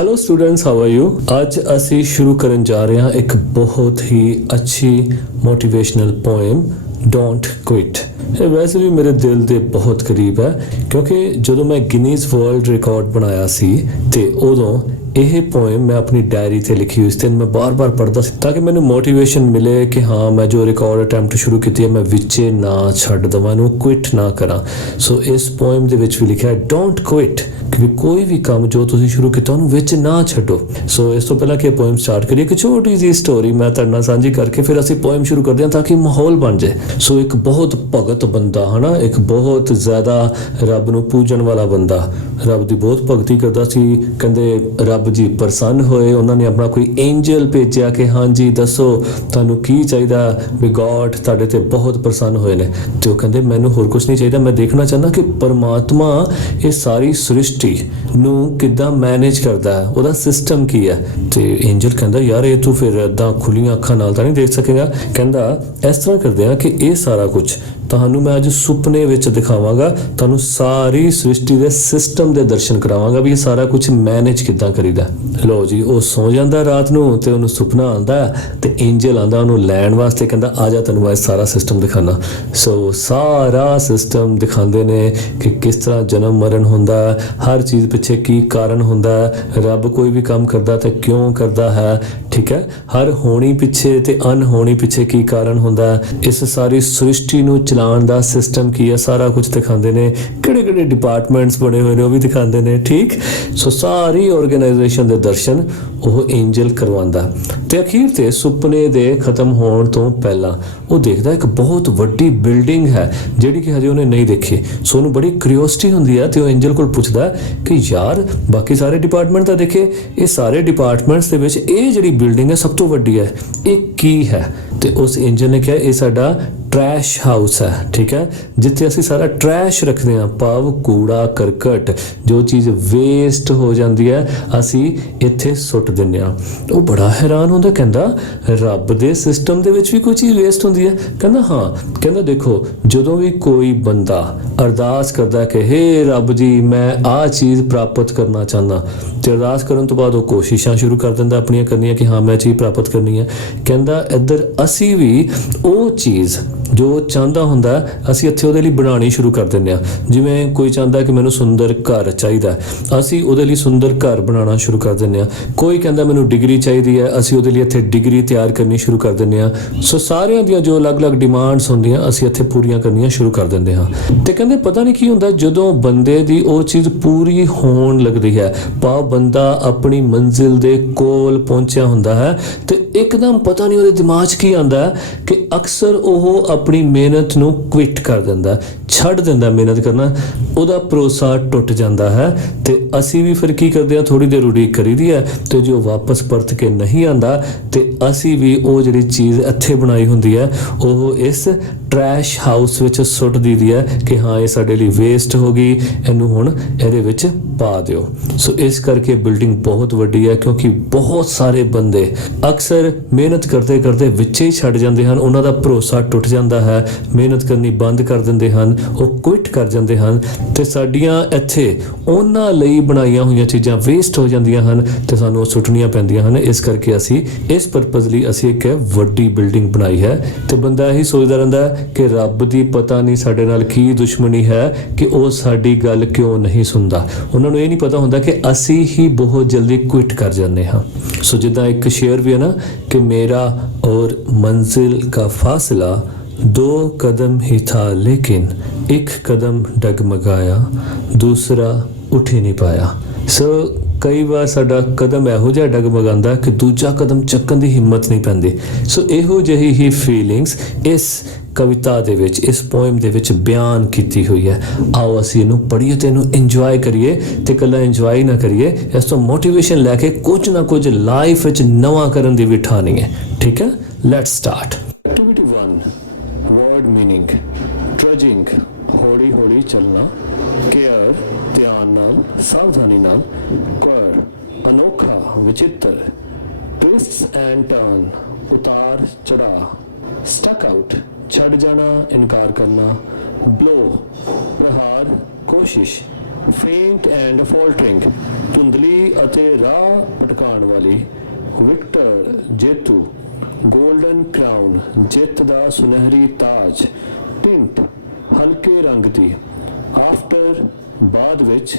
Hello students, how are you. ਅੱਜ ਅਸੀਂ ਸ਼ੁਰੂ ਕਰਨ ਜਾ ਰਹੇ ਹਾਂ ਇੱਕ ਬਹੁਤ ਹੀ ਅੱਛੀ ਮੋਟੀਵੇਸ਼ਨਲ ਪੋਇਮ ਡੋਂਟ ਕੁਇਟ। ਇਹ ਵੈਸੇ ਵੀ ਮੇਰੇ ਦਿਲ ਦੇ ਬਹੁਤ ਕਰੀਬ ਹੈ ਕਿਉਂਕਿ ਜਦੋਂ ਮੈਂ ਗਿਨੀਜ਼ ਵਰਲਡ ਰਿਕਾਰਡ ਬਣਾਇਆ ਸੀ ਤੇ ਉਦੋਂ ਇਹ ਪੋਇਮ ਮੈਂ ਆਪਣੀ ਡਾਇਰੀ ਤੇ ਲਿਖੀ ਹੋਈ ਸੀ ਤੇ ਮੈਂ ਬਾਰ-ਬਾਰ ਪੜ੍ਹਦਾ ਸੀ ਤਾਂ ਕਿ ਮੈਨੂੰ ਮੋਟੀਵੇਸ਼ਨ ਮਿਲੇ ਕਿ ਹਾਂ ਮੈਂ ਜੋ ਰਿਕਾਰਡ ਅਟੈਂਪਟ ਸ਼ੁਰੂ ਕੀਤੀ ਹੈ ਮੈਂ ਵਿੱਚੇ ਨਾ ਛੱਡ ਦੇਵਾਂ, ਇਹਨੂੰ ਕੁਇਟ ਨਾ ਕਰਾਂ। ਸੋ ਇਸ ਪੋਇਮ ਦੇ ਵਿੱਚ ਵੀ ਲਿਖਿਆ ਡੋਂਟ ਕੁਇਟ ਕਿ ਕੋਈ ਵੀ ਕੰਮ ਜੋ ਤੁਸੀਂ ਸ਼ੁਰੂ ਕੀਤਾ ਉਹਨੂੰ ਵਿੱਚ ਨਾ ਛੱਡੋ। ਸੋ ਇਸ ਤੋਂ ਪਹਿਲਾਂ ਕਿ ਇਹ ਪੋਇਮ ਸਟਾਰਟ ਕਰੀਏ, ਇੱਕ ਛੋਟੀ ਜਿਹੀ ਸਟੋਰੀ ਮੈਂ ਤੁਹਾਡੇ ਨਾਲ ਸਾਂਝੀ ਕਰਕੇ ਫਿਰ ਅਸੀਂ ਪੋਇਮ ਸ਼ੁਰੂ ਕਰਦੇ ਹਾਂ ਤਾਂ ਕਿ ਮਾਹੌਲ ਬਣ ਜਾਏ। ਸੋ ਇੱਕ ਬਹੁਤ ਭਗਤ ਬੰਦਾ ਹਨਾ, ਇੱਕ ਬਹੁਤ ਜ਼ਿਆਦਾ ਰੱਬ ਨੂੰ ਪੂਜਣ ਵਾਲਾ ਬੰਦਾ, ਰੱਬ ਦੀ ਬਹੁਤ ਭਗਤੀ ਕਰਦਾ ਸੀ। ਕਹਿੰਦੇ ਰੱਬ ਜੀ ਪ੍ਰਸੰਨ ਹੋਏ, ਉਹਨਾਂ ਨੇ ਆਪਣਾ ਕੋਈ ਐਂਜਲ ਭੇਜਿਆ ਕਿ ਹਾਂਜੀ ਦੱਸੋ ਤੁਹਾਨੂੰ ਕੀ ਚਾਹੀਦਾ, ਵੀ ਗੋਡ ਤੁਹਾਡੇ ਤੇ ਬਹੁਤ ਪ੍ਰਸੰਨ ਹੋਏ ਨੇ। ਤੇ ਉਹ ਕਹਿੰਦੇ ਮੈਨੂੰ ਹੋਰ ਕੁਝ ਨਹੀਂ ਚਾਹੀਦਾ, ਮੈਂ ਦੇਖਣਾ ਚਾਹੁੰਦਾ ਕਿ ਪਰਮਾਤਮਾ ਇਹ ਸਾਰੀ ਸ੍ਰਿਸ਼ਟੀ ਨੂੰ ਕਿੱਦਾਂ ਮੈਨੇਜ ਕਰਦਾ ਹੈ, ਉਹਦਾ ਸਿਸਟਮ ਕੀ ਹੈ। ਤੇ ਐਂਜਲ ਕਹਿੰਦਾ ਯਾਰ ਇਹ ਤੂੰ ਫਿਰ ਇੱਦਾਂ ਖੁੱਲੀਆਂ ਅੱਖਾਂ ਨਾਲ ਤਾਂ ਨਹੀਂ ਦੇਖ ਸਕੇਗਾ। ਕਹਿੰਦਾ ਇਸ ਤਰ੍ਹਾਂ ਕਰਦੇ ਆ ਕਿ ਇਹ ਸਾਰਾ ਕੁਝ ਤੁਹਾਨੂੰ ਮੈਂ ਅੱਜ ਸੁਪਨੇ ਵਿੱਚ ਦਿਖਾਵਾਂਗਾ, ਤੁਹਾਨੂੰ ਸਾਰੀ ਸ੍ਰਿਸ਼ਟੀ ਦੇ ਸਿਸਟਮ ਦੇ ਦਰਸ਼ਨ ਕਰਾਵਾਂਗਾ ਵੀ ਇਹ ਸਾਰਾ ਕੁਝ ਮੈਨੇਜ ਕਿੱਦਾਂ ਕਰੀਦਾ। ਲੋ ਜੀ ਉਹ ਸੌ ਜਾਂਦਾ ਰਾਤ ਨੂੰ ਤੇ ਉਹਨੂੰ ਸੁਪਨਾ ਆਉਂਦਾ ਤੇ ਐਂਜਲ ਆਉਂਦਾ ਉਹਨੂੰ ਲੈਣ ਵਾਸਤੇ, ਕਹਿੰਦਾ ਆ ਜਾ ਤੈਨੂੰ ਮੈਂ ਸਾਰਾ ਸਿਸਟਮ ਦਿਖਾਣਾ। ਸੋ ਸਾਰਾ ਸਿਸਟਮ ਦਿਖਾਉਂਦੇ ਨੇ ਕਿ ਕਿਸ ਤਰ੍ਹਾਂ ਜਨਮ ਮਰਨ ਹੁੰਦਾ, ਹਰ ਚੀਜ਼ ਪਿੱਛੇ ਕੀ ਕਾਰਨ ਹੁੰਦਾ, ਰੱਬ ਕੋਈ ਵੀ ਕੰਮ ਕਰਦਾ ਤੇ ਕਿਉਂ ਕਰਦਾ ਹੈ, ਠੀਕ ਹੈ, ਹਰ ਹੋਣੀ ਪਿੱਛੇ ਤੇ ਅਨਹੋਣੀ ਪਿੱਛੇ ਕੀ ਕਾਰਨ ਹੁੰਦਾ, ਇਸ ਸਾਰੀ ਸ੍ਰਿਸ਼ਟੀ ਨੂੰ ਚਲਾਉਣ ਦਾ ਸਿਸਟਮ ਕੀ ਹੈ, ਸਾਰਾ ਕੁਝ ਦਿਖਾਉਂਦੇ ਨੇ। ਕਿਹੜੇ ਕਿਹੜੇ ਡਿਪਾਰਟਮੈਂਟਸ ਬਣੇ ਹੋਏ ਨੇ ਉਹ ਵੀ ਦਿਖਾਉਂਦੇ ਨੇ, ਠੀਕ। ਸੋ ਸਾਰੀ ਆਰਗੇਨਾਈਜੇਸ਼ਨ ਦੇ ਦਰਸ਼ਨ ਉਹ ਐਂਜਲ ਕਰਵਾਉਂਦਾ ਤੇ ਅਖੀਰ ਤੇ ਸੁਪਨੇ ਦੇ ਖਤਮ ਹੋਣ ਤੋਂ ਪਹਿਲਾਂ ਉਹ ਦੇਖਦਾ ਇੱਕ ਬਹੁਤ ਵੱਡੀ ਬਿਲਡਿੰਗ ਹੈ ਜਿਹੜੀ ਕਿ ਹਜੇ ਉਹਨੇ ਨਹੀਂ ਦੇਖੀ। ਸੋ ਉਹਨੂੰ ਬੜੀ ਕਿਉਰਿਓਸਿਟੀ ਹੁੰਦੀ ਹੈ ਤੇ ਉਹ ਐਂਜਲ ਕੋਲ ਪੁੱਛਦਾ ਕਿ ਯਾਰ ਬਾਕੀ ਸਾਰੇ ਡਿਪਾਰਟਮੈਂਟ ਤਾਂ ਦੇਖੇ, ਇਹ ਸਾਰੇ ਡਿਪਾਰਟਮੈਂਟਸ ਦੇ ਵਿੱਚ ਇਹ ਜਿਹੜੀ ਬਿਲਡਿੰਗ ਹੈ ਸਭ ਤੋਂ ਵੱਡੀ ਹੈ, ਇਹ ਕੀ ਹੈ। ਤੇ ਉਸ ਐਂਜਲ ਨੇ ਕਿਹਾ ਇਹ ਸਾਡਾ ਟਰੈਸ਼ ਹਾਊਸ ਹੈ, ਠੀਕ ਹੈ, ਜਿੱਥੇ ਅਸੀਂ ਸਾਰਾ ਟਰੈਸ਼ ਰੱਖਦੇ ਹਾਂ, ਭਾਵ ਕੂੜਾ ਕਰਕਟ, ਜੋ ਚੀਜ਼ ਵੇਸਟ ਹੋ ਜਾਂਦੀ ਹੈ ਅਸੀਂ ਇੱਥੇ ਸੁੱਟ ਦਿੰਦੇ ਹਾਂ। ਉਹ ਬੜਾ ਹੈਰਾਨ ਹੁੰਦਾ, ਕਹਿੰਦਾ ਰੱਬ ਦੇ ਸਿਸਟਮ ਦੇ ਵਿੱਚ ਵੀ ਕੋਈ ਚੀਜ਼ ਵੇਸਟ ਹੁੰਦੀ ਹੈ। ਕਹਿੰਦਾ ਹਾਂ, ਕਹਿੰਦਾ ਦੇਖੋ ਜਦੋਂ ਵੀ ਕੋਈ ਬੰਦਾ ਅਰਦਾਸ ਕਰਦਾ ਕਿ ਹੇ ਰੱਬ ਜੀ ਮੈਂ ਆਹ ਚੀਜ਼ ਪ੍ਰਾਪਤ ਕਰਨਾ ਚਾਹੁੰਦਾ, ਤੇ ਅਰਦਾਸ ਕਰਨ ਤੋਂ ਬਾਅਦ ਉਹ ਕੋਸ਼ਿਸ਼ਾਂ ਸ਼ੁਰੂ ਕਰ ਦਿੰਦਾ ਆਪਣੀਆਂ ਕਰਨੀਆਂ ਕਿ ਹਾਂ ਮੈਂ ਚੀਜ਼ ਪ੍ਰਾਪਤ ਕਰਨੀ ਹੈ। ਕਹਿੰਦਾ ਇੱਧਰ ਅਸੀਂ ਵੀ ਉਹ ਚੀਜ਼ ਜੋ ਚਾਹੁੰਦਾ ਹੁੰਦਾ ਅਸੀਂ ਇੱਥੇ ਉਹਦੇ ਲਈ ਬਣਾਉਣੀ ਸ਼ੁਰੂ ਕਰ ਦਿੰਦੇ ਹਾਂ। ਜਿਵੇਂ ਕੋਈ ਚਾਹੁੰਦਾ ਕਿ ਮੈਨੂੰ ਸੁੰਦਰ ਘਰ ਚਾਹੀਦਾ, ਅਸੀਂ ਉਹਦੇ ਲਈ ਸੁੰਦਰ ਘਰ ਬਣਾਉਣਾ ਸ਼ੁਰੂ ਕਰ ਦਿੰਦੇ ਹਾਂ। ਕੋਈ ਕਹਿੰਦਾ ਮੈਨੂੰ ਡਿਗਰੀ ਚਾਹੀਦੀ ਹੈ, ਅਸੀਂ ਉਹਦੇ ਲਈ ਇੱਥੇ ਡਿਗਰੀ ਤਿਆਰ ਕਰਨੀ ਸ਼ੁਰੂ ਕਰ ਦਿੰਦੇ ਹਾਂ। ਸੋ ਸਾਰਿਆਂ ਦੀਆਂ ਜੋ ਅਲੱਗ-ਅਲੱਗ ਡਿਮਾਂਡਸ ਹੁੰਦੀਆਂ ਅਸੀਂ ਇੱਥੇ ਪੂਰੀਆਂ ਕਰਨੀਆਂ ਸ਼ੁਰੂ ਕਰ ਦਿੰਦੇ ਹਾਂ। ਤੇ ਕਹਿੰਦੇ ਪਤਾ ਨਹੀਂ ਕੀ ਹੁੰਦਾ ਜਦੋਂ ਬੰਦੇ ਦੀ ਉਹ ਚੀਜ਼ ਪੂਰੀ ਹੋਣ ਲੱਗਦੀ ਹੈ, ਭਾਵ ਬੰਦਾ ਆਪਣੀ ਮੰਜ਼ਿਲ ਦੇ ਕੋਲ ਪਹੁੰਚਿਆ ਹੁੰਦਾ ਹੈ ਤੇ ਇੱਕਦਮ ਪਤਾ ਨਹੀਂ ਉਹਦੇ ਦਿਮਾਗ 'ਚ ਕੀ ਆਉਂਦਾ ਕਿ ਅਕਸਰ ਉਹ ਆਪਣੀ ਮਿਹਨਤ ਨੂੰ ਕੁਇਟ ਕਰ ਦਿੰਦਾ, ਛੱਡ ਦਿੰਦਾ ਮਿਹਨਤ ਕਰਨਾ, ਉਹਦਾ ਭਰੋਸਾ ਟੁੱਟ ਜਾਂਦਾ ਹੈ। ਤੇ ਅਸੀਂ ਵੀ ਫਿਰ ਕੀ ਕਰਦੇ ਹਾਂ, ਥੋੜੀ ਦੇਰ ਉਡੀਕ ਕਰੀਦੀ ਹੈ ਤੇ ਜੋ ਵਾਪਸ ਪਰਤ ਕੇ ਨਹੀਂ ਆਉਂਦਾ ਤੇ ਅਸੀਂ ਵੀ ਉਹ ਜਿਹੜੀ ਚੀਜ਼ ਇੱਥੇ ਬਣਾਈ ਹੁੰਦੀ ਹੈ ਉਹ ਇਸ ਟਰੈਸ਼ ਹਾਊਸ ਵਿੱਚ ਸੁੱਟ ਦਈਦੀ ਹੈ ਕਿ ਹਾਂ ਇਹ ਸਾਡੇ ਲਈ ਵੇਸਟ ਹੋ ਗਈ, ਇਹਨੂੰ ਹੁਣ ਇਹਦੇ ਵਿੱਚ ਪਾ ਦਿਓ। ਸੋ ਇਸ ਕਰਕੇ ਬਿਲਡਿੰਗ ਬਹੁਤ ਵੱਡੀ ਹੈ ਕਿਉਂਕਿ ਬਹੁਤ ਸਾਰੇ ਬੰਦੇ ਅਕਸਰ ਮਿਹਨਤ ਕਰਦੇ ਕਰਦੇ ਵਿੱਚੇ ਹੀ ਛੱਡ ਜਾਂਦੇ ਹਨ, ਉਹਨਾਂ ਦਾ ਭਰੋਸਾ ਟੁੱਟ ਜਾਂਦਾ ਹੈ, ਮਿਹਨਤ ਕਰਨੀ ਬੰਦ ਕਰ ਦਿੰਦੇ ਹਨ, ਉਹ ਕੁਇਟ ਕਰ ਜਾਂਦੇ ਹਨ ਤੇ ਸਾਡੀਆਂ ਇੱਥੇ ਉਹਨਾਂ ਲਈ ਬਣਾਈਆਂ ਹੋਈਆਂ ਚੀਜ਼ਾਂ ਵੇਸਟ ਹੋ ਜਾਂਦੀਆਂ ਹਨ ਤੇ ਸਾਨੂੰ ਉਹ ਸੁੱਟਣੀਆਂ ਪੈਂਦੀਆਂ ਹਨ। ਇਸ ਕਰਕੇ ਅਸੀਂ ਇਸ ਪਰਪਸ ਲਈ ਅਸੀਂ ਇੱਕ ਵੱਡੀ ਬਿਲਡਿੰਗ ਬਣਾਈ ਹੈ ਤੇ ਬੰਦਾ ਇਹੀ ਸੋਚਦਾ ਰਹਿੰਦਾ ਕਿ ਰੱਬ ਦੀ ਪਤਾ ਨਹੀਂ ਸਾਡੇ ਨਾਲ ਕੀ ਦੁਸ਼ਮਣੀ ਹੈ ਕਿ ਉਹ ਸਾਡੀ ਗੱਲ ਕਿਉਂ ਨਹੀਂ ਸੁਣਦਾ। ਉਹਨਾਂ ਨੂੰ ਇਹ ਨਹੀਂ ਪਤਾ ਹੁੰਦਾ ਕਿ ਅਸੀਂ ਹੀ ਬਹੁਤ ਜਲਦੀ ਕੁਇਟ ਕਰ ਜਾਂਦੇ ਹਾਂ। ਸੋ ਜਿੱਦਾਂ ਇੱਕ ਸ਼ੇਅਰ ਵੀ ਹੈ ਨਾ ਕਿ ਮੇਰਾ और मंजिल का फासला 2 कदम ही था लेकिन 1 कदम डगमगाया दूसरा उठ ही नहीं पाया। सो ਕਈ ਵਾਰ ਸਾਡਾ ਕਦਮ ਇਹੋ ਜਿਹਾ ਡਗਮਗਾਉਂਦਾ ਕਿ ਦੂਜਾ ਕਦਮ ਚੱਕਣ ਦੀ ਹਿੰਮਤ ਨਹੀਂ ਪੈਂਦੀ। ਸੋ ਇਹੋ ਜਿਹੀ ਹੀ ਫੀਲਿੰਗਸ ਇਸ ਕਵਿਤਾ ਦੇ ਵਿੱਚ, ਇਸ ਪੋਇਮ ਦੇ ਵਿੱਚ ਬਿਆਨ ਕੀਤੀ ਹੋਈ ਹੈ। ਆਓ ਅਸੀਂ ਇਹਨੂੰ ਪੜ੍ਹੀਏ ਤੇ ਇਹਨੂੰ ਇੰਜੋਏ ਕਰੀਏ ਤੇ ਇਕੱਲਾ ਇੰਜੋਏ ਨਾ ਕਰੀਏ, ਇਸ ਤੋਂ ਮੋਟੀਵੇਸ਼ਨ ਲੈ ਕੇ ਕੁਝ ਨਾ ਕੁਝ ਲਾਈਫ ਵਿੱਚ ਨਵਾਂ ਕਰਨ ਦੀ ਵੀ ਠਾਣੀ ਹੈ, ਠੀਕ ਹੈ। Let's start. Activity 1 word meaning. Trudging ਹੌਲੀ ਹੌਲੀ ਚੱਲਣਾ, ਕੇਅਰ ਧਿਆਨ ਨਾਲ ਸਾਵਧਾਨੀ ਨਾਲ, ਕਰ ਅਨੋਖਾ ਵਿਚਿੱਤਰ, ਟਵਿਸਟਸ ਐਂਡ ਟਰਨ ਉਤਾਰ ਚੜਾਅ, ਸਟਕ ਆਊਟ ਛੱਡ ਜਾਣਾ ਇਨਕਾਰ ਕਰਨਾ, ਬਲੋ ਪ੍ਰਹਾਰ ਕੋਸ਼ਿਸ਼, faint and faltering, ਧੁੰਦਲੀ ਅਤੇ ਰਾਹ ਭਟਕਾਉਣ ਵਾਲੀ, ਵਿਕਟਰ ਜੇਤੂ, ਗੋਲਡਨ ਕਰਾਊਨ ਜਿੱਤ ਦਾ ਸੁਨਹਿਰੀ ਤਾਜ, ਟਿੰਟ ਹਲਕੇ ਰੰਗ ਦੀ, ਆਫਟਰ ਬਾਅਦ ਵਿੱਚ,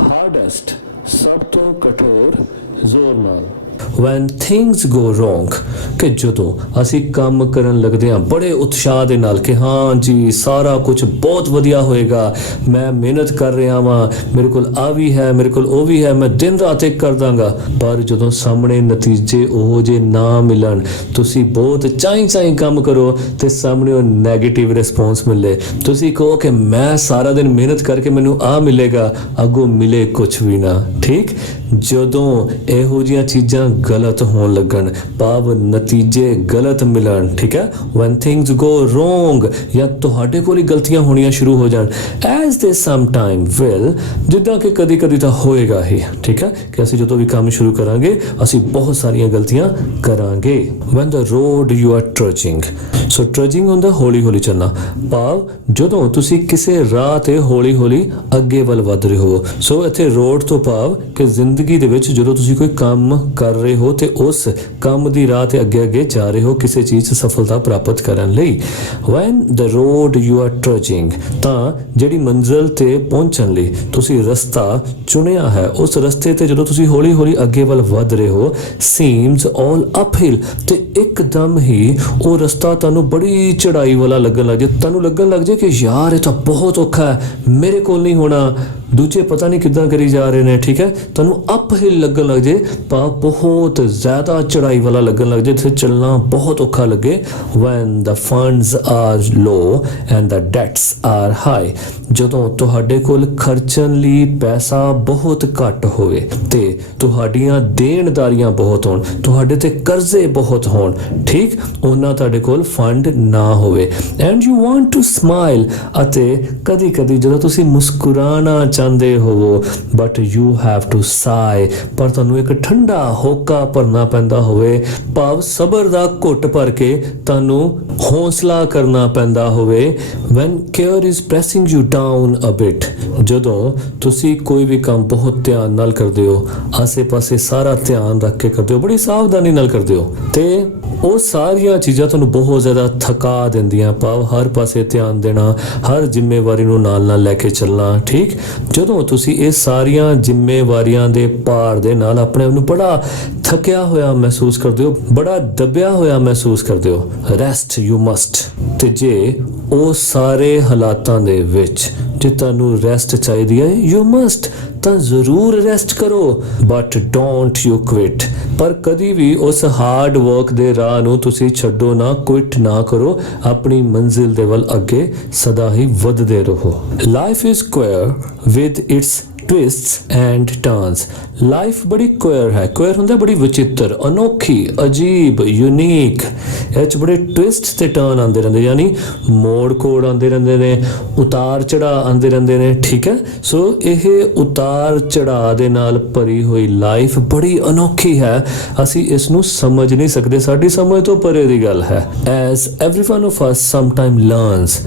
ਹਾਰਡੈਸਟ ਸਭ ਤੋਂ ਕਠੋਰ ਜ਼ੋਰ ਨਾਲ। when things go wrong ਕਿ ਜਦੋਂ ਅਸੀਂ ਕੰਮ ਕਰਨ ਲੱਗਦੇ ਹਾਂ ਬੜੇ ਉਤਸ਼ਾਹ ਦੇ ਨਾਲ ਕਿ ਹਾਂ ਜੀ ਸਾਰਾ ਕੁਝ ਬਹੁਤ ਵਧੀਆ ਹੋਏਗਾ, ਮੈਂ ਮਿਹਨਤ ਕਰ ਰਿਹਾ ਵਾਂ, ਮੇਰੇ ਕੋਲ ਆ ਵੀ ਹੈ, ਮੇਰੇ ਕੋਲ ਉਹ ਵੀ ਹੈ, ਮੈਂ ਦਿਨ ਰਾਤ ਇੱਕ ਕਰ ਦਾਂਗਾ, ਪਰ ਜਦੋਂ ਸਾਹਮਣੇ ਨਤੀਜੇ ਉਹ ਜੇ ਨਾ ਮਿਲਣ, ਤੁਸੀਂ ਬਹੁਤ ਚਾਈਂ ਕੰਮ ਕਰੋ ਤੇ ਸਾਹਮਣੇ ਉਹ ਨੈਗੇਟਿਵ ਰਿਸਪੌਂਸ ਮਿਲੇ, ਤੁਸੀਂ ਕਹੋ ਕਿ ਮੈਂ ਸਾਰਾ ਦਿਨ ਮਿਹਨਤ ਕਰਕੇ ਮੈਨੂੰ ਆ ਮਿਲੇਗਾ, ਅੱਗੋਂ ਮਿਲੇ ਕੁਝ ਵੀ ਨਾ। ਠੀਕ, ਜਦੋਂ ਇਹੋ ਜਿਹੀਆਂ ਚੀਜ਼ਾਂ ਗਲਤ ਹੋਣ ਲੱਗਣ, ਭਾਵ ਨਤੀਜੇ ਗਲਤ ਮਿਲਣ, ਠੀਕ ਹੈ, when things go wrong ਜਾਂ ਤੁਹਾਡੇ ਕੋਲ ਹੀ ਗਲਤੀਆਂ ਹੋਣੀਆਂ ਸ਼ੁਰੂ ਹੋ ਜਾਣ, as they sometime will, ਜਿੱਦਾਂ ਕਿ ਕਦੀ ਤਾਂ ਹੋਏਗਾ ਹੀ, ਠੀਕ ਹੈ, ਕਿ ਅਸੀਂ ਜਦੋਂ ਵੀ ਕੰਮ ਸ਼ੁਰੂ ਕਰਾਂਗੇ ਅਸੀਂ ਬਹੁਤ ਸਾਰੀਆਂ ਗਲਤੀਆਂ ਕਰਾਂਗੇ। when the road you are trudging, so trudging ਹੁੰਦਾ ਹੌਲੀ ਚੱਲਣਾ, ਭਾਵ ਜਦੋਂ ਤੁਸੀਂ ਕਿਸੇ ਰਾਹ ਤੇ ਹੌਲੀ ਅੱਗੇ ਵੱਲ ਵਧ ਰਹੇ ਹੋ। ਸੋ ਇੱਥੇ ਰੋਡ ਤੋਂ ਭਾਵ ਕਿ ਜ਼ਿੰਦਗੀ ਦੇ ਵਿੱਚ ਜਦੋਂ ਤੁਸੀਂ ਕੋਈ ਕੰਮ ਕਰ ਰਹੇ ਹੋ ਤੇ ਉਸ ਕੰਮ ਦੀ ਰਾਹ ਤੇ ਅੱਗੇ ਜਾ ਰਹੇ ਹੋ ਕਿਸੇ ਚੀਜ਼ 'ਚ ਸਫਲਤਾ ਪ੍ਰਾਪਤ ਕਰਨ ਲਈ। when the road you are trudging, ਤਾਂ ਜਿਹੜੀ ਮੰਜ਼ਿਲ ਤੇ ਪਹੁੰਚਣ ਲਈ ਤੁਸੀਂ ਰਸਤਾ ਚੁਣਿਆ ਹੈ, ਉਸ ਰਸਤੇ ਤੇ ਜਦੋਂ ਤੁਸੀਂ ਹੌਲੀ ਅੱਗੇ ਵੱਲ ਵਧ ਰਹੇ ਹੋ, seems all uphill, ਤੇ ਇੱਕਦਮ ਹੀ ਉਹ ਰਸਤਾ ਤੁਹਾਨੂੰ ਬੜੀ ਚੜਾਈ ਵਾਲਾ ਲੱਗਣ ਲੱਗ ਜਾਏ, ਤੁਹਾਨੂੰ ਲੱਗਣ ਲੱਗ ਜਾਏ ਕਿ ਯਾਰ ਇਹ ਤਾਂ ਬਹੁਤ ਔਖਾ ਹੈ, ਮੇਰੇ ਕੋਲ ਨਹੀਂ ਹੋਣਾ, ਦੂਜੇ ਪਤਾ ਨਹੀਂ ਕਿੱਦਾਂ ਕਰੀ ਜਾ ਰਹੇ ਨੇ, ਠੀਕ ਹੈ, ਤੁਹਾਨੂੰ ਅਪਹਿਲ ਲੱਗਣ ਲੱਗ ਜੇ, ਬਹੁਤ ਜ਼ਿਆਦਾ ਚੜਾਈ ਵਾਲਾ ਲੱਗਣ ਲੱਗ ਜੇ, ਇੱਥੇ ਚੱਲਣਾ ਬਹੁਤ ਔਖਾ ਲੱਗੇ। when the funds are low and the debts are high, ਜਦੋਂ ਤੁਹਾਡੇ ਕੋਲ ਖਰਚਣ ਲਈ ਪੈਸਾ ਬਹੁਤ ਘੱਟ ਹੋਵੇ ਤੇ ਤੁਹਾਡੀਆਂ ਦੇਣਦਾਰੀਆਂ ਬਹੁਤ ਹੋਣ, ਤੁਹਾਡੇ ਤੇ ਕਰਜ਼ੇ ਬਹੁਤ ਹੋਣ, ਠੀਕ, ਉਹਨਾਂ ਤੁਹਾਡੇ ਕੋਲ ਫੰਡ ਨਾ ਹੋਵੇ, and you want to smile, ਅਤੇ ਕਦੀ ਜਦੋਂ ਤੁਸੀਂ ਮੁਸਕਰਾਣਾ ਚਾਹੁੰਦੇ ਹੋਵੋ, ਬਟ ਯੂ ਹੈਵ ਟੂ ਸਾਈ, ਪਰ ਤੁਹਾਨੂੰ ਇੱਕ ਠੰਡਾ ਹੋਕਾ ਭਰਨਾ ਪੈਂਦਾ ਹੋਵੇ, ਭਾਵ ਸਬਰ ਦਾ ਘੁੱਟ ਭਰ ਕੇ ਤੁਹਾਨੂੰ ਹੌਸਲਾ ਕਰਨਾ ਪੈਂਦਾ ਹੋਵੇ। when care is pressing you down a bit, ਜਦੋਂ ਤੁਸੀਂ ਕੋਈ ਵੀ ਕੰਮ ਬਹੁਤ ਧਿਆਨ ਨਾਲ ਕਰਦੇ ਹੋ, ਆਸੇ-ਪਾਸੇ ਸਾਰਾ ਧਿਆਨ ਰੱਖ ਕੇ ਕਰਦੇ ਹੋ, ਬੜੀ ਸਾਵਧਾਨੀ ਨਾਲ ਕਰਦੇ ਹੋ, ਤੇ ਉਹ ਸਾਰੀਆਂ ਚੀਜ਼ਾਂ ਤੁਹਾਨੂੰ ਬਹੁਤ ਜ਼ਿਆਦਾ ਥਕਾ ਦਿੰਦੀਆਂ, ਭਾਵ ਹਰ ਪਾਸੇ ਧਿਆਨ ਦੇਣਾ, ਹਰ ਜ਼ਿੰਮੇਵਾਰੀ ਨੂੰ ਨਾਲ ਲੈ ਕੇ ਚੱਲਣਾ, ਠੀਕ, ਜਦੋਂ ਤੁਸੀਂ ਇਹ ਸਾਰੀਆਂ ਜ਼ਿੰਮੇਵਾਰੀਆਂ ਦੇ ਭਾਰ ਦੇ ਨਾਲ ਆਪਣੇ ਆਪ ਨੂੰ ਬੜਾ ਥੱਕਿਆ ਹੋਇਆ ਮਹਿਸੂਸ ਕਰਦੇ ਹੋ, ਬੜਾ ਦਬਿਆ ਹੋਇਆ ਮਹਿਸੂਸ ਕਰਦੇ ਹੋ, ਰੈਸਟ ਯੂ ਮਸਟ, ਤੇ ਜੇ ਉਹ ਸਾਰੇ ਹਾਲਾਤਾਂ ਦੇ ਵਿੱਚ ਜੇ ਤੁਹਾਨੂੰ ਰੈਸਟ ਚਾਹੀਦੀ ਹੈ, ਯੂ ਮਸਟ, ਤਾਂ ਜ਼ਰੂਰ ਰੈਸਟ ਕਰੋ, ਬਟ ਡੋਂਟ ਯੂ ਕੁਇਟ, ਪਰ ਕਦੀ ਵੀ ਉਸ ਹਾਰਡ ਵਰਕ ਦੇ ਰਾਹ ਨੂੰ ਤੁਸੀਂ ਛੱਡੋ ਨਾ, ਕੁਇਟ ਨਾ ਕਰੋ, ਆਪਣੀ ਮੰਜ਼ਿਲ ਦੇ ਵੱਲ ਅੱਗੇ ਸਦਾ ਹੀ ਵਧਦੇ ਰਹੋ। Life is queer with its twists and turns, life ਬੜੀ ਕੁਅਰ ਹੈ, ਕੁਅਰ ਹੁੰਦਾ ਬੜੀ ਵਿਚਿੱਤਰ, ਅਨੋਖੀ, ਅਜੀਬ, ਯੂਨੀਕ, ਇਹ 'ਚ ਬੜੇ ਟਵਿਸਟ ਤੇ ਟਰਨ ਆਉਂਦੇ ਰਹਿੰਦੇ, ਯਾਨੀ ਮੋੜ ਕੋੜ ਆਉਂਦੇ ਰਹਿੰਦੇ ਨੇ, ਉਤਾਰ ਚੜਾਅ ਆਉਂਦੇ ਰਹਿੰਦੇ ਨੇ, ਠੀਕ ਹੈ, ਸੋ ਇਹ ਉਤਾਰ ਚੜਾਅ ਦੇ ਨਾਲ ਭਰੀ ਹੋਈ ਲਾਈਫ ਬੜੀ ਅਨੋਖੀ ਹੈ, ਅਸੀਂ ਇਸ ਨੂੰ ਸਮਝ ਨਹੀਂ ਸਕਦੇ, ਸਾਡੀ ਸਮਝ ਤੋਂ ਪਰੇ ਦੀ ਗੱਲ ਹੈ। as every one of us sometime learns,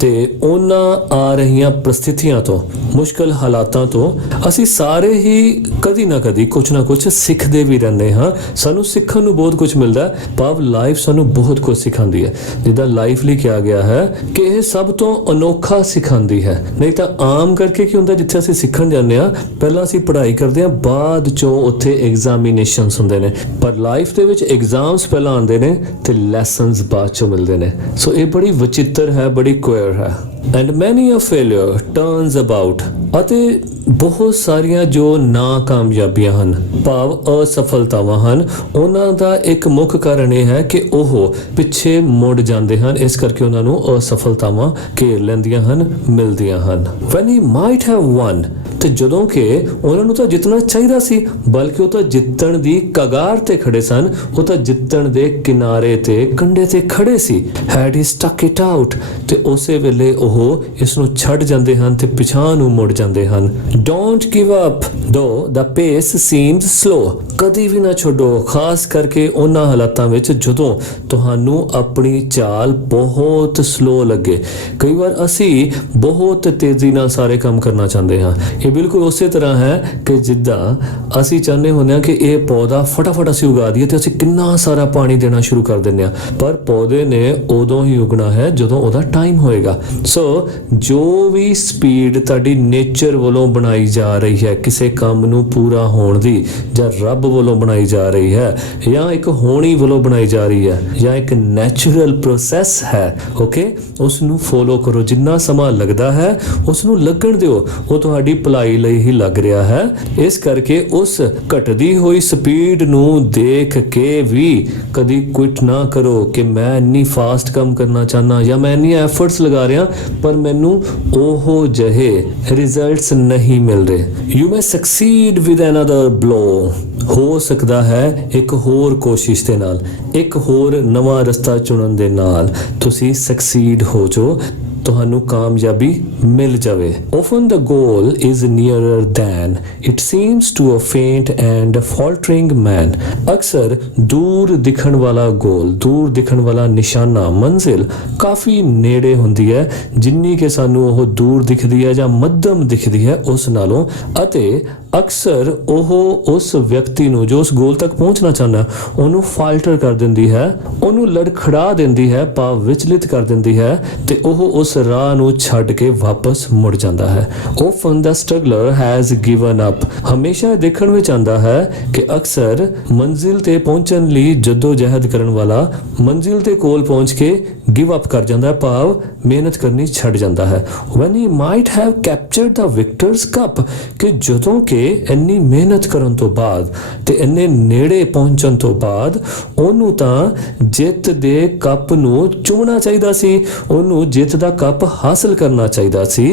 ਤੇ ਉਹਨਾਂ ਆ ਰਹੀਆਂ ਪ੍ਰਸਥਿਤੀਆਂ ਤੋਂ, ਮੁਸ਼ਕਲ ਹਾਲਾਤਾਂ ਤੋਂ ਅਸੀਂ ਸਾਰੇ ਹੀ ਕਦੀ ਨਾ ਕਦੀ ਕੁਝ ਨਾ ਕੁਝ ਸਿੱਖਦੇ ਵੀ ਰਹਿੰਦੇ ਹਾਂ, ਸਾਨੂੰ ਸਿੱਖਣ ਨੂੰ ਬਹੁਤ ਕੁਝ ਮਿਲਦਾ, ਭਾਵ ਲਾਈਫ ਸਾਨੂੰ ਬਹੁਤ ਕੁਝ ਸਿਖਾਉਂਦੀ ਹੈ। ਜਿੱਦਾਂ ਲਾਈਫ ਲਈ ਕਿਹਾ ਗਿਆ ਹੈ ਕਿ ਇਹ ਸਭ ਤੋਂ ਅਨੋਖਾ ਸਿਖਾਉਂਦੀ ਹੈ, ਨਹੀਂ ਤਾਂ ਆਮ ਕਰਕੇ ਕੀ ਹੁੰਦਾ, ਜਿੱਥੇ ਅਸੀਂ ਸਿੱਖਣ ਜਾਂਦੇ ਹਾਂ ਪਹਿਲਾਂ ਅਸੀਂ ਪੜ੍ਹਾਈ ਕਰਦੇ ਹਾਂ, ਬਾਅਦ ਚੋਂ ਉੱਥੇ ਐਗਜ਼ਾਮੀਨੇਸ਼ਨਸ ਹੁੰਦੇ ਨੇ, ਪਰ ਲਾਈਫ ਦੇ ਵਿੱਚ ਐਗਜ਼ਾਮਸ ਪਹਿਲਾਂ ਆਉਂਦੇ ਨੇ ਤੇ ਲੈਸਨਸ ਬਾਅਦ ਚੋਂ ਮਿਲਦੇ ਨੇ। ਸੋ ਇਹ ਬੜੀ ਵਿਚਿੱਤਰ ਹੈ, ਬੜੀ ਕੁਅਰ ਹੈ। ਐਂਡ ਮੈਨੀ ਅ ਫੇਲਿਅਰ ਟਰਨਸ ਅਬਾਊਟ, ਅਤੇ ਬਹੁਤ ਸਾਰੀਆਂ ਜੋ ਨਾਕਾਮਯਾਬੀਆਂ ਹਨ, ਭਾਵ ਅਸਫਲਤਾਵਾਂ ਹਨ, ਉਹਨਾਂ ਦਾ ਇੱਕ ਮੁੱਖ ਕਾਰਨ ਇਹ ਹੈ ਕਿ ਉਹ ਪਿੱਛੇ ਮੁੜ ਜਾਂਦੇ ਹਨ, ਇਸ ਕਰਕੇ ਉਹਨਾਂ ਨੂੰ ਅਸਫਲਤਾਵਾਂ ਘੇਰ ਲੈਂਦੀਆਂ ਹਨ, ਮਿਲਦੀਆਂ ਹਨ। when he might have won, ਤੇ ਜਦੋਂ ਕਿ ਉਹਨਾਂ ਨੂੰ ਤਾਂ ਜਿੱਤਣਾ ਚਾਹੀਦਾ ਸੀ, ਬਲਕਿ ਉਹ ਤਾਂ ਜਿੱਤਣ ਦੀ ਕਗਾਰ ਤੇ ਖੜੇ ਸਨ, ਉਹ ਤਾਂ ਜਿੱਤਣ ਦੇ ਕਿਨਾਰੇ ਤੇ ਕੰਢੇ ਤੇ ਖੜੇ ਸੀ। had he stuck it out, ਤੇ ਉਸੇ ਵੇਲੇ ਉਹ ਇਸ ਨੂੰ ਛੱਡ ਜਾਂਦੇ ਹਨ ਤੇ ਪਿਛਾਂਹ ਨੂੰ ਮੁੜ ਜਾਂਦੇ ਹਨ। ਡੋਂਟ ਗਿਵ ਅਪ ਦੋ ਦ ਪੇਸ ਸੀਮਸ ਸਲੋ, ਕਦੀ ਵੀ ਨਾ ਛੱਡੋ, ਖਾਸ ਕਰਕੇ ਉਹਨਾਂ ਹਾਲਾਤਾਂ ਵਿੱਚ ਜਦੋਂ ਤੁਹਾਨੂੰ ਆਪਣੀ ਚਾਲ ਬਹੁਤ ਸਲੋ ਲੱਗੇ। ਕਈ ਵਾਰ ਅਸੀਂ ਬਹੁਤ ਤੇਜ਼ੀ ਨਾਲ ਸਾਰੇ ਕੰਮ ਕਰਨਾ ਚਾਹੁੰਦੇ ਹਾਂ। ਇਹ ਬਿਲਕੁਲ ਉਸੇ ਤਰ੍ਹਾਂ ਹੈ ਕਿ ਜਿੱਦਾਂ ਅਸੀਂ ਚਾਹੁੰਦੇ ਹੁੰਦੇ ਹਾਂ ਕਿ ਇਹ ਪੌਦਾ ਫਟਾਫਟ ਅਸੀਂ ਉਗਾ ਦਈਏ ਤੇ ਅਸੀਂ ਕਿੰਨਾ ਸਾਰਾ ਪਾਣੀ ਦੇਣਾ ਸ਼ੁਰੂ ਕਰ ਦਿੰਦੇ ਹਾਂ, ਪਰ ਪੌਦੇ ਨੇ ਉਦੋਂ ਹੀ ਉਗਣਾ ਹੈ ਜਦੋਂ ਉਹਦਾ ਟਾਈਮ ਹੋਏਗਾ। ਸੋ ਜੋ ਵੀ ਸਪੀਡ ਤੁਹਾਡੀ ਨੇਚਰ ਵੱਲੋਂ ਬਣਾਈ ਜਾ ਰਹੀ ਹੈ ਕਿਸੇ ਕੰਮ ਨੂੰ ਪੂਰਾ ਹੋਣ ਦੀ, ਜਾਂ ਰੱਬ ਵੱਲੋਂ ਬਣਾਈ ਜਾ ਰਹੀ ਹੈ, ਜਾਂ ਇੱਕ ਹੋਣੀ ਵੱਲੋਂ ਬਣਾਈ ਜਾ ਰਹੀ ਹੈ, ਜਾਂ ਇੱਕ ਨੈਚੁਰਲ ਪ੍ਰੋਸੈਸ ਹੈ, ਓਕੇ, ਉਸ ਨੂੰ ਫੋਲੋ ਕਰੋ। ਜਿੰਨਾ ਸਮਾਂ ਲੱਗਦਾ ਹੈ ਉਸ ਨੂੰ ਲੱਗਣ ਦਿਓ, ਉਹ ਤੁਹਾਡੀ ਭਲਾਈ ਲਈ ਹੀ ਲੱਗ ਰਿਹਾ ਹੈ। ਇਸ ਕਰਕੇ ਉਸ ਘਟਦੀ ਹੋਈ ਸਪੀਡ ਨੂੰ ਦੇਖ ਕੇ ਵੀ ਕਦੀ ਕੁਇਟ ਨਾ ਕਰੋ ਕਿ ਮੈਂ ਇੰਨੀ ਫਾਸਟ ਕੰਮ ਕਰਨਾ ਚਾਹਨਾ ਜਾਂ ਮੈਂ ਇੰਨੀ ਐਫਰਟਸ ਲਗਾ ਰਿਹਾ ਪਰ ਮੈਨੂੰ ਉਹ ਜਿਹੇ ਰਿਜ਼ਲਟਸ ਨਹੀਂ ਮਿਲ ਰਹੇ। You may succeed with another blow, ਹੋ ਸਕਦਾ ਹੈ ਇੱਕ ਹੋਰ ਕੋਸ਼ਿਸ਼ ਦੇ ਨਾਲ, ਇੱਕ ਹੋਰ ਨਵਾਂ ਰਸਤਾ ਚੁਣਨ ਦੇ ਨਾਲ ਤੁਸੀਂ ਸਕਸੀਡ ਹੋ ਜਾਓ, ਤੁਹਾਨੂੰ ਕਾਮਯਾਬੀ ਮਿਲ ਜਾਵੇ। Often the goal is nearer than it seems to a faint and faltering man। ਅਕਸਰ ਦੂਰ ਦਿਖਣ ਵਾਲਾ ਗੋਲ, ਦੂਰ ਦਿਖਣ ਵਾਲਾ ਨਿਸ਼ਾਨਾ, ਮੰਜ਼ਿਲ ਕਾਫੀ ਨੇੜੇ ਹੁੰਦੀ ਹੈ ਜਿੰਨੀ ਕਿ ਸਾਨੂੰ ਉਹ ਦੂਰ ਦਿਖਦੀ ਹੈ ਜਾਂ ਮੱਧਮ ਦਿਖਦੀ ਹੈ ਉਸ ਨਾਲੋਂ, ਅਤੇ ਅਕਸਰ ਉਹ ਉਸ ਵਿਅਕਤੀ ਨੂੰ ਜੋ ਉਸ ਗੋਲ ਤੱਕ ਪਹੁੰਚਣਾ ਚਾਹੁੰਦਾ ਉਹਨੂੰ ਫਾਲਟਰ ਕਰ ਦਿੰਦੀ ਹੈ, ਉਹਨੂੰ ਲੜਖੜਾ ਦਿੰਦੀ ਹੈ, ਭਾਵ ਵਿਚਲਿਤ ਕਰ ਦਿੰਦੀ ਹੈ, ਤੇ ਉਹ ਉਸ ਰਾਹ ਨੂੰ ਛੱਡ ਕੇ ਵਾਪਸ ਮੁੜ ਜਾਂਦਾ ਹੈ। Often the struggler has given up। ਹਮੇਸ਼ਾ ਦੇਖਣ ਵਿੱਚ ਆਉਂਦਾ ਹੈ ਕਿ ਅਕਸਰ ਮੰਜ਼ਿਲ ਤੇ ਪਹੁੰਚਣ ਲਈ ਜਦੋਜਹਿਦ ਕਰਨ ਵਾਲਾ ਮੰਜ਼ਿਲ ਦੇ ਕੋਲ ਪਹੁੰਚ ਕੇ ਗਿਵ ਅਪ ਕਰ ਜਾਂਦਾ ਹੈ, ਭਾਵ ਮਿਹਨਤ ਕਰਨੀ ਛੱਡ ਜਾਂਦਾ ਹੈ। When he might have captured the victor's cup, ਕਿ ਜਦੋਂ ਕਿ ਇੰਨੀ ਮਿਹਨਤ ਕਰਨ ਤੋਂ ਬਾਅਦ ਤੇ ਇੰਨੇ ਨੇੜੇ ਪਹੁੰਚਣ ਤੋਂ ਬਾਅਦ ਉਹਨੂੰ ਤਾਂ ਜਿੱਤ ਦੇ ਕੱਪ ਨੂੰ ਚੁੰਮਣਾ ਚਾਹੀਦਾ ਸੀ, ਉਹਨੂੰ ਜਿੱਤ ਦਾ ਕੱਪ ਹਾਸਲ ਕਰਨਾ ਚਾਹੀਦਾ ਸੀ।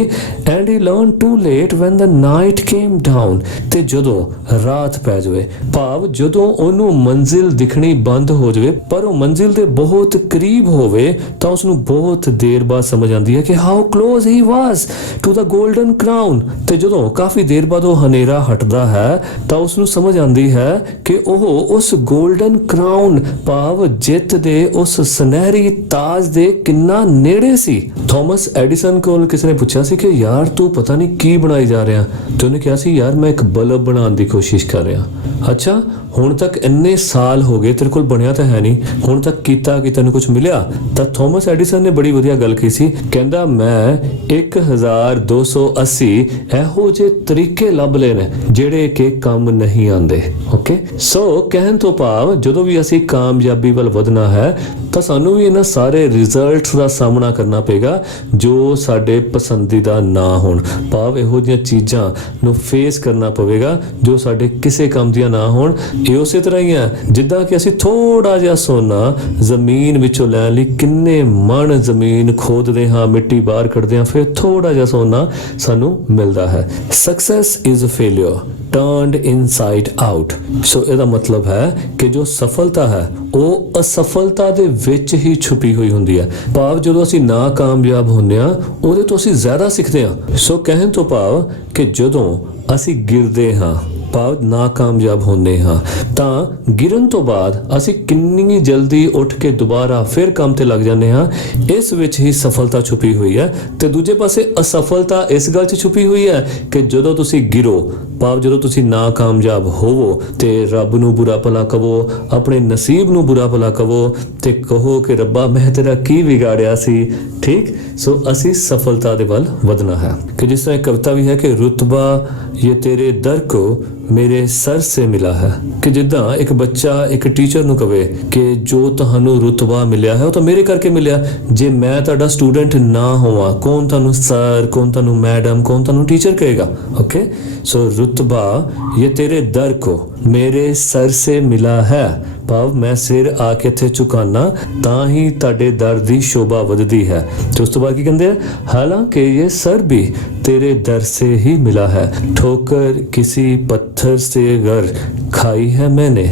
And he learned too late when the night came down। ਤੇ ਜਦੋਂ ਰਾਤ ਪੈ ਜਾਵੇ, ਭਾਵ ਜਦੋਂ ਉਹਨੂੰ ਮੰਜ਼ਿਲ ਦਿਖਣੀ ਬੰਦ ਹੋ ਜਾਵੇ ਪਰ ਉਹ ਮੰਜ਼ਿਲ ਦੇ ਬਹੁਤ ਕਰੀਬ ਹੋਵੇ, ਤਾਂ ਉਸ ਨੂੰ ਬਹੁਤ ਦੇਰ ਬਾਅਦ ਸਮਝ ਆਉਂਦੀ ਹੈ ਕਿ how close he was to the golden crown। ਤੇ ਜਦੋਂ ਕਾਫੀ ਦੇਰ ਬਾਅਦ ਉਹ ਹਨੇਰਾ ਹਟਦਾ ਹੈ ਤਾਂ ਉਸ ਨੂੰ ਸਮਝ ਆਉਂਦੀ ਹੈ ਕਿ ਉਹ ਉਸ 골ਡਨ ਕਰਾਊਨ, ਭਾਵ ਜਿੱਤ ਦੇ ਉਸ ਸੁਨਹਿਰੀ ਤਾਜ ਦੇ ਕਿੰਨਾ ਨੇੜੇ ਸੀ। ਥਾਮਸ ਐਡੀਸਨ ਕੋਲ ਕਿਸੇ ਨੇ ਪੁੱਛਿਆ ਸੀ ਕਿ ਯਾਰ ਤੂੰ ਪਤਾ ਨਹੀਂ ਕੀ ਬਣਾਈ ਜਾ ਰਿਹਾ, ਤੇ ਉਹਨੇ ਕਿਹਾ ਸੀ ਯਾਰ ਮੈਂ ਇੱਕ ਬਲਬ ਬਣਾਉਣ ਦੀ ਕੋਸ਼ਿਸ਼ ਕਰ ਰਿਹਾ। ਅੱਛਾ, ਹੁਣ ਤੱਕ ਇੰਨੇ ਸਾਲ ਹੋ ਗਏ ਤੇਰੇ ਕੋਲ ਬਣਿਆ ਤਾਂ ਹੈ ਨਹੀਂ, ਹੁਣ ਤੱਕ ਕੀਤਾ ਕਿ ਤੈਨੂੰ ਕੁਝ ਮਿਲਿਆ? ਤਾਂ ਥਾਮਸ ਐਡੀਸਨ ਨੇ ਬੜੀ ਵਧੀਆ ਗੱਲ ਕਹੀ ਸੀ, ਕਹਿੰਦਾ ਮੈਂ 1280 ਇਹੋ ਜਿਹੇ ਤਰੀਕੇ ਲੱਭ ਲਏ ਨੇ ਜਿਹੜੇ ਕਿ ਕੰਮ ਨਹੀਂ ਆਉਂਦੇ। ਓਕੇ, ਸੋ ਕਹਿਣ ਤੋਂ ਭਾਵ ਜਦੋਂ ਵੀ ਅਸੀਂ ਕਾਮਯਾਬੀ ਵੱਲ ਵਧਣਾ ਹੈ ਤਾਂ ਸਾਨੂੰ ਵੀ ਇਹਨਾਂ ਸਾਰੇ ਰਿਜ਼ਲਟਸ ਦਾ ਸਾਹਮਣਾ ਕਰਨਾ ਪਏਗਾ ਜੋ ਸਾਡੇ ਪਸੰਦੀਦਾ ਨਾ ਹੋਣ, ਭਾਵ ਇਹੋ ਜਿਹੀਆਂ ਚੀਜ਼ਾਂ ਨੂੰ ਫੇਸ ਕਰਨਾ ਪਵੇਗਾ ਜੋ ਸਾਡੇ ਕਿਸੇ ਕੰਮ ਦੀਆਂ ਨਾ ਹੋਣ। ਇਹ ਉਸੇ ਤਰ੍ਹਾਂ ਹੀ ਹੈ ਜਿੱਦਾਂ ਕਿ ਅਸੀਂ ਥੋੜਾ ਜਿਹਾ ਸੋਨਾ ਜ਼ਮੀਨ ਵਿੱਚੋਂ ਲੈਣ ਲਈ ਕਿੰਨੇ ਮਣ ਜ਼ਮੀਨ ਖੋਦਦੇ ਹਾਂ, ਮਿੱਟੀ ਬਾਹਰ ਕੱਢਦੇ ਹਾਂ, ਫਿਰ ਥੋੜਾ ਜਿਹਾ ਸੋਨਾ ਸਾਨੂੰ ਮਿਲਦਾ ਹੈ। Success is failure turned inside out. So ਇਹਦਾ ਮਤਲਬ ਹੈ ਕਿ ਜੋ ਸਫਲਤਾ ਹੈ ਉਹ ਅਸਫਲਤਾ ਦੇ ਵਿੱਚ ਹੀ ਛੁਪੀ ਹੋਈ ਹੁੰਦੀ ਹੈ, ਭਾਵ ਜਦੋਂ ਅਸੀਂ ਨਾਕਾਮਯਾਬ ਹੁੰਦੇ ਹਾਂ ਉਹਦੇ ਤੋਂ ਅਸੀਂ ਜ਼ਿਆਦਾ ਸਿੱਖਦੇ ਹਾਂ। ਸੋ ਕਹਿਣ ਤੋਂ ਭਾਵ ਕਿ ਜਦੋਂ ਅਸੀਂ ਗਿਰਦੇ ਹਾਂ, ਭਾਵ ਨਾਕਾਮਯਾਬ ਹੁੰਦੇ ਹਾਂ, ਤਾਂ ਗਿਰਨ ਤੋਂ ਬਾਅਦ ਅਸੀਂ ਕਿੰਨੀ ਜਲਦੀ ਉੱਠ ਕੇ ਦੁਬਾਰਾ ਫਿਰ ਕੰਮ ਤੇ ਲੱਗ ਜਾਂਦੇ ਹਾਂ, ਇਸ ਵਿੱਚ ਹੀ ਸਫਲਤਾ ਛੁਪੀ ਹੋਈ ਹੈ। ਤੇ ਦੂਜੇ ਪਾਸੇ ਅਸਫਲਤਾ ਇਸ ਗੱਲ 'ਚ ਛੁਪੀ ਹੋਈ ਹੈ ਕਿ ਜਦੋਂ ਤੁਸੀਂ ਗਿਰੋ, ਭਾਵ ਜਦੋਂ ਤੁਸੀਂ ਨਾਕਾਮਯਾਬ ਹੋਵੋ ਤੇ ਰੱਬ ਨੂੰ ਬੁਰਾ ਭਲਾ ਕਹੋ, ਆਪਣੇ ਨਸੀਬ ਨੂੰ ਬੁਰਾ ਭਲਾ ਕਹੋ ਤੇ ਕਹੋ ਕਿ ਰੱਬਾ ਮੈਂ ਤੇਰਾ ਕੀ ਵਿਗਾੜਿਆ ਸੀ। ਠੀਕ, ਸੋ ਅਸੀਂ ਸਫਲਤਾ ਦੇ ਵੱਲ ਵਧਣਾ ਹੈ। ਕਿ ਜਿਸ ਤਰ੍ਹਾਂ ਇੱਕ ਕਵਿਤਾ ਵੀ ਹੈ ਕਿ ਰੁਤਬਾ ਇਹ ਤੇਰੇ ਦਰ ਕੋ ਮੇਰੇ ਸਰ ਸੇ ਮਿਲਾ ਹੈ, ਕਿ ਜਿੱਦਾਂ ਇੱਕ ਬੱਚਾ ਇੱਕ ਟੀਚਰ ਨੂੰ ਕਵੇ ਕਿ ਜੋ ਤੁਹਾਨੂੰ ਰੁਤਬਾ ਮਿਲਿਆ ਹੈ ਉਹ ਤਾਂ ਮੇਰੇ ਕਰਕੇ ਮਿਲਿਆ, ਜੇ ਮੈਂ ਤੁਹਾਡਾ ਸਟੂਡੈਂਟ ਨਾ ਹੋਵਾਂ ਕੌਣ ਤੁਹਾਨੂੰ ਸਰ, ਕੌਣ ਤੁਹਾਨੂੰ ਮੈਡਮ, ਕੌਣ ਤੁਹਾਨੂੰ ਟੀਚਰ ਕਹੇਗਾ। ਓਕੇ, ਸੋ ਰੁਤਬਾ ਇਹ ਤੇਰੇ ਦਰ ਕੋ ਮੇਰੇ ਸਰ ਸੇ ਮਿਲਾ ਹੈ, ਭਾਵ ਮੈਂ ਸਿਰ ਆ ਕੇ ਇੱਥੇ ਝੁਕਾਨਾ ਤਾਂ ਹੀ ਤੁਹਾਡੇ ਦਰ ਦੀ ਸ਼ੋਭਾ ਵਧਦੀ ਹੈ। ਤੇ ਉਸ ਤੋਂ ਬਾਅਦ ਕੀ ਕਹਿੰਦੇ ਆ, ਹਾਲਾਂਕਿ ਇਹ ਸਰ ਵੀ तेरे दर से ही मिला है, ठोकर किसी पत्थर से अगर खाई है मैंने,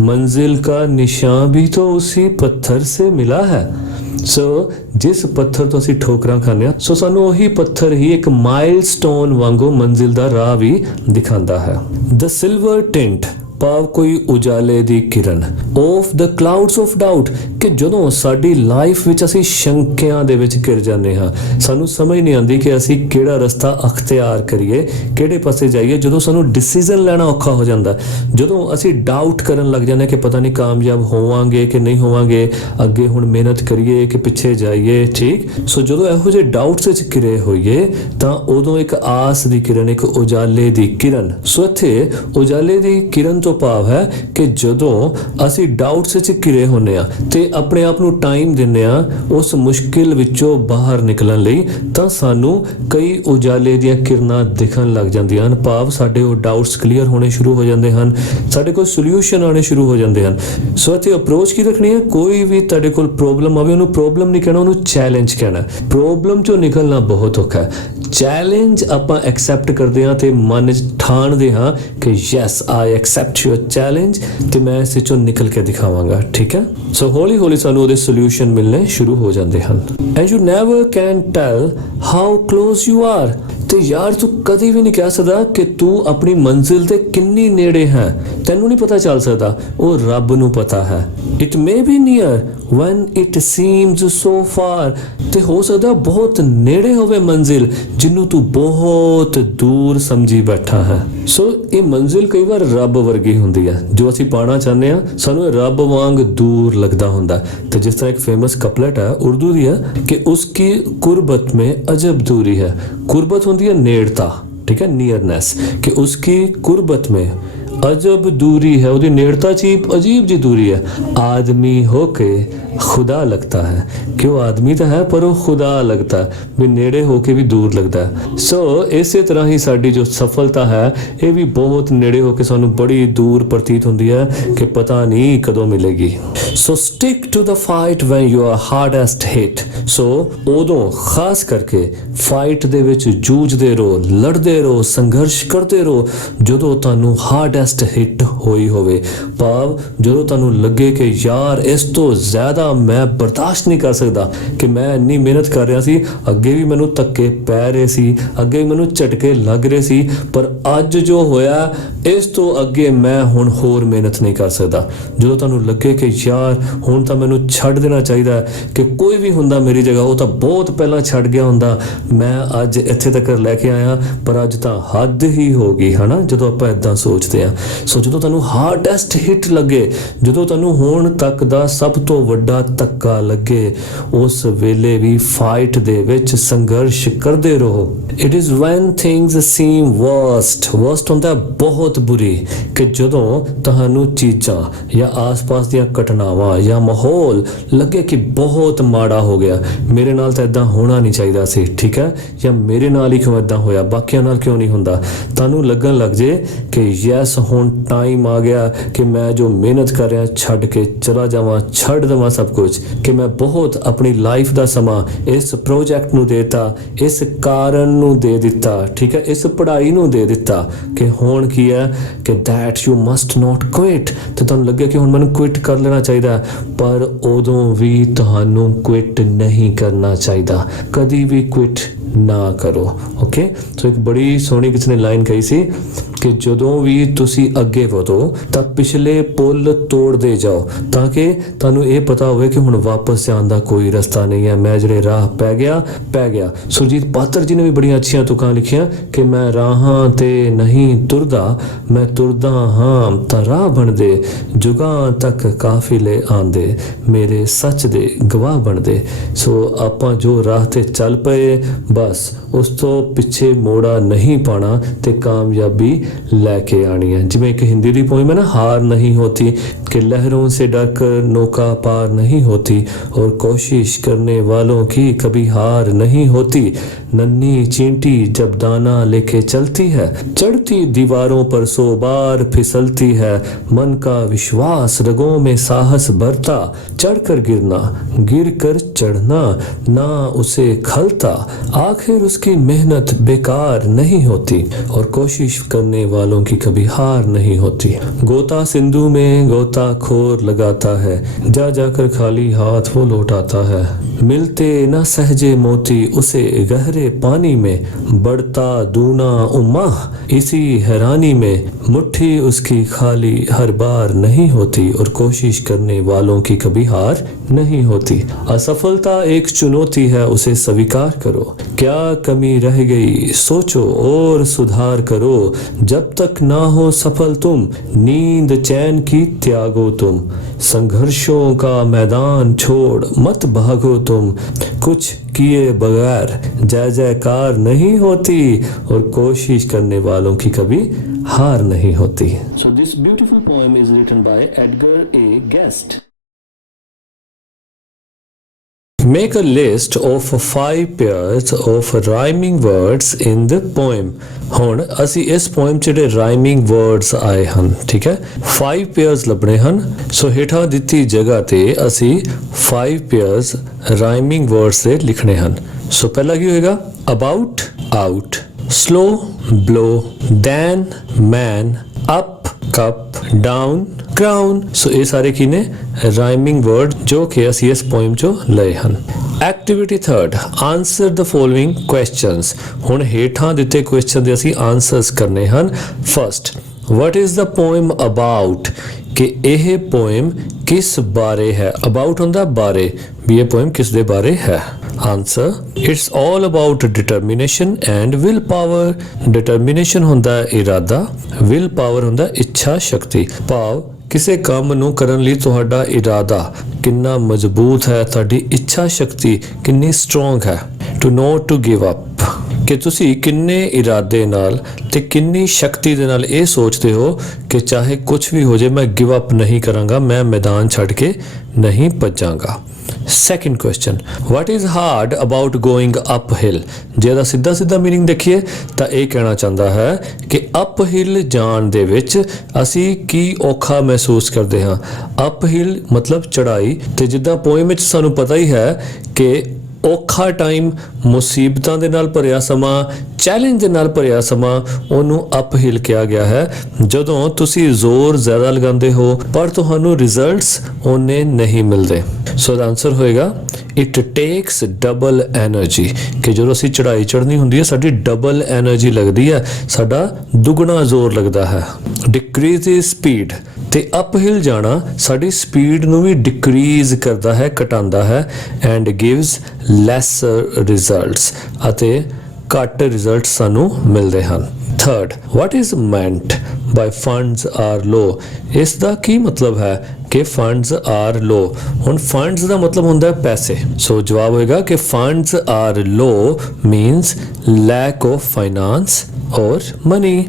मंजिल का निशान भी तो उसी पत्थर से मिला है। ਸੋ ਜਿਸ ਪੱਥਰ ਤੋਂ ਅਸੀਂ ਠੋਕਰਾਂ ਖਾਂਦੇ ਹਾਂ, ਸੋ ਸਾਨੂੰ ਉਹੀ ਪੱਥਰ ਹੀ ਇੱਕ ਮਾਈਲਸਟੋਨ ਵਾਂਗੂ ਮੰਜ਼ਿਲ ਦਾ ਰਾਹ ਵੀ ਦਿਖਾਉਂਦਾ ਹੈ। ਦ ਸਿਲਵਰ ਟਿੰਟ ਭਾਵ ਕੋਈ ਉਜਾਲੇ ਦੀ ਕਿਰਨ, ਆਫ ਦ ਕਲਾਊਡਸ ਆਫ ਡਾਊਟ, ਕਿ ਜਦੋਂ ਸਾਡੀ ਲਾਈਫ ਵਿੱਚ ਅਸੀਂ ਸ਼ੰਕਿਆਂ ਦੇ ਵਿੱਚ ਘਿਰ ਜਾਂਦੇ ਹਾਂ, ਸਾਨੂੰ ਸਮਝ ਨਹੀਂ ਆਉਂਦੀ ਕਿ ਅਸੀਂ ਕਿਹੜਾ ਰਸਤਾ ਅਖਤਿਆਰ ਕਰੀਏ, ਕਿਹੜੇ ਪਾਸੇ ਜਾਈਏ, ਜਦੋਂ ਸਾਨੂੰ ਡਿਸੀਜਨ ਲੈਣਾ ਔਖਾ ਹੋ ਜਾਂਦਾ, ਜਦੋਂ ਅਸੀਂ ਡਾਊਟ ਕਰਨ ਲੱਗ ਜਾਂਦੇ ਕਿ ਪਤਾ ਨਹੀਂ ਕਾਮਯਾਬ ਹੋਵਾਂਗੇ ਕਿ ਨਹੀਂ ਹੋਵਾਂਗੇ, ਅੱਗੇ ਹੁਣ ਮਿਹਨਤ ਕਰੀਏ ਕਿ ਪਿੱਛੇ ਜਾਈਏ, ਠੀਕ। ਸੋ ਜਦੋਂ ਇਹੋ ਜਿਹੇ ਡਾਊਟਸ ਵਿੱਚ ਘਿਰੇ ਹੋਈਏ ਤਾਂ ਉਦੋਂ ਇੱਕ ਆਸ ਦੀ ਕਿਰਨ, ਇੱਕ ਉਜਾਲੇ ਦੀ ਕਿਰਨ। ਸੋ ਇੱਥੇ ਉਜਾਲੇ ਦੀ ਕਿਰਨ ਤੋਂ ਭਾਵ ਹੈ ਕਿ ਜਦੋਂ ਅਸੀਂ ਡਾਊਟਸ ਵਿੱਚ ਘਿਰੇ ਹੁੰਦੇ ਆ ਤੇ ਆਪਣੇ ਆਪ ਨੂੰ ਟਾਈਮ ਦਿੰਦੇ ਆ ਉਸ ਮੁਸ਼ਕਿਲ ਵਿੱਚੋਂ ਬਾਹਰ ਨਿਕਲਣ ਲਈ, ਤਾਂ ਸਾਨੂੰ ਕਈ ਉਜਾਲੇ ਦੀਆਂ ਕਿਰਨਾਂ ਦਿਖਣ ਲੱਗ ਜਾਂਦੀਆਂ ਹਨ। ਭਾਵ ਸਾਡੇ ਉਹ ਡਾਊਟਸ ਕਲੀਅਰ ਹੋਣੇ ਸ਼ੁਰੂ ਹੋ ਜਾਂਦੇ ਹਨ, ਸਾਡੇ ਕੋਲ ਸੋਲੂਸ਼ਨ ਆਉਣੇ ਸ਼ੁਰੂ ਹੋ ਜਾਂਦੇ ਹਨ। ਸੋ ਇੱਥੇ ਅਪਰੋਚ ਕੀ ਰੱਖਣੀ ਹੈ, ਕੋਈ ਵੀ ਤੁਹਾਡੇ ਕੋਲ ਪ੍ਰੋਬਲਮ ਆਵੇ ਉਹਨੂੰ ਪ੍ਰੋਬਲਮ ਨਹੀਂ ਕਹਿਣਾ, ਉਹਨੂੰ ਚੈਲੰਜ ਕਹਿਣਾ। ਪ੍ਰੋਬਲਮ ਚੋਂ ਨਿਕਲਣਾ ਬਹੁਤ ਔਖਾ ਹੈ, ਚੈਲੰਜ ਆਪਾਂ ਐਕਸੈਪਟ ਕਰਦੇ ਹਾਂ ਤੇ ਮਨ ਵਿੱਚ ਠਾਣਦੇ ਹਾਂ ਕਿ yes I accept your challenge, ਤੇ ਮੈਂ ਇਸ ਵਿੱਚੋਂ ਨਿਕਲ ਕੇ ਦਿਖਾਵਾਂਗਾ, ਠੀਕ ਹੈ। ਸੋ ਹੌਲੀ ਹੌਲੀ ਸਾਨੂੰ ਉਹਦੇ ਸੋਲੂਸ਼ਨ ਮਿਲਣੇ ਸ਼ੁਰੂ ਹੋ ਜਾਂਦੇ ਹਨ। And you never can tell how close you are, ਤੇ ਯਾਰ ਤੂੰ ਕਦੀ ਵੀ ਨਹੀਂ ਕਹਿ ਸਕਦਾ ਕਿ ਤੂੰ ਆਪਣੀ ਮੰਜ਼ਿਲ ਤੇ ਕਿੰਨੀ ਨੇੜੇ ਹੈ, ਤੈਨੂੰ ਨਹੀਂ ਪਤਾ ਚੱਲ ਸਕਦਾ, ਉਹ ਰੱਬ ਨੂੰ ਪਤਾ ਹੈ। It may be near when it seems so far, ਤੇ ਹੋ ਸਕਦਾ ਬਹੁਤ ਨੇੜੇ ਹੋਵੇ ਮੰਜ਼ਿਲ ਜਿਹਨੂੰ ਤੂੰ ਬਹੁਤ ਦੂਰ ਸਮਝੀ ਬੈਠਾ ਹੈ। ਸੋ ਇਹ ਮੰਜ਼ਿਲ ਕਈ ਵਾਰ ਰੱਬ ਵਰਗੀ ਹੁੰਦੀ ਹੈ, ਜੋ ਅਸੀਂ ਪਾਣਾ ਚਾਹੁੰਦੇ ਹਾਂ ਸਾਨੂੰ ਇਹ ਰੱਬ ਵਾਂਗ ਦੂਰ ਲੱਗਦਾ ਹੁੰਦਾ। ਤੇ ਜਿਸ ਤਰ੍ਹਾਂ ਇੱਕ ਫੇਮਸ ਕਪਲਟ ਹੈ ਉਰਦੂ ਦੀ ਹੈ ਕਿ ਉਸकी कुर्बत में अजब दूरी है, कुर्बत होती है नेड़ता, ठीक है, नियरनेस, कि उसकी कुर्बत में अजब दूरी है, ਉਹਦੀ ਨੇੜਤਾ 'ਚ ਅਜੀਬ ਜੀ ਦੂਰੀ ਹੈ। ਆਦਮੀ ਹੋ ਕੇ खुदा लगता है कि वो आदमी तो है पर वो खुदा लगता है, भी नेड़े होके भी दूर लगता है। सो इसे तरह ही साडी जो सफलता है ये भी बहुत नेड़े होके सानू बड़ी दूर प्रतीत होती है कि पता नहीं कदों मिलेगी। So stick to the fight when you are hardest hit, so उदों खास करके फाइट दे विच जूझदे रहो, लड़दे रहो, संघर्ष करते रहो ਜਦੋਂ ਤੁਹਾਨੂੰ ਹਾਰਡੈਸਟ ਹਿੱਟ ਹੋਈ ਹੋਵੇ। ਭਾਵ ਜਦੋਂ ਤੁਹਾਨੂੰ ਲੱਗੇ ਕਿ ਯਾਰ ਇਸ ਤੋਂ ਜ਼ਿਆਦਾ ਮੈਂ ਬਰਦਾਸ਼ਤ ਨਹੀਂ ਕਰ ਸਕਦਾ, ਕਿ ਮੈਂ ਇੰਨੀ ਮਿਹਨਤ ਕਰ ਰਿਹਾ ਸੀ, ਅੱਗੇ ਵੀ ਮੈਨੂੰ ਧੱਕੇ ਪੈ ਰਹੇ ਸੀ, ਅੱਗੇ ਵੀ ਮੈਨੂੰ ਝਟਕੇ ਲੱਗ ਰਹੇ ਸੀ, ਪਰ ਅੱਜ ਜੋ ਹੋਇਆ ਇਸ ਤੋਂ ਅੱਗੇ ਮੈਂ ਹੁਣ ਹੋਰ ਮਿਹਨਤ ਨਹੀਂ ਕਰ ਸਕਦਾ। ਜਦੋਂ ਤੁਹਾਨੂੰ ਲੱਗੇ ਕਿ ਯਾਰ ਹੁਣ ਤਾਂ ਮੈਨੂੰ ਛੱਡ ਦੇਣਾ ਚਾਹੀਦਾ, ਕਿ ਕੋਈ ਵੀ ਹੁੰਦਾ ਮੇਰੀ ਜਗ੍ਹਾ ਉਹ ਤਾਂ ਬਹੁਤ ਪਹਿਲਾਂ ਛੱਡ ਗਿਆ ਹੁੰਦਾ, ਮੈਂ ਅੱਜ ਇੱਥੇ ਤੱਕ ਲੈ ਕੇ ਆਇਆ, ਪਰ ਅੱਜ ਤਾਂ ਹੱਦ ਹੀ ਹੋ ਗਈ, ਹਨਾ, ਜਦੋਂ ਆਪਾਂ ਇਦਾਂ ਸੋਚਦੇ ਹਾਂ। ਸੋ ਜਦੋਂ ਤੁਹਾਨੂੰ ਹਾਰਡੈਸਟ ਹਿੱਟ ਲੱਗੇ, ਜਦੋਂ ਤੁਹਾਨੂੰ ਹੁਣ ਤੱਕ ਦਾ ਸਭ ਤੋਂ ਵੱਡਾ ਧੱਕਾ ਲੱਗੇ, ਉਸ ਵੇਲੇ ਵੀ ਫਾਈਟ ਦੇ ਵਿੱਚ ਸੰਘਰਸ਼ ਕਰਦੇ ਰਹੋ। It is when things seem worst, worst ਹੁੰਦਾ ਬਹੁਤ ਬੁਰੀ, ਕਿ ਜਦੋਂ ਤੁਹਾਨੂੰ ਚੀਜ਼ਾਂ ਜਾਂ ਆਸ-ਪਾਸ ਦੀਆਂ ਘਟਨਾਵਾਂ ਜਾਂ ਮਾਹੌਲ ਲੱਗੇ ਕਿ ਬਹੁਤ ਮਾੜਾ ਹੋ ਗਿਆ, ਮੇਰੇ ਨਾਲ ਤਾਂ ਇਦਾਂ ਹੋਣਾ ਨਹੀਂ ਚਾਹੀਦਾ ਸੀ, ਠੀਕ ਹੈ, ਜਾਂ ਮੇਰੇ ਨਾਲ ਹੀ ਕਿਉਂ ਇਦਾਂ ਹੋਇਆ, ਬਾਕੀਆਂ ਨਾਲ ਕਿਉਂ ਨਹੀਂ ਹੁੰਦਾ। ਤੁਹਾਨੂੰ ਲੱਗਣ ਲੱਗ ਜੇ ਕਿ ਯੈਸ ਹੁਣ ਟਾਈਮ ਆ ਗਿਆ ਕਿ ਮੈਂ ਜੋ ਮਿਹਨਤ ਕਰ ਰਿਹਾ ਛੱਡ ਕੇ ਚਲਾ ਜਾਵਾਂ, ਛੱਡ ਦੇਵਾਂ ਸਭ ਕੁਝ, ਕਿ ਮੈਂ ਬਹੁਤ ਆਪਣੀ ਲਾਈਫ ਦਾ ਸਮਾਂ ਇਸ ਪ੍ਰੋਜੈਕਟ ਨੂੰ ਦੇਤਾ, ਇਸ ਕਾਰਨ ਨੂੰ ਦੇ ਦਿੱਤਾ, ਠੀਕ ਹੈ, ਇਸ ਪੜ੍ਹਾਈ ਨੂੰ ਦੇ ਦਿੱਤਾ, ਕਿ ਹੁਣ ਕੀ ਹੈ ਕਿ that you must not quit, ਤੇ ਤੁਹਾਨੂੰ ਲੱਗੇ ਕਿ ਹੁਣ ਮੈਨੂੰ ਕੁਇਟ ਕਰ ਲੈਣਾ ਚਾਹੀਦਾ, ਪਰ ਉਦੋਂ ਵੀ ਤੁਹਾਨੂੰ ਕੁਇਟ ਨਹੀਂ ਕਰਨਾ ਚਾਹੀਦਾ, ਕਦੀ ਵੀ ਕੁਇਟ ਨਾ ਕਰੋ। ਓਕੇ, ਸੋ ਇੱਕ ਬੜੀ ਸੋਹਣੀ ਕਿਸੇ ਨੇ ਲਾਈਨ ਕਹੀ ਸੀ ਕਿ ਜਦੋਂ ਵੀ ਤੁਸੀਂ ਅੱਗੇ ਵਧੋ ਤਾਂ ਪਿਛਲੇ ਪੁੱਲ ਤੋੜਦੇ ਜਾਓ, ਤਾਂ ਕਿ ਤੁਹਾਨੂੰ ਇਹ ਪਤਾ ਹੋਵੇ ਕਿ ਹੁਣ ਵਾਪਸ ਜਾਣ ਦਾ ਕੋਈ ਰਸਤਾ ਨਹੀਂ ਹੈ, ਮੈਂ ਜਿਹੜੇ ਰਾਹ ਪੈ ਗਿਆ। ਸੁਰਜੀਤ ਪਾਤਰ ਜੀ ਨੇ ਵੀ ਬੜੀਆਂ ਅੱਛੀਆਂ ਤੁਕਾਂ ਲਿਖੀਆਂ ਕਿ ਮੈਂ ਰਾਹਾਂ ਤੇ ਨਹੀਂ ਤੁਰਦਾ, ਮੈਂ ਤੁਰਦਾ ਹਾਂ ਤਾਂ ਰਾਹ ਬਣਦੇ, ਜੁਗਾਂ ਤੱਕ ਕਾਫਿਲੇ ਆਂਦੇ, ਮੇਰੇ ਸੱਚ ਦੇ ਗਵਾਹ ਬਣਦੇ। ਸੋ ਆਪਾਂ ਜੋ ਰਾਹ ਤੇ ਚੱਲ ਪਏ, ਬਸ ਉਸ ਤੋਂ ਪਿੱਛੇ ਮੋੜਾ ਨਹੀਂ ਪਾਣਾ ਤੇ ਕਾਮਯਾਬੀ लेके आनी है। जिमें एक हिंदी दी पोइम है ना, हार नहीं होती, कि लहरों से डरकर नौका पार नहीं होती, और कोशिश करने वालों की कभी हार नहीं होती, नन्ही चींटी जब दाना लेके चलती है, चढ़ती दीवारों पर 100 बार फिसलती है, मन का विश्वास रगों में साहस भरता, चढ़कर गिरना गिर कर चढ़ना ना उसे खलता, आखिर उसकी मेहनत बेकार नहीं होती और कोशिश करने वालों की कभी हार नहीं होती। गोता सिंधु में गोताखोर लगाता है, जा जाकर खाली हाथ वो लौटाता है, मिलते न सहजे मोती उसे गहरे पानी में, बढ़ता दूना उम्माह इसी हैरानी में, मुट्ठी उसकी खाली हर बार नहीं होती और कोशिश करने वालों की कभी हार नहीं होती। असफलता एक चुनौती है, उसे स्वीकार करो, क्या कमी रह गई सोचो और सुधार करो, जब तक ना हो सफल तुम नींद चैन की त्यागो तुम, संघर्षों का मैदान छोड़ मत भागो तुम, कुछ किए बगैर जय जयकार नहीं होती और कोशिश करने वालों की कभी हार नहीं होती। So this beautiful poem is written by Edgar A. Guest. Make a list of 5 pairs of rhyming words in the poem. ਹੁਣ ਅਸੀਂ ਇਸ poem 'ਚ ਜਿਹੜੇ rhyming words ਆਏ ਹਨ, ਠੀਕ ਹੈ, 5 pairs ਲੱਭਣੇ ਹਨ। ਸੋ ਹੇਠਾਂ ਦਿੱਤੀ ਜਗ੍ਹਾ ਤੇ ਅਸੀਂ 5 pairs rhyming words ਦੇ ਲਿਖਣੇ ਹਨ। ਸੋ ਪਹਿਲਾ ਕੀ ਹੋਏਗਾ? about, out, slow, blow, dan, man, up, cup, down, crown। ਸੋ ਇਹ ਸਾਰੇ ਕੀ ਨੇ? ਰਾਈਮਿੰਗ ਵਰਡ ਜੋ ਕਿ ਅਸੀਂ ਇਸ ਪੋਇਮ ਚੋਂ ਲਏ ਹਨ। ਐਕਟੀਵਿਟੀ 3rd, ਆਨਸਰ ਦ ਫੋਲੋਇੰਗ ਕੁਐਸਚਨਸ। ਹੁਣ ਹੇਠਾਂ ਦਿੱਤੇ ਕੁਐਸਚਨ ਦੇ ਅਸੀਂ ਆਨਸਰਸ ਕਰਨੇ ਹਨ। First, what is the poem about? ਕਿ ਇਹ ਪੋਇਮ ਕਿਸ ਬਾਰੇ ਹੈ? about ਹੁੰਦਾ ਬਾਰੇ, ਵੀ ਇਹ ਪੋਇਮ ਕਿਸ ਦੇ ਬਾਰੇ ਹੈ। answer, it's all about determination and willpower। determination ਹੁੰਦਾ ਇਰਾਦਾ, will power ਹੁੰਦਾ ਇੱਛਾ ਸ਼ਕਤੀ। ਭਾਵ ਕਿਸੇ ਕੰਮ ਨੂੰ ਕਰਨ ਲਈ ਤੁਹਾਡਾ ਇਰਾਦਾ ਕਿੰਨਾ ਮਜ਼ਬੂਤ ਹੈ, ਤੁਹਾਡੀ ਇੱਛਾ ਸ਼ਕਤੀ ਕਿੰਨੀ ਸਟਰੋਂਗ ਹੈ। to not to give up, ਕਿ ਤੁਸੀਂ ਕਿੰਨੇ ਇਰਾਦੇ ਨਾਲ ਤੇ ਕਿੰਨੀ ਸ਼ਕਤੀ ਦੇ ਨਾਲ ਇਹ ਸੋਚਦੇ ਹੋ ਕਿ ਚਾਹੇ ਕੁਝ ਵੀ ਹੋ ਜਾਏ ਮੈਂ ਗਿਵ ਅਪ ਨਹੀਂ ਕਰਾਂਗਾ, ਮੈਂ ਮੈਦਾਨ ਛੱਡ ਕੇ ਨਹੀਂ ਭੱਜਾਂਗਾ। Second question, what is hard about going uphill? ਜੇ ਇਹਦਾ ਸਿੱਧਾ ਸਿੱਧਾ ਮੀਨਿੰਗ ਦੇਖੀਏ ਤਾਂ ਇਹ ਕਹਿਣਾ ਚਾਹੁੰਦਾ ਹੈ ਕਿ uphill ਜਾਣ ਦੇ ਵਿੱਚ ਅਸੀਂ ਕੀ ਔਖਾ ਮਹਿਸੂਸ ਕਰਦੇ ਹਾਂ। uphill ਮਤਲਬ ਚੜਾਈ, ਤੇ ਜਿੱਦਾਂ ਪੋਇਮ ਵਿੱਚ ਸਾਨੂੰ ਪਤਾ ਹੀ ਹੈ ਕਿ ਔਖਾ ਟਾਈਮ, ਮੁਸੀਬਤਾਂ ਦੇ ਨਾਲ ਭਰਿਆ ਸਮਾਂ, ਚੈਲੰਜ ਦੇ ਨਾਲ ਭਰਿਆ ਸਮਾਂ, ਉਹਨੂੰ ਅਪਹਿਲ ਕਿਹਾ ਗਿਆ ਹੈ। ਜਦੋਂ ਤੁਸੀਂ ਜ਼ੋਰ ਜ਼ਿਆਦਾ ਲਗਾਉਂਦੇ ਹੋ ਪਰ ਤੁਹਾਨੂੰ ਰਿਜ਼ਲਟਸ ਉਹਨੇ ਨਹੀਂ ਮਿਲਦੇ। ਸੋ ਦਾ ਆਨਸਰ ਹੋਏਗਾ ਇਟ ਟੇਕਸ ਡਬਲ ਐਨਰਜੀ, ਕਿ ਜਦੋਂ ਅਸੀਂ ਚੜਾਈ ਚੜ੍ਹਨੀ ਹੁੰਦੀ ਹੈ ਸਾਡੀ ਡਬਲ ਐਨਰਜੀ ਲੱਗਦੀ ਹੈ, ਸਾਡਾ ਦੁੱਗਣਾ ਜ਼ੋਰ ਲੱਗਦਾ ਹੈ। ਡਿਕਰੀਜ਼ ਸਪੀਡ, ਤੇ ਅਪਹਿਲ ਜਾਣਾ ਸਾਡੀ ਸਪੀਡ ਨੂੰ ਵੀ ਡਿਕਰੀਜ਼ ਕਰਦਾ ਹੈ, ਘਟਾਉਂਦਾ ਹੈ। ਐਂਡ ਗਿਵਸ ਲੈਸਰ ਰਿਜ਼ਲਟਸ, ਅਤੇ ਘੱਟ ਰਿਜ਼ਲਟ ਸਾਨੂੰ ਮਿਲਦੇ ਹਨ। Third, what is meant by funds are low? ਇਸ ਦਾ ਕੀ ਮਤਲਬ ਹੈ ਕਿ funds are low? ਹੁਣ funds ਦਾ ਮਤਲਬ ਹੁੰਦਾ ਹੈ ਪੈਸੇ। ਸੋ ਜਵਾਬ ਹੋਏਗਾ ਕਿ funds are low means lack of finance or money,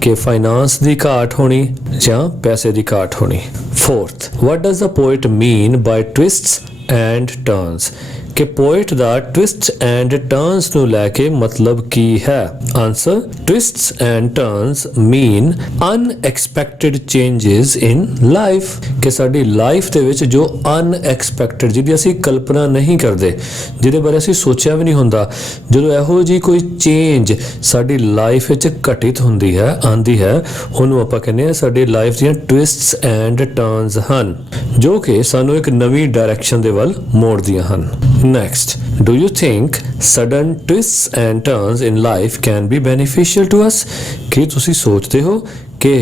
ਕਿ ਫਾਈਨਾਂਸ ਦੀ ਘਾਟ ਹੋਣੀ ਜਾਂ ਪੈਸੇ ਦੀ ਘਾਟ ਹੋਣੀ। Fourth, what does the poet mean by twists and turns? ਕਿ ਪੋਇਟ ਦਾ ਟਵਿਸਟਸ ਐਂਡ ਟਰਨਸ ਨੂੰ ਲੈ ਕੇ ਮਤਲਬ ਕੀ ਹੈ? Answer, twists and turns mean unexpected changes in life, ਕਿ ਸਾਡੀ ਲਾਈਫ ਦੇ ਵਿੱਚ ਜੋ ਅਨਐਕਸਪੈਕਟਡ, ਜਿਹਦੀ ਅਸੀਂ ਕਲਪਨਾ ਨਹੀਂ ਕਰਦੇ, ਜਿਹਦੇ ਬਾਰੇ ਅਸੀਂ ਸੋਚਿਆ ਵੀ ਨਹੀਂ ਹੁੰਦਾ, ਜਦੋਂ ਇਹੋ ਜਿਹੀ ਕੋਈ ਚੇਂਜ ਸਾਡੀ ਲਾਈਫ ਵਿੱਚ ਘਟਿਤ ਹੁੰਦੀ ਹੈ, ਆਉਂਦੀ ਹੈ, ਉਹਨੂੰ ਆਪਾਂ ਕਹਿੰਦੇ ਹਾਂ ਸਾਡੀ ਲਾਈਫ ਦੀਆਂ ਟਵਿਸਟਸ ਐਂਡ ਟਰਨਸ ਹਨ, ਜੋ ਕਿ ਸਾਨੂੰ ਇੱਕ ਨਵੀਂ ਡਾਇਰੈਕਸ਼ਨ ਦੇ ਵੱਲ ਮੋੜਦੀਆਂ ਹਨ। Next, do you think sudden twists and turns in life can be beneficial to us? ਕੀ ਤੁਸੀਂ ਸੋਚਦੇ ਹੋ ਕਿ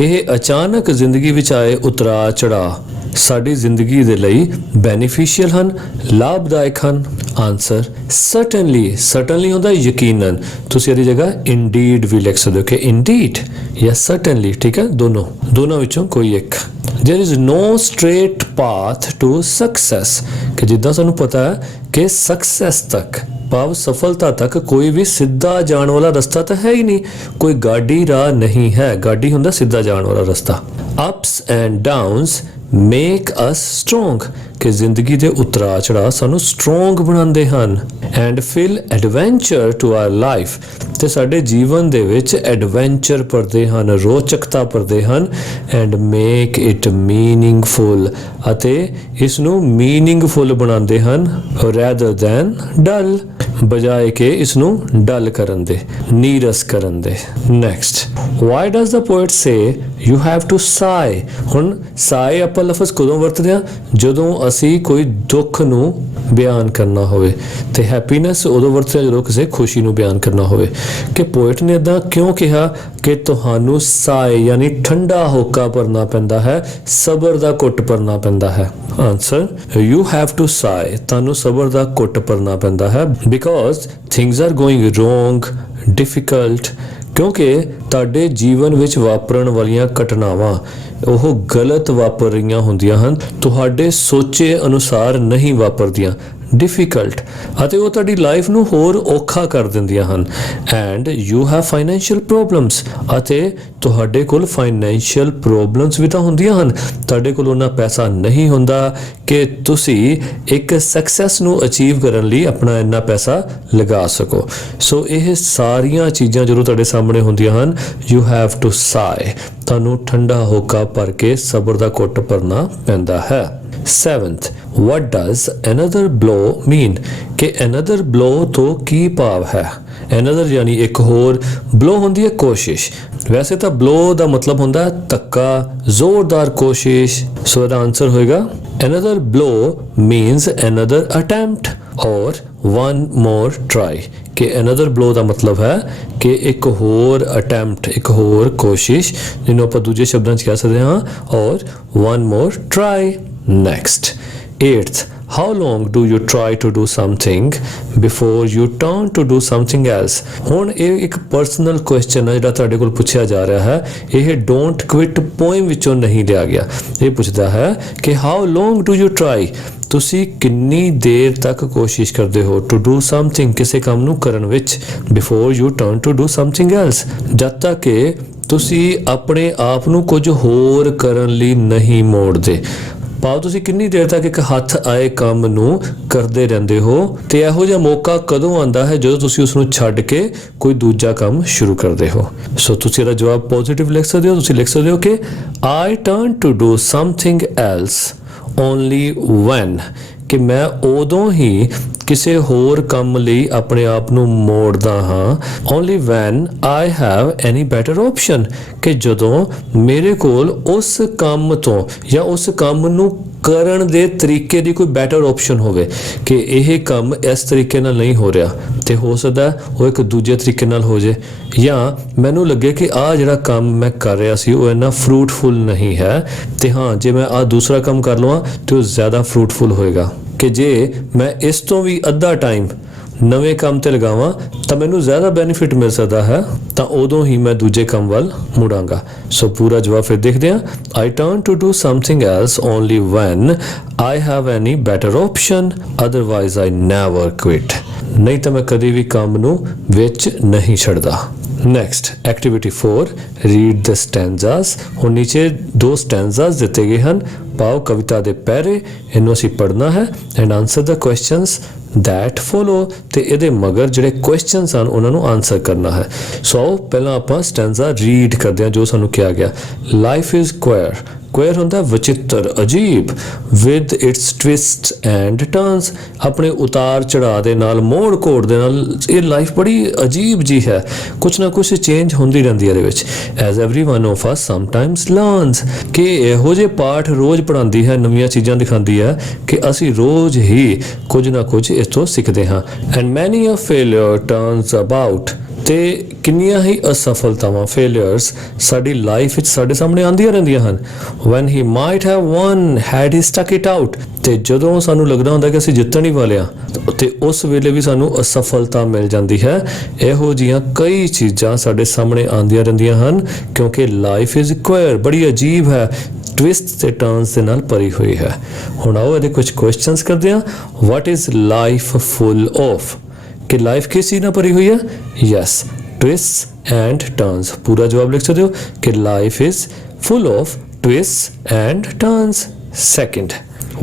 ਇਹ ਅਚਾਨਕ ਜ਼ਿੰਦਗੀ ਵਿੱਚ ਆਏ ਉਤਰਾਅ ਚੜਾਅ ਸਾਡੀ ਜ਼ਿੰਦਗੀ ਦੇ ਲਈ ਬੈਨੀਫੀਸ਼ੀਅਲ ਹਨ, ਲਾਭਦਾਇਕ ਹਨ? Answer, certainly. ਸਰਟਨਲੀ ਹੁੰਦਾ ਯਕੀਨਨ, ਤੁਸੀਂ ਇਹਦੀ ਜਗ੍ਹਾ ਇੰਡੀਡ ਵੀ ਲਿਖ ਸਕਦੇ ਹੋ ਕਿ ਇੰਡੀਡ ਜਾਂ ਸਰਟਨਲੀ, ਠੀਕ ਹੈ, ਦੋਨਾਂ ਵਿੱਚੋਂ ਕੋਈ ਇੱਕ। There is no straight path to success, ਕਿ ਜਿੱਦਾਂ ਸਾਨੂੰ ਪਤਾ ਹੈ ਕਿ ਸਕਸੈਸ ਤੱਕ, ਭਾਵ ਸਫਲਤਾ ਤੱਕ ਕੋਈ ਵੀ ਸਿੱਧਾ ਜਾਣ ਵਾਲਾ ਰਸਤਾ ਤਾਂ ਹੈ ਹੀ ਨਹੀਂ, ਕੋਈ ਗਾਡੀ ਰਾਹ ਨਹੀਂ ਹੈ। ਗਾਡੀ ਹੁੰਦਾ ਸਿੱਧਾ ਜਾਣ ਵਾਲਾ ਰਸਤਾ। ups and downs make us strong, ਕਿ ਜ਼ਿੰਦਗੀ ਦੇ ਉਤਰਾਅ ਚੜਾਅ ਸਾਨੂੰ ਸਟਰੋਂਗ ਬਣਾਉਂਦੇ ਹਨ। And fill adventure to our life, ਤੇ ਸਾਡੇ ਜੀਵਨ ਦੇ ਵਿੱਚ ਐਡਵੈਂਚਰ ਭਰਦੇ ਹਨ, ਰੋਚਕਤਾ ਭਰਦੇ ਹਨ। ਐਂਡ ਮੇਕ ਇਟ ਮੀਨਿੰਗਫੁਲ, ਅਤੇ ਇਸ ਨੂੰ ਮੀਨਿੰਗਫੁਲ ਬਣਾਉਂਦੇ ਹਨ, ਰੈਦਰ ਦੈਨ ਡਲ, ਬਜਾਏ ਕਿ ਇਸ ਨੂੰ ਡਲ ਕਰਨ ਦੇ, ਨੀਰਸ ਕਰਨ ਦੇ। Next, why does the poet say you have to sigh. ਹੁਣ ਸਾਈ ਆਪਾਂ ਲਫ਼ਜ਼ ਕਦੋਂ ਵਰਤਦੇ ਹਾਂ? ਜਦੋਂ ਅਸੀਂ ਕੋਈ ਦੁੱਖ ਨੂੰ ਬਿਆਨ ਕਰਨਾ ਹੋਵੇ, ਤੇ ਹੈਪੀਨੈਸ ਉਦੋਂ ਵਰਤਦੇ ਜਦੋਂ ਕਿਸੇ ਖੁਸ਼ੀ ਨੂੰ ਬਿਆਨ ਕਰਨਾ ਹੋਵੇ। ਕਿ ਪੋਇਟ ਨੇ ਇੱਦਾਂ ਕਿਉਂ ਕਿਹਾ ਕਿ ਤੁਹਾਨੂੰ ਸਾਈ ਯਾਨੀ ਠੰਡਾ ਹੋਕਾ ਭਰਨਾ ਪੈਂਦਾ ਹੈ, ਸਬਰ ਦਾ ਘੁੱਟ ਭਰਨਾ ਪੈਂਦਾ ਹੈ। ਆਨਸਰ, ਯੂ ਹੈਵ ਟੂ ਸਾਈ, ਤੁਹਾਨੂੰ ਸਬਰ ਦਾ ਘੁੱਟ ਭਰਨਾ ਪੈਂਦਾ ਹੈ, because things are going wrong, difficult, ਕਿਉਂਕਿ ਤੁਹਾਡੇ ਜੀਵਨ ਵਿੱਚ ਵਾਪਰਨ ਵਾਲੀਆਂ ਘਟਨਾਵਾਂ ਉਹ ਗਲਤ ਵਾਪਰ ਰਹੀਆਂ ਹੁੰਦੀਆਂ ਹਨ, ਤੁਹਾਡੇ ਸੋਚੇ ਅਨੁਸਾਰ ਨਹੀਂ ਵਾਪਰਦੀਆਂ, ਡਿਫਿਕਲਟ, ਅਤੇ ਉਹ ਤੁਹਾਡੀ ਲਾਈਫ ਨੂੰ ਹੋਰ ਔਖਾ ਕਰ ਦਿੰਦੀਆਂ ਹਨ। And you have financial problems, ਅਤੇ ਤੁਹਾਡੇ ਕੋਲ ਫਾਈਨੈਂਸ਼ੀਅਲ ਪ੍ਰੋਬਲਮਸ ਵੀ ਤਾਂ ਹੁੰਦੀਆਂ ਹਨ, ਤੁਹਾਡੇ ਕੋਲ ਉਹਨਾਂ ਪੈਸਾ ਨਹੀਂ ਹੁੰਦਾ ਕਿ ਤੁਸੀਂ ਇੱਕ ਸਕਸੈਸ ਨੂੰ ਅਚੀਵ ਕਰਨ ਲਈ ਆਪਣਾ ਇੰਨਾ ਪੈਸਾ ਲਗਾ ਸਕੋ। ਸੋ ਇਹ ਸਾਰੀਆਂ ਚੀਜ਼ਾਂ ਜਦੋਂ ਤੁਹਾਡੇ ਸਾਹਮਣੇ ਹੁੰਦੀਆਂ ਹਨ, ਯੂ ਹੈਵ ਟੂ ਸਾਈ, ਤੁਹਾਨੂੰ ਠੰਡਾ ਹੋਕਾ ਭਰ ਕੇ ਸਬਰ ਦਾ ਘੁੱਟ ਭਰਨਾ ਪੈਂਦਾ ਹੈ। 7th, what does another blow mean? ਕਿ another blow ਤੋਂ ਕੀ ਭਾਵ ਹੈ? another ਯਾਨੀ ਇੱਕ ਹੋਰ, blow ਹੁੰਦੀ ਹੈ ਕੋਸ਼ਿਸ਼। ਵੈਸੇ ਤਾਂ blow ਦਾ ਮਤਲਬ ਹੁੰਦਾ ਹੈ ਧੱਕਾ, ਜ਼ੋਰਦਾਰ ਕੋਸ਼ਿਸ਼। ਸੋ ਇਹਦਾ ਆਨਸਰ ਹੋਏਗਾ another blow means another attempt or one more try। ਕਿ another blow ਦਾ ਮਤਲਬ ਹੈ ਕਿ ਇੱਕ ਹੋਰ attempt, ਇੱਕ ਹੋਰ ਕੋਸ਼ਿਸ਼, ਜਿਹਨੂੰ ਆਪਾਂ ਦੂਜੇ ਸ਼ਬਦਾਂ 'ਚ ਕਹਿ ਸਕਦੇ ਹਾਂ, ਔਰ one more try। Next, 8th, how long do you try to do something before you turn to do something else? ਹੁਣ ਇਹ ਇੱਕ ਪਰਸਨਲ ਕੁਐਸਚਨ ਹੈ ਜਿਹੜਾ ਤੁਹਾਡੇ ਕੋਲ ਪੁੱਛਿਆ ਜਾ ਰਿਹਾ ਹੈ। ਇਹ ਡੋਂਟ ਕੁਇਟ ਪੋਇਮ ਵਿੱਚੋਂ ਨਹੀਂ ਲਿਆ ਗਿਆ। ਇਹ ਪੁੱਛਦਾ ਹੈ ਕਿ how long do you try? ਤੁਸੀਂ ਕਿੰਨੀ ਦੇਰ ਤੱਕ ਕੋਸ਼ਿਸ਼ ਕਰਦੇ ਹੋ to do something, ਕਿਸੇ ਕੰਮ ਨੂੰ ਕਰਨ ਵਿੱਚ, before you turn to do something else, ਜਦ ਤੱਕ ਕਿ ਤੁਸੀਂ ਆਪਣੇ ਆਪ ਨੂੰ ਕੁਝ ਹੋਰ ਕਰਨ ਲਈ ਨਹੀਂ ਮੋੜਦੇ। ਭਾਵ ਤੁਸੀਂ ਕਿੰਨੀ ਦੇਰ ਤੱਕ ਇੱਕ ਹੱਥ ਆਏ ਕੰਮ ਨੂੰ ਕਰਦੇ ਰਹਿੰਦੇ ਹੋ, ਤੇ ਇਹੋ ਜਿਹਾ ਮੌਕਾ ਕਦੋਂ ਆਉਂਦਾ ਹੈ ਜਦੋਂ ਤੁਸੀਂ ਉਸ ਨੂੰ ਛੱਡ ਕੇ ਕੋਈ ਦੂਜਾ ਕੰਮ ਸ਼ੁਰੂ ਕਰਦੇ ਹੋ। ਸੋ ਤੁਸੀਂ ਇਹਦਾ ਜਵਾਬ ਪੋਜ਼ਿਟਿਵ ਲਿਖ ਸਕਦੇ ਹੋ। ਤੁਸੀਂ ਲਿਖ ਸਕਦੇ ਹੋ ਕਿ I turn to do something else only when, ਕਿ ਮੈਂ ਉਦੋਂ ਹੀ ਕਿਸੇ ਹੋਰ ਕੰਮ ਲਈ ਆਪਣੇ ਆਪ ਨੂੰ ਮੋੜਦਾ ਹਾਂ, only van I have any better option, ਕਿ ਜਦੋਂ ਮੇਰੇ ਕੋਲ ਉਸ ਕੰਮ ਤੋਂ ਜਾਂ ਉਸ ਕੰਮ ਨੂੰ ਕਰਨ ਦੇ ਤਰੀਕੇ ਦੀ ਕੋਈ ਬੈਟਰ ਆਪਸ਼ਨ ਹੋਵੇ, ਕਿ ਇਹ ਕੰਮ ਇਸ ਤਰੀਕੇ ਨਾਲ ਨਹੀਂ ਹੋ ਰਿਹਾ ਤੇ ਹੋ ਸਕਦਾ ਉਹ ਇੱਕ ਦੂਜੇ ਤਰੀਕੇ ਨਾਲ ਹੋ ਜੇ, ਜਾਂ ਮੈਨੂੰ ਲੱਗੇ ਕਿ ਆਹ ਜਿਹੜਾ ਕੰਮ ਮੈਂ ਕਰ ਰਿਹਾ ਸੀ ਉਹ ਇੰਨਾ ਫਰੂਟਫੁਲ ਨਹੀਂ ਹੈ, ਤੇ ਹਾਂ ਜੇ ਮੈਂ ਆਹ ਦੂਸਰਾ ਕੰਮ ਕਰ ਲਵਾਂ ਤੇ ਉਹ ਜ਼ਿਆਦਾ ਫਰੂਟਫੁਲ ਹੋਏਗਾ, ਕਿ ਜੇ ਮੈਂ ਇਸ ਤੋਂ ਵੀ ਅੱਧਾ ਟਾਈਮ ਨਵੇਂ ਕੰਮ ਤੇ ਲਗਾਵਾਂ ਤਾਂ ਮੈਨੂੰ ਜ਼ਿਆਦਾ ਬੈਨੀਫਿਟ ਮਿਲ ਸਕਦਾ ਹੈ, ਤਾਂ ਉਦੋਂ ਹੀ ਮੈਂ ਦੂਜੇ ਕੰਮ ਵੱਲ ਮੁੜਾਂਗਾ। ਸੋ ਪੂਰਾ ਜਵਾਬ ਫਿਰ ਦੇਖਦੇ ਹਾਂ। I turn to do something else only when I have any better option, otherwise I never quit। ਨਹੀਂ ਤਾਂ ਮੈਂ ਕਦੇ ਵੀ ਕੰਮ ਨੂੰ ਵਿੱਚ ਨਹੀਂ ਛੱਡਦਾ। Next, activity 4, read the stanzas. ਹੁਣ ਨੀਚੇ 2 ਸਟੈਂਜ਼ਾਸ ਦਿੱਤੇ ਗਏ ਹਨ, ਪਾਓ ਕਵਿਤਾ ਦੇ ਪੈਰੇ, ਇਹਨੂੰ ਅਸੀਂ ਪੜ੍ਹਨਾ ਹੈ and answer the questions that follow, ਤੇ ਇਹਦੇ ਮਗਰ ਜਿਹੜੇ ਕੁਐਸਚਨਸ ਹਨ ਉਹਨਾਂ ਨੂੰ ਆਨਸਰ ਕਰਨਾ ਹੈ। ਸੋ ਪਹਿਲਾਂ ਆਪਾਂ ਸਟੈਂਜ਼ਾ ਰੀਡ ਕਰਦੇ ਹਾਂ ਜੋ ਸਾਨੂੰ ਕਿਹਾ ਗਿਆ। ਲਾਈਫ ਇਜ਼ ਕੁਅਰ, ਕੁਅਰ ਹੁੰਦਾ ਵਚਿੱਤਰ, ਅਜੀਬ, with it's twist and turns, ਆਪਣੇ ਉਤਾਰ ਚੜਾਅ ਦੇ ਨਾਲ, ਮੋੜ ਕੋੜ ਦੇ ਨਾਲ ਇਹ ਲਾਈਫ ਬੜੀ ਅਜੀਬ ਜੀ ਹੈ, ਕੁਛ ਨਾ ਕੁਛ ਚੇਂਜ ਹੁੰਦੀ ਰਹਿੰਦੀ ਹੈ ਇਹਦੇ ਵਿੱਚ। As every one of us sometimes learns, ਕਿ ਇਹੋ ਜਿਹੇ ਪਾਠ ਰੋਜ਼ ਪੜ੍ਹਾਉਂਦੀ ਹੈ, ਨਵੀਆਂ ਚੀਜ਼ਾਂ ਦਿਖਾਉਂਦੀ ਹੈ ਕਿ ਅਸੀਂ ਰੋਜ਼ ਹੀ ਕੁਝ ਨਾ ਕੁਝ ਇਸ ਤੋਂ ਸਿੱਖਦੇ ਹਾਂ। ਐਂਡ ਮੈਨੀ ਅ ਫੇਲਿਅਰ ਟਰਨਸ ਅਬਾਊਟ, ਤੇ ਕਿੰਨੀਆਂ ਹੀ ਅਸਫਲਤਾਵਾਂ, ਫੇਲਿਅਰਸ ਸਾਡੀ ਲਾਈਫ ਵਿੱਚ ਸਾਡੇ ਸਾਹਮਣੇ ਆਉਂਦੀਆਂ ਰਹਿੰਦੀਆਂ ਹਨ। When he might have won had he stuck it out, ਤੇ ਜਦੋਂ ਸਾਨੂੰ ਲੱਗਦਾ ਹੁੰਦਾ ਕਿ ਅਸੀਂ ਜਿੱਤਣ ਹੀ ਵਾਲੇ ਹਾਂ ਤੇ ਉਸ ਵੇਲੇ ਵੀ ਸਾਨੂੰ ਅਸਫਲਤਾ ਮਿਲ ਜਾਂਦੀ ਹੈ। ਇਹੋ ਜਿਹੀਆਂ ਕਈ ਚੀਜ਼ਾਂ ਸਾਡੇ ਸਾਹਮਣੇ ਆਉਂਦੀਆਂ ਰਹਿੰਦੀਆਂ ਹਨ, ਕਿਉਂਕਿ ਲਾਈਫ ਇਜ਼ ਕੁਅਰ, ਬੜੀ ਅਜੀਬ ਹੈ, ਟਵਿਸਟ ਤੇ ਟਰਨਸ ਦੇ ਨਾਲ ਭਰੀ ਹੋਈ ਹੈ। ਹੁਣ ਆਓ ਇਹਦੇ ਕੁਝ ਕੁਐਸਚਨਸ ਕਰਦੇ ਹਾਂ। What is life full of, ਕਿ ਲਾਈਫ ਕਿਸ ਚੀਜ਼ ਨਾਲ ਭਰੀ ਹੋਈ ਹੈ? Yes, twist and turns. ਪੂਰਾ ਜਵਾਬ ਲਿਖ ਸਕਦੇ ਹੋ ਕਿ life is full of twists and turns. Second,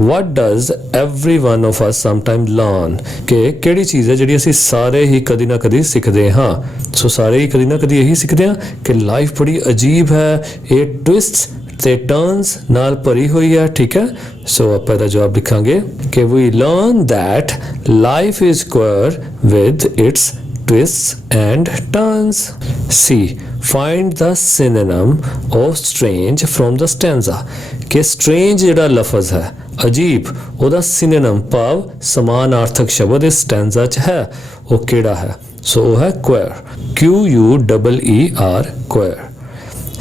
what does every one of us sometimes learn? ਕਿ ਕਿਹੜੀ ਚੀਜ਼ ਹੈ ਜਿਹੜੀ ਅਸੀਂ ਸਾਰੇ ਹੀ ਕਦੀ ਨਾ ਕਦੀ ਸਿੱਖਦੇ ਹਾਂ? ਸੋ ਸਾਰੇ ਹੀ ਕਦੀ ਨਾ ਕਦੀ ਇਹੀ ਸਿੱਖਦੇ ਹਾਂ ਕਿ ਲਾਈਫ ਬੜੀ ਅਜੀਬ ਹੈ, ਇਹ ਟਵਿਸਟਸ ਤੇ ਟਰਨਸ ਨਾਲ ਭਰੀ ਹੋਈ ਹੈ, ਠੀਕ ਹੈ? ਸੋ ਆਪਾਂ ਇਹਦਾ ਜਵਾਬ ਲਿਖਾਂਗੇ ਕਿ we learn that life is square with its twists and turns. C, find the synonym of strange from the stanza. ਕਿ strange ਜਿਹੜਾ ਲਫ਼ਜ਼ ਹੈ, ਅਜੀਬ, ਉਹਦਾ synonym ਭਾਵ ਸਮਾਨਾਰਥਕ ਸ਼ਬਦ ਇਸ ਸਟੈਂਜ਼ਾ 'ਚ ਹੈ, ਉਹ ਕਿਹੜਾ ਹੈ? ਸੋ ਉਹ ਹੈ queer, Queer, queer.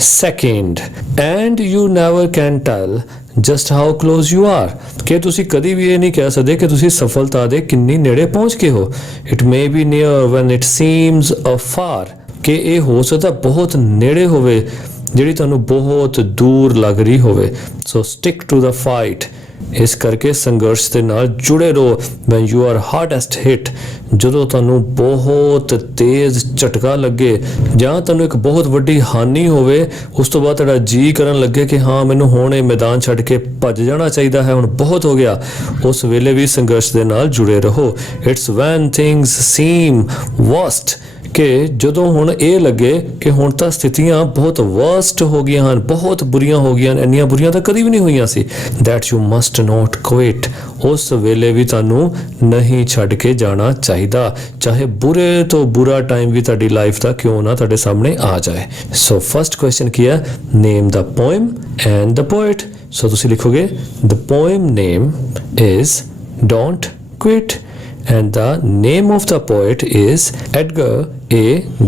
Second, and you never can tell just how close you are. ਕਿ ਤੁਸੀਂ ਕਦੀ ਵੀ ਇਹ ਨਹੀਂ ਕਹਿ ਸਕਦੇ ਕਿ ਤੁਸੀਂ ਸਫਲਤਾ ਦੇ ਕਿੰਨੀ ਨੇੜੇ ਪਹੁੰਚ ਗਏ ਹੋ. It may be near when it seems afar. ਕਿ ਇਹ ਹੋ ਸਕਦਾ ਬਹੁਤ ਨੇੜੇ ਹੋਵੇ ਜਿਹੜੀ ਤੁਹਾਨੂੰ ਬਹੁਤ ਦੂਰ ਲੱਗ ਰਹੀ ਹੋਵੇ. So stick to the fight. ਇਸ ਕਰਕੇ ਸੰਘਰਸ਼ ਦੇ ਨਾਲ ਜੁੜੇ ਰਹੋ. when you are hardest hit, ਜਦੋਂ ਤੁਹਾਨੂੰ ਬਹੁਤ ਤੇਜ਼ ਝਟਕਾ ਲੱਗੇ ਜਾਂ ਤੁਹਾਨੂੰ ਇੱਕ ਬਹੁਤ ਵੱਡੀ ਹਾਨੀ ਹੋਵੇ, ਉਸ ਤੋਂ ਬਾਅਦ ਤੁਹਾਡਾ ਜੀ ਕਰਨ ਲੱਗੇ ਕਿ ਹਾਂ ਮੈਨੂੰ ਹੁਣ ਇਹ ਮੈਦਾਨ ਛੱਡ ਕੇ ਭੱਜ ਜਾਣਾ ਚਾਹੀਦਾ ਹੈ, ਹੁਣ ਬਹੁਤ ਹੋ ਗਿਆ, ਉਸ ਵੇਲੇ ਵੀ ਸੰਘਰਸ਼ ਦੇ ਨਾਲ ਜੁੜੇ ਰਹੋ. It's when things seem worst, ਕਿ ਜਦੋਂ ਹੁਣ ਇਹ ਲੱਗੇ ਕਿ ਹੁਣ ਤਾਂ ਸਥਿਤੀਆਂ ਬਹੁਤ ਵਰਸਟ ਹੋ ਗਈਆਂ ਹਨ, ਬਹੁਤ ਬੁਰੀਆਂ ਹੋ ਗਈਆਂ, ਇੰਨੀਆਂ ਬੁਰੀਆਂ ਤਾਂ ਕਦੀ ਵੀ ਨਹੀਂ ਹੋਈਆਂ ਸੀ, that you must not quit. ਉਸ ਵੇਲੇ ਵੀ ਤੁਹਾਨੂੰ ਨਹੀਂ ਛੱਡ ਕੇ ਜਾਣਾ ਚਾਹੀਦਾ, ਚਾਹੇ ਬੁਰੇ ਤੋਂ ਬੁਰਾ ਟਾਈਮ ਵੀ ਤੁਹਾਡੀ ਲਾਈਫ ਦਾ ਕਿਉਂ ਨਾ ਤੁਹਾਡੇ ਸਾਹਮਣੇ ਆ ਜਾਏ. ਸੋ ਫਸਟ ਕੁਐਸਚਨ ਕੀ ਹੈ? ਨੇਮ ਦਾ ਪੋਇਮ ਐਂਡ ਦਾ ਪੋਇਟ. ਸੋ ਤੁਸੀਂ ਲਿਖੋਗੇ the poem name is Don't Quit and the name of the poet is Edgar A.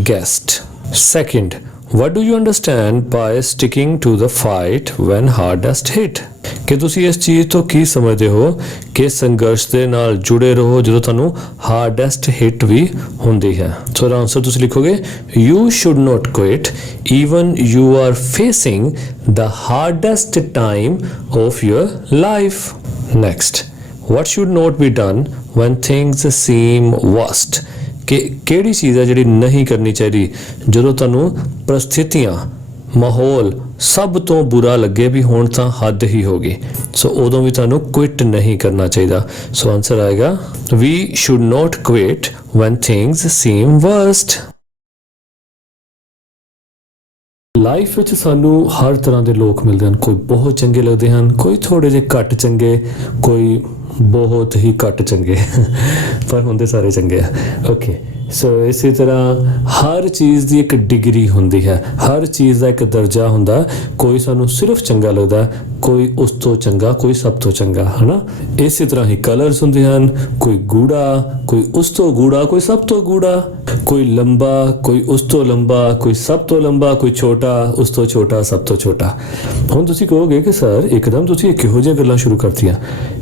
Guest. Second, what do you understand by sticking to the fight when hardest hit? ਕਿ ਤੁਸੀਂ ਇਸ ਚੀਜ਼ ਤੋਂ ਕੀ ਸਮਝਦੇ ਹੋ ਕਿ ਸੰਘਰਸ਼ ਦੇ ਨਾਲ ਜੁੜੇ ਰਹੋ ਜਦੋਂ ਤੁਹਾਨੂੰ ਹਾਰਡੈਸਟ ਹਿੱਟ ਵੀ ਹੁੰਦੀ ਹੈ? ਸੋ ਦਾ ਆਨਸਰ ਤੁਸੀਂ ਲਿਖੋਗੇ you should not quit even you are facing the hardest time of your life. Next, what should not be done when things seem worst? ਕਿ ਕਿਹੜੀ ਚੀਜ਼ ਹੈ ਜਿਹੜੀ ਨਹੀਂ ਕਰਨੀ ਚਾਹੀਦੀ ਜਦੋਂ ਤੁਹਾਨੂੰ ਪ੍ਰਸਥਿਤੀਆਂ, ਮਾਹੌਲ ਸਭ ਤੋਂ ਬੁਰਾ ਲੱਗੇ ਵੀ ਹੁਣ ਤਾਂ ਹੱਦ ਹੀ ਹੋ ਗਈ, ਸੋ ਉਦੋਂ ਵੀ ਤੁਹਾਨੂੰ ਕੁਇਟ ਨਹੀਂ ਕਰਨਾ ਚਾਹੀਦਾ. ਸੋ ਆਨਸਰ ਆਏਗਾ we should not quit when things seem worst. Life ਵਿੱਚ ਸਾਨੂੰ ਹਰ ਤਰ੍ਹਾਂ ਦੇ ਲੋਕ ਮਿਲਦੇ ਹਨ, ਕੋਈ ਬਹੁਤ ਚੰਗੇ ਲੱਗਦੇ ਹਨ, ਕੋਈ ਥੋੜੇ ਜਿਹੇ ਘੱਟ ਚੰਗੇ, ਕੋਈ ਬਹੁਤ ਹੀ ਘੱਟ ਚੰਗੇ, ਪਰ ਹੁੰਦੇ ਸਾਰੇ ਚੰਗੇ ਆ. ਓਕੇ, ਸੋ ਇਸੇ ਤਰ੍ਹਾਂ ਹਰ ਚੀਜ਼ ਦੀ ਇੱਕ ਡਿਗਰੀ ਹੁੰਦੀ ਹੈ, ਹਰ ਚੀਜ਼ ਦਾ ਇੱਕ ਦਰਜਾ ਹੁੰਦਾ. ਕੋਈ ਸਾਨੂੰ ਸਿਰਫ ਚੰਗਾ ਲੱਗਦਾ, ਕੋਈ ਉਸ ਤੋਂ ਚੰਗਾ, ਕੋਈ ਸਭ ਤੋਂ ਚੰਗਾ, ਹੈ ਨਾ? ਇਸੇ ਤਰ੍ਹਾਂ ਹੀ ਕਲਰਸ ਹੁੰਦੇ ਹਨ, ਕੋਈ ਗੂੜਾ, ਕੋਈ ਉਸ ਤੋਂ ਗੂੜਾ, ਕੋਈ ਸਭ ਤੋਂ ਗੂੜਾ, ਕੋਈ ਲੰਬਾ, ਕੋਈ ਉਸ ਤੋਂ ਲੰਬਾ, ਕੋਈ ਸਭ ਤੋਂ ਲੰਬਾ, ਕੋਈ ਛੋਟਾ, ਉਸ ਤੋਂ ਛੋਟਾ, ਸਭ ਤੋਂ ਛੋਟਾ. ਹੁਣ ਤੁਸੀਂ ਕਹੋਗੇ ਕਿ ਸਰ ਇੱਕਦਮ ਤੁਸੀਂ ਕਿਹੋ ਜਿਹੀਆਂ ਗੱਲਾਂ ਸ਼ੁਰੂ ਕਰਤੀਆਂ?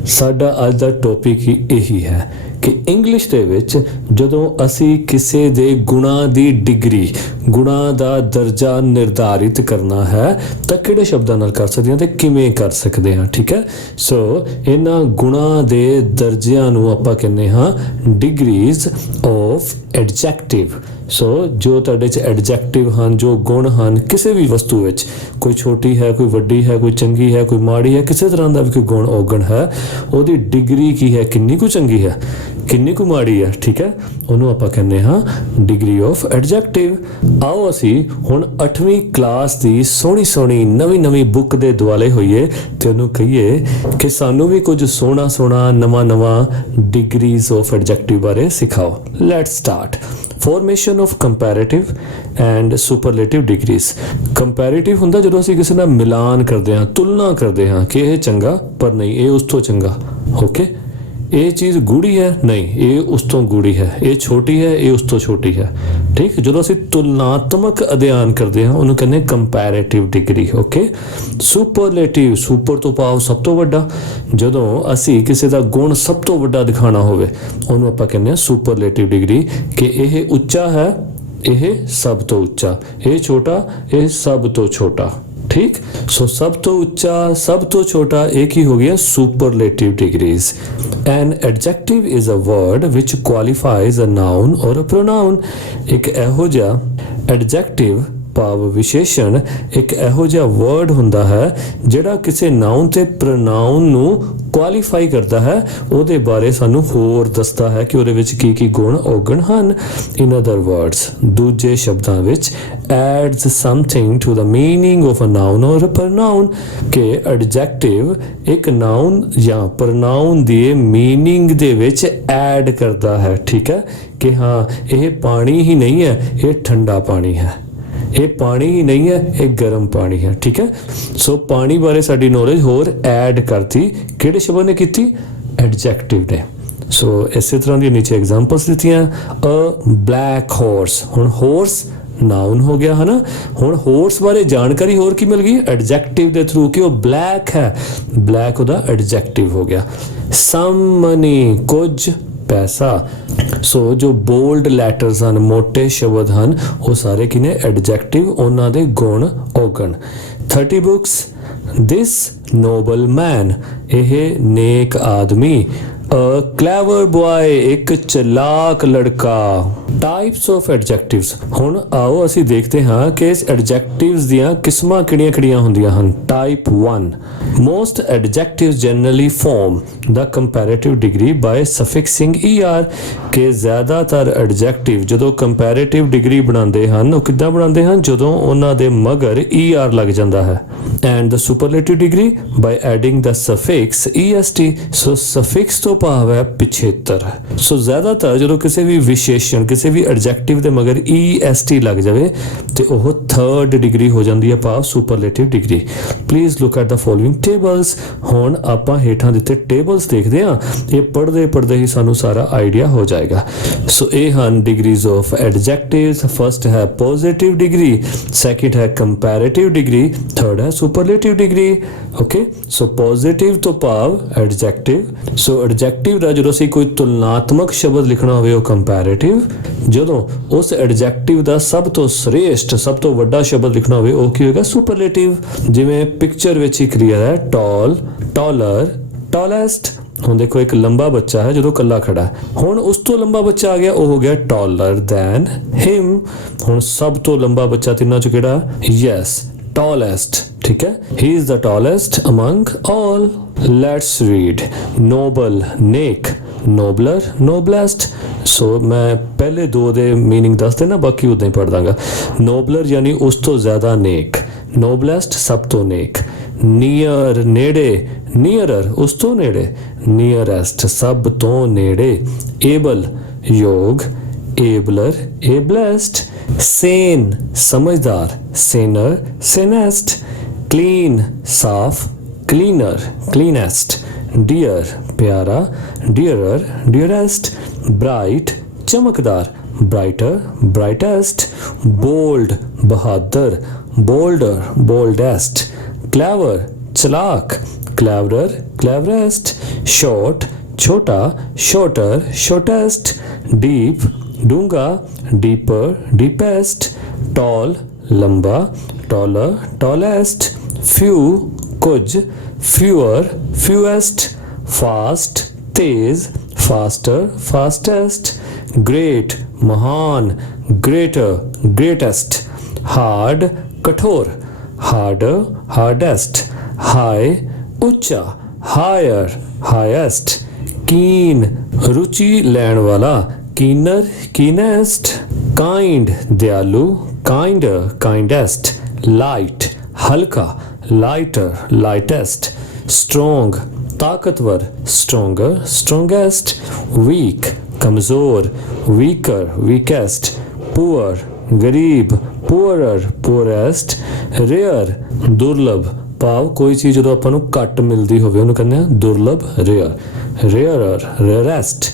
ਸਾਡਾ ਅੱਜ ਦਾ ਟੌਪਿਕ ਹੀ ਇਹੀ ਹੈ ਕਿ ਇੰਗਲਿਸ਼ ਦੇ ਵਿੱਚ ਜਦੋਂ ਅਸੀਂ ਕਿਸੇ ਦੇ ਗੁਣਾਂ ਦੀ ਡਿਗਰੀ, ਗੁਣਾਂ ਦਾ ਦਰਜਾ ਨਿਰਧਾਰਿਤ ਕਰਨਾ ਹੈ ਤਾਂ ਕਿਹੜੇ ਸ਼ਬਦਾਂ ਨਾਲ ਕਰ ਸਕਦੇ ਹਾਂ ਤੇ ਕਿਵੇਂ ਕਰ ਸਕਦੇ ਹਾਂ, ਠੀਕ ਹੈ? ਸੋ ਇਹਨਾਂ ਗੁਣਾਂ ਦੇ ਦਰਜਿਆਂ ਨੂੰ ਆਪਾਂ ਕਹਿੰਦੇ ਹਾਂ ਡਿਗਰੀਜ਼ ਆਫ ਐਡਜੈਕਟਿਵ. ਸੋ ਜੋ ਤੁਹਾਡੇ 'ਚ ਐਡਜੈਕਟਿਵ ਹਨ, ਜੋ ਗੁਣ ਹਨ ਕਿਸੇ ਵੀ ਵਸਤੂ ਵਿੱਚ, ਕੋਈ ਛੋਟੀ ਹੈ, ਕੋਈ ਵੱਡੀ ਹੈ, ਕੋਈ ਚੰਗੀ ਹੈ, ਕੋਈ ਮਾੜੀ ਹੈ, ਕਿਸੇ ਤਰ੍ਹਾਂ ਦਾ ਵੀ ਕੋਈ ਗੁਣ ਔਗਣ ਹੈ, ਉਹਦੀ ਡਿਗਰੀ ਕੀ ਹੈ, ਕਿੰਨੀ ਕੁ ਚੰਗੀ ਹੈ, ਕਿੰਨੀ ਕੁ ਮਾੜੀ ਹੈ, ਠੀਕ ਹੈ? ਉਹਨੂੰ ਆਪਾਂ ਕਹਿੰਦੇ ਹਾਂ ਡਿਗਰੀ ਆਫ ਐਡਜੈਕਟਿਵ. ਆਓ ਅਸੀਂ ਹੁਣ 8ਵੀਂ ਕਲਾਸ ਦੀ ਸੋਹਣੀ ਨਵੀਂ ਬੁੱਕ ਦੇ ਦੁਆਲੇ ਹੋਈਏ ਤੇ ਉਹਨੂੰ ਕਹੀਏ ਕਿ ਸਾਨੂੰ ਵੀ ਕੁਝ ਸੋਹਣਾ ਨਵਾਂ ਡਿਗਰੀਜ਼ ਆਫ ਐਡਜੈਕਟਿਵ ਬਾਰੇ ਸਿਖਾਓ. Let's start. Formation of comparative and superlative degrees. Comparative ਹੁੰਦਾ ਜਦੋਂ ਅਸੀਂ ਕਿਸੇ ਨਾਲ ਮਿਲਾਨ ਕਰਦੇ ਹਾਂ, ਤੁਲਨਾ ਕਰਦੇ ਹਾਂ ਕਿ ਇਹ ਚੰਗਾ ਪਰ ਨਹੀਂ ਇਹ ਉਸ ਤੋਂ ਚੰਗਾ. ਓਕੇ, ਇਹ ਚੀਜ਼ ਗੂੜੀ ਹੈ, ਨਹੀਂ ਇਹ ਉਸ ਤੋਂ ਗੂੜੀ ਹੈ, ਇਹ ਛੋਟੀ ਹੈ, ਇਹ ਉਸ ਤੋਂ ਛੋਟੀ ਹੈ, ਠੀਕ? ਜਦੋਂ ਅਸੀਂ ਤੁਲਨਾਤਮਕ ਅਧਿਐਨ ਕਰਦੇ ਹਾਂ ਉਹਨੂੰ ਕਹਿੰਦੇ ਕੰਪੈਰੇਟਿਵ ਡਿਗਰੀ. ਓਕੇ, ਸੁਪਰਲੇਟਿਵ, ਸੁਪਰ ਤੋਂ ਭਾਵ ਸਭ ਤੋਂ ਵੱਡਾ. ਜਦੋਂ ਅਸੀਂ ਕਿਸੇ ਦਾ ਗੁਣ ਸਭ ਤੋਂ ਵੱਡਾ ਦਿਖਾਉਣਾ ਹੋਵੇ ਉਹਨੂੰ ਆਪਾਂ ਕਹਿੰਦੇ ਹਾਂ ਸੁਪਰਲੇਟਿਵ ਡਿਗਰੀ, ਕਿ ਇਹ ਉੱਚਾ ਹੈ, ਇਹ ਸਭ ਤੋਂ ਉੱਚਾ, ਇਹ ਛੋਟਾ, ਇਹ ਸਭ ਤੋਂ ਛੋਟਾ, ਠੀਕ? ਸੋ ਸਭ ਤੋਂ ਉੱਚਾ, ਸਭ ਤੋਂ ਛੋਟਾ, ਇਹ ਕੀ ਹੋ ਗਿਆ? Superlative degrees. An adjective is a word which qualifies a noun or a ਪ੍ਰੋਨਾਊਨ. ਇੱਕ ਇਹੋ ਜਿਹਾ ਐਡਜੈਕਟਿਵ ਭਾਵ ਵਿਸ਼ੇਸ਼ਣ ਇੱਕ ਇਹੋ ਜਿਹਾ ਵਰਡ ਹੁੰਦਾ ਹੈ ਜਿਹੜਾ ਕਿਸੇ ਨਾਉਨ ਤੇ ਪ੍ਰੋਨਾਉਨ ਨੂੰ ਕੁਆਲੀਫਾਈ ਕਰਦਾ ਹੈ, ਉਹਦੇ ਬਾਰੇ ਸਾਨੂੰ ਹੋਰ ਦੱਸਦਾ ਹੈ ਕਿ ਉਹਦੇ ਵਿੱਚ ਕੀ ਕੀ ਗੁਣ ਔਗਣ ਹਨ। ਇਨ ਅਦਰ ਵਰਡਸ, ਦੂਜੇ ਸ਼ਬਦਾਂ ਵਿੱਚ adds something to the meaning of a noun or pronoun, ਕਿ ਐਡਜੈਕਟਿਵ ਇੱਕ ਨਾਉਨ ਜਾਂ ਪ੍ਰੋਨਾਉਨ ਦੀ ਮੀਨਿੰਗ ਦੇ ਵਿੱਚ ਐਡ ਕਰਦਾ ਹੈ। ਠੀਕ ਹੈ, ਕਿ ਹਾਂ ਇਹ ਪਾਣੀ ਹੀ ਨਹੀਂ ਹੈ, ਇਹ ਠੰਡਾ ਪਾਣੀ ਹੈ, ਇਹ ਪਾਣੀ ਹੀ ਨਹੀਂ ਹੈ, ਇਹ ਗਰਮ ਪਾਣੀ ਹੈ। ਠੀਕ ਹੈ, ਸੋ ਪਾਣੀ ਬਾਰੇ ਸਾਡੀ ਨੌਲੇਜ ਹੋਰ ਐਡ ਕਰਤੀ, ਕਿਹੜੇ ਸ਼ਬਦ ਨੇ ਕੀਤੀ? ਐਡਜੈਕਟਿਵ ਨੇ। ਸੋ ਇਸੇ ਤਰ੍ਹਾਂ ਦੀ ਨੀਚੇ ਐਗਜ਼ਾਮਪਲਸ ਦਿੱਤੀਆਂ। ਅ ਬਲੈਕ ਹਾਰਸ, ਹੁਣ ਹਾਰਸ ਨਾਉਨ ਹੋ ਗਿਆ ਹੈ ਨਾ। ਹੁਣ ਹਾਰਸ ਬਾਰੇ ਜਾਣਕਾਰੀ ਹੋਰ ਕੀ ਮਿਲ ਗਈ? ਐਡਜੈਕਟਿਵ ਦੇ ਥਰੂ, ਕਿ ਉਹ ਬਲੈਕ ਹੈ, ਬਲੈਕ ਉਹਦਾ ਐਡਜੈਕਟਿਵ ਹੋ ਗਿਆ। ਸਮ ਮਨੀ, ਕੁਝ ਪੈਸਾ। ਸੋ ਜੋ ਬੋਲਡ ਲੈਟਰਸ ਹਨ, ਮੋਟੇ ਸ਼ਬਦ ਹਨ, ਉਹ ਸਾਰੇ ਕੀ ਨੇ? ਐਡਜੈਕਟਿਵ, ਉਹਨਾਂ ਦੇ ਗੁਣ ਔਗਣ। 30 ਬੁੱਕਸ, ਦਿਸ ਨੋਬਲ ਮੈਨ, ਇਹ ਨੇਕ ਆਦਮੀ। ਅ ਕਲੈਵਰ ਬॉय, ਇੱਕ ਚਲਾਕ ਲੜਕਾ। ਟਾਈਪਸ ਆਫ ਐਡਜੈਕਟਿਵਸ, ਹੁਣ ਆਓ ਅਸੀਂ ਦੇਖਦੇ ਹਾਂ ਕਿ ਇਸ ਐਡਜੈਕਟਿਵਸ ਦੀਆਂ ਕਿਸਮਾਂ ਕਿਹੜੀਆਂ-ਕਿਹੜੀਆਂ ਹੁੰਦੀਆਂ ਹਨ। Type 1, most adjectives generally form the comparative degree by suffixing er, ਕਿ ਜ਼ਿਆਦਾਤਰ ਐਡਜੈਕਟਿਵ ਜਦੋਂ ਕੰਪੈਰੀਟਿਵ ਡਿਗਰੀ ਬਣਾਉਂਦੇ ਹਨ, ਉਹ ਕਿੱਦਾਂ ਬਣਾਉਂਦੇ ਹਨ? ਜਦੋਂ ਉਹਨਾਂ ਦੇ ਮਗਰ er ਲੱਗ ਜਾਂਦਾ ਹੈ। and the superlative degree by adding the suffix est, so suffix ਤੋਂ ਭਾਵ ਹੈ ਪਿਛੇਤਰ। ਸੋ ਜ਼ਿਆਦਾਤਰ ਜਦੋਂ ਕਿਸੇ ਵੀ ਵਿਸ਼ੇਸ਼ਣ, ਕਿਸੇ ਵੀ ਐਡਜੈਕਟਿਵ ਦੇ ਮਗਰ est ਲੱਗ ਜਾਵੇ ਤੇ ਉਹ ਥਰਡ ਡਿਗਰੀ ਹੋ ਜਾਂਦੀ ਹੈ, ਭਾਵ superlative degree. Please look at the following tables. ਹੁਣ ਆਪਾਂ ਹੇਠਾਂ ਦਿੱਤੇ ਟੇਬਲਸ ਦੇਖਦੇ ਹਾਂ, ਇਹ ਪੜ੍ਹਦੇ ਹੀ ਸਾਨੂੰ ਸਾਰਾ ਆਈਡੀਆ ਹੋ ਜਾਏਗਾ। ਸੋ ਇਹ ਹਨ ਡਿਗਰੀਜ਼ ਆਫ ਐਡਜੈਕਟਿਵਸ। ਫਸਟ ਹੈ ਪੋਜ਼ਿਟਿਵ ਡਿਗਰੀ, ਸੈਕਿੰਡ ਹੈ ਕੰਪੈਰੀਟਿਵ ਡਿਗਰੀ, ਥਰਡ ਹੈ ਸੁਪਰਲੇਟਿਵ ਡਿਗਰੀ। ਓਕੇ, ਸੋ ਪੋਜ਼ਿਟਿਵ ਤੋਂ ਭਾਵ ਐਡਜੈਕਟਿਵ। ਸੋ ਐਡਜੈਕਟਿਵ ਦਾ ਜਦੋਂ ਅਸੀਂ ਕੋਈ ਤੁਲਨਾਤਮਕ ਸ਼ਬਦ ਲਿਖਣਾ ਹੋਵੇ ਉਹ ਕੰਪੈਰੀਟਿਵ, ਜਦੋਂ ਉਸ ਐਡਜੈਕਟਿਵ ਦਾ ਸਭ ਤੋਂ ਸ੍ਰੇਸ਼ਟ, ਸਭ ਤੋਂ ਵੱਡਾ ਸ਼ਬਦ ਲਿਖਣਾ ਹੋਵੇ ਉਹ ਕੀ ਹੋਏਗਾ? ਸੁਪਰਲੇਟਿਵ। ਜਿਵੇਂ ਪਿਕਚਰ ਵਿੱਚ ਹੀ ਕਲੀਅਰ ਹੈ, ਟਾਲ, ਟਾਲਰ, ਟਾਲੈਸਟ। ਹੁਣ ਦੇਖੋ ਇੱਕ ਲੰਬਾ ਬੱਚਾ ਹੈ ਜਦੋਂ ਕੱਲਾ ਖੜਾ ਹੈ, ਹੁਣ ਉਸ ਤੋਂ ਲੰਬਾ ਬੱਚਾ ਆ ਗਿਆ, ਉਹ ਹੋ ਗਿਆ ਟਾਲਰ ਦੈਨ ਹਿਮ। ਹੁਣ ਸਭ ਤੋਂ ਲੰਬਾ ਬੱਚਾ ਤਿੰਨਾਂ ਚੋਂ ਕਿਹੜਾ? Yes, tallest। ठीक है, he is the tallest among all। let's read noble, neck, nobler, noblest। सो मैं पहले दो दे मीनिंग दस देना, बाकी उदा ही पढ़ दांगा। नोबलर यानी उस तो ज्यादा नेक, नोबलेस्ट सब तो नेक। नियर, नेड़े, नियरर उस तो नेड़े, नियरेस्ट सब तो नेड़े। एबल, योग, एबलर, एबलेस्ट। सेन, समझदार, सेनर, सेनेस्ट। क्लीन, साफ, क्लीनर, क्लीनेस्ट। डियर, प्यारा, डियरर, डियरेस्ट। ब्राइट, चमकदार, ब्राइटर, ब्राइटेस्ट। बोल्ड, बहादुर, बोल्डर, बोल्डेस्ट। क्लेवर, चलाक, क्लेवरर, क्लेवरेस्ट। शॉर्ट, छोटा, शॉर्टर, शॉर्टेस्ट। डीप, डूंगा, डीपर, डीपेस्ट। टॉल, लंबा, टॉलर, टॉलेस्ट। फ्यू, कुछ, फ्यूअर, फ्यूएस्ट। फास्ट, तेज, faster, fastest. Great, महान, greater, greatest. Hard, कठोर, harder, hardest. High, ऊंचा, higher, highest. कीन, रुचि लैण वाला, keener, कीनेस्ट। Kind, दयालु, काइंडर, काइंडेस्ट। लाइट, हल्का, लाइटर, लाइटेस्ट। स्ट्रोंग, ताकतवर, स्ट्रोंगर, स्ट्रोंगेस्ट। वीक, कमजोर, वीकर, वीकेस्ट। पुअर, गरीब, पुअरर, पुअरेस्ट। रेयर, दुर्लभ, ਭਾਵ ਕੋਈ ਚੀਜ਼ ਜਦੋਂ ਆਪਾਂ ਨੂੰ ਘੱਟ ਮਿਲਦੀ ਹੋਵੇ ਉਹਨੂੰ ਕਹਿੰਦੇ ਆ ਦੁਰਲਭ, ਰੇਅਰ, ਰੇਅਰਰ, ਰੇਅਰੈਸਟ।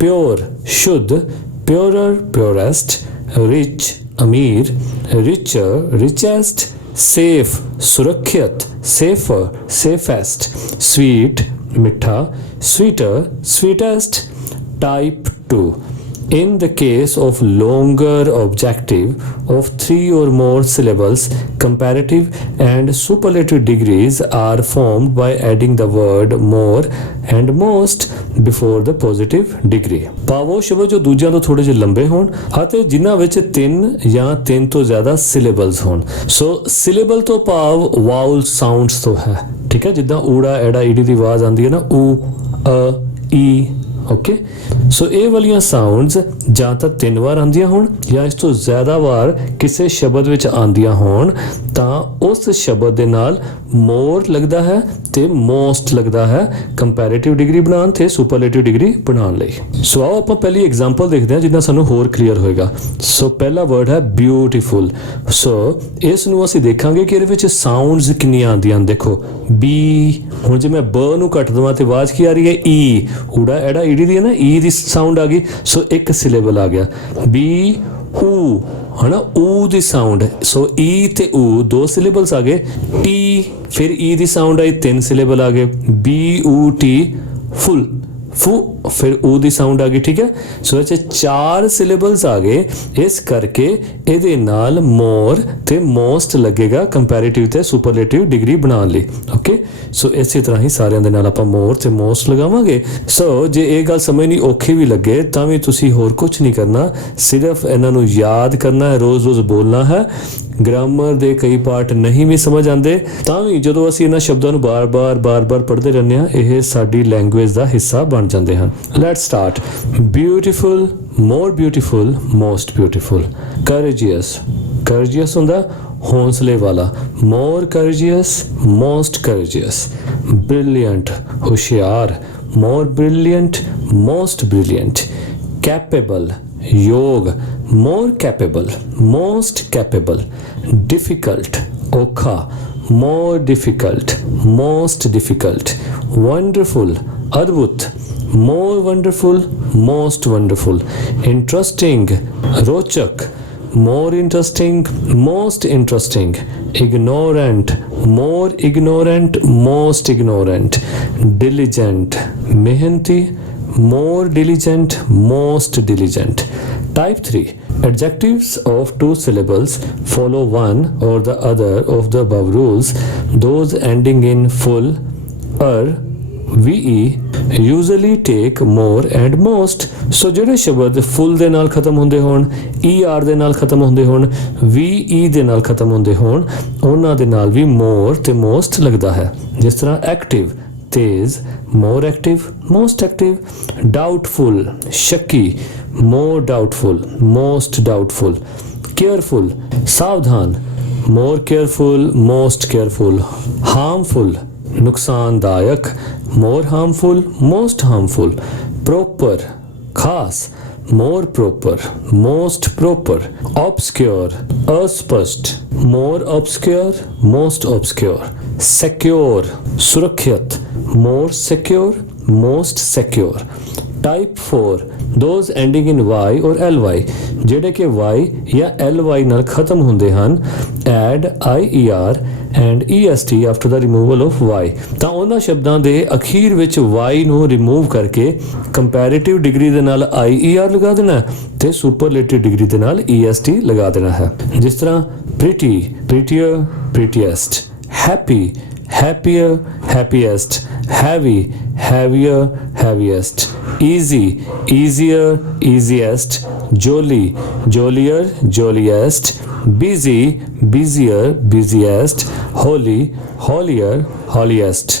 ਪਿਓਰ, ਸ਼ੁੱਧ, ਪਿਓਰਰ, ਪਿਓਰੈਸਟ। ਰਿਚ, ਅਮੀਰ, ਰਿਚਰ, ਰਿਚੈਸਟ। ਸੇਫ, ਸੁਰੱਖਿਅਤ, ਸੇਫਰ, ਸੇਫੈਸਟ। ਸਵੀਟ, ਮਿੱਠਾ, sweeter, sweetest. Type 2, In the case of longer objective of 3 or more syllables, comparative and superlative degrees are formed by adding the word more and most before the positive degree. ਭਾਵ ਉਹ ਸ਼ਬਦ ਜੋ ਦੂਜਿਆਂ ਤੋਂ ਥੋੜੇ ਜਿਹੇ ਲੰਬੇ ਹੋਣ ਅਤੇ ਜਿਨ੍ਹਾਂ ਵਿੱਚ 3 ਜਾਂ 3 ਤੋਂ ਜ਼ਿਆਦਾ syllables ਹੋਣ। ਸੋ syllable ਤੋਂ ਭਾਵ ਵਾਉਲ ਸਾਊਂਡਸ ਤੋਂ ਹੈ, ਠੀਕ ਹੈ, ਜਿੱਦਾਂ ਊੜਾ ਐੜਾ ਈੜੀ ਦੀ ਆਵਾਜ਼ ਆਉਂਦੀ ਹੈ ਨਾ, ਊ ਅ ਈ, ਓਕੇ। ਸੋ ਇਹ ਵਾਲੀਆਂ ਸਾਊਂਡਸ ਜਾਂ ਤਾਂ 3 ਵਾਰ ਆਉਂਦੀਆਂ ਹੋਣ ਜਾਂ ਇਸ ਤੋਂ ਜ਼ਿਆਦਾ ਵਾਰ ਕਿਸੇ ਸ਼ਬਦ ਵਿੱਚ ਆਉਂਦੀਆਂ ਹੋਣ ਤਾਂ ਉਸ ਸ਼ਬਦ ਦੇ ਨਾਲ ਮੋਰ ਲੱਗਦਾ ਹੈ ਤੇ ਮੋਸਟ ਲੱਗਦਾ ਹੈ ਕੰਪੈਰੀਟਿਵ ਡਿਗਰੀ ਬਣਾਉਣ ਤੇ ਸੁਪਰਲੇਟਿਵ ਡਿਗਰੀ ਬਣਾਉਣ ਲਈ। ਸੋ ਆਓ ਆਪਾਂ ਪਹਿਲੀ ਐਗਜ਼ਾਮਪਲ ਦੇਖਦੇ ਹਾਂ ਜਿੱਦਾਂ ਸਾਨੂੰ ਹੋਰ ਕਲੀਅਰ ਹੋਏਗਾ। ਸੋ ਪਹਿਲਾ ਵਰਡ ਹੈ ਬਿਊਟੀਫੁਲ। ਸੋ ਇਸ ਨੂੰ ਅਸੀਂ ਦੇਖਾਂਗੇ ਕਿ ਇਹਦੇ ਵਿੱਚ ਸਾਊਂਡਸ ਕਿੰਨੀਆਂ ਆਉਂਦੀਆਂ ਹਨ। ਦੇਖੋ ਬੀ, ਹੁਣ ਜੇ ਮੈਂ ਬ ਨੂੰ ਕੱਟ ਦੇਵਾਂ ਤੇ ਆਵਾਜ਼ ਕੀ ਆ ਰਹੀ ਹੈ, ਈ। ਊੜਾ ਐੜਾ ਈੜੀ ਦੀ ਹੈ ਨਾ, ਈ ਦੀ ਸਾਊਂਡ ਆ ਗਈ। ਸੋ ਇੱਕ ਸਿਲੇਬਲ ਆ ਗਿਆ। ਬੀ ਊ, ਹਨਾ, ਊ ਦੀ ਸਾਊਂਡ। ਸੋ ਈ ਤੇ ਊ 2 ਸਿਲੇਬਲਸ ਆ ਗਏ। ਟੀ, ਫਿਰ ਈ ਦੀ ਸਾਊਂਡ ਆਈ, 3 ਸਿਲੇਬਲ ਆ ਗਏ। ਬੀ ਊ ਟੀ, ਫੁੱਲ, ਫੂ, ਫਿਰ ਊ ਦੀ ਸਾਊਂਡ ਆ ਗਈ, ਠੀਕ ਹੈ। ਸੋ ਇਹ 'ਚ 4 ਸਿਲੇਬਲਸ ਆ ਗਏ। ਇਸ ਕਰਕੇ ਇਹਦੇ ਨਾਲ ਮੋਰ ਤੇ ਮੋਸਟ ਲੱਗੇਗਾ ਕੰਪੈਰੀਟਿਵ ਤੇ ਸੁਪਰਲੇਟਿਵ ਡਿਗਰੀ ਬਣਾਉਣ ਲਈ, ਓਕੇ। ਸੋ ਇਸੇ ਤਰ੍ਹਾਂ ਹੀ ਸਾਰਿਆਂ ਦੇ ਨਾਲ ਆਪਾਂ ਮੋਰ ਤੇ ਮੋਸਟ ਲਗਾਵਾਂਗੇ। ਸੋ ਜੇ ਇਹ ਗੱਲ ਸਮਝਣੀ ਔਖੀ ਵੀ ਲੱਗੇ ਤਾਂ ਵੀ ਤੁਸੀਂ ਹੋਰ ਕੁਝ ਨਹੀਂ ਕਰਨਾ, ਸਿਰਫ ਇਹਨਾਂ ਨੂੰ ਯਾਦ ਕਰਨਾ ਹੈ, ਰੋਜ਼-ਰੋਜ਼ ਬੋਲਣਾ ਹੈ। ਗ੍ਰਾਮਰ ਦੇ ਕਈ ਪਾਰਟ ਨਹੀਂ ਵੀ ਸਮਝ ਆਉਂਦੇ ਤਾਂ ਵੀ ਜਦੋਂ ਅਸੀਂ ਇਹਨਾਂ ਸ਼ਬਦਾਂ ਨੂੰ ਬਾਰ-ਬਾਰ ਪੜ੍ਹਦੇ ਰਹਿੰਦੇ ਹਾਂ, ਇਹ ਸਾਡੀ ਲੈਂਗੁਏਜ ਦਾ ਹਿੱਸਾ ਬਣ ਜਾਂਦੇ ਹਨ। Let's start. Beautiful, more beautiful, most beautiful. Courageous, courageous ਹੁੰਦਾ ਹੌਂਸਲੇ ਵਾਲਾ। More courageous, most courageous. Brilliant, ਹੁਸ਼ਿਆਰ। More brilliant, most brilliant. Capable, ਯੋਗ। more capable, most capable. Difficult, ਔਖਾ। more difficult, most difficult. Wonderful, ਅਦਭੁਤ। more wonderful, most wonderful. Interesting, ਰੋਚਕ। more interesting, most interesting. Ignorant, more ignorant, most ignorant. Diligent, ਮਿਹਨਤੀ। more diligent, most diligent. Type 3. Adjectives of 2 syllables follow one or the other of the above rules. Those ending in full, ve usually take more and most. So ਜਿਹੜੇ ਸ਼ਬਦ full ਦੇ ਨਾਲ ਖਤਮ ਹੁੰਦੇ ਹੋਣ, er ਦੇ ਨਾਲ ਖਤਮ ਹੁੰਦੇ ਹੋਣ, ve ਦੇ ਨਾਲ ਖਤਮ ਹੁੰਦੇ ਹੋਣ, ਉਹਨਾਂ ਦੇ ਨਾਲ ਵੀ more ਤੇ most ਲੱਗਦਾ ਹੈ। ਜਿਸ ਤਰ੍ਹਾਂ active, ਤੇਜ਼। more active, most active. doubtful, ਸ਼ੱਕੀ। more doubtful, most doubtful. careful, ਸਾਵਧਾਨ। more careful, most careful. harmful, ਨੁਕਸਾਨਦਾਇਕ। more harmful, most harmful. proper, ਖਾਸ। more proper, most proper. obscure, अस्पष्ट। more obscure, most obscure. secure, ਸੁਰੱਖਿਅਤ। more secure, most secure. Type 4. Those ending in y or ly, ਜਿਹੜੇ ਕਿ y ਜਾਂ ly ਨਾਲ ਖਤਮ ਹੁੰਦੇ ਹਨ। add ier and est after the removal of y. ਤਾਂ ਉਹਨਾਂ ਸ਼ਬਦਾਂ ਦੇ ਅਖੀਰ ਵਿੱਚ y ਨੂੰ ਰਿਮੂਵ ਕਰਕੇ ਕੰਪੈਰੀਟਿਵ ਡਿਗਰੀ ਦੇ ਨਾਲ ier ਲਗਾ ਦੇਣਾ ਤੇ ਸੁਪਰਲੇਟਿਵ ਡਿਗਰੀ ਦੇ ਨਾਲ est ਲਗਾ ਦੇਣਾ ਹੈ। ਜਿਸ ਤਰ੍ਹਾਂ pretty, prettier, prettiest. happy, happier, happiest. heavy, heavier, heaviest. easy, easier, easiest. jolly, jollier, jolliest. busy, busier, busiest. holy, holier, holiest.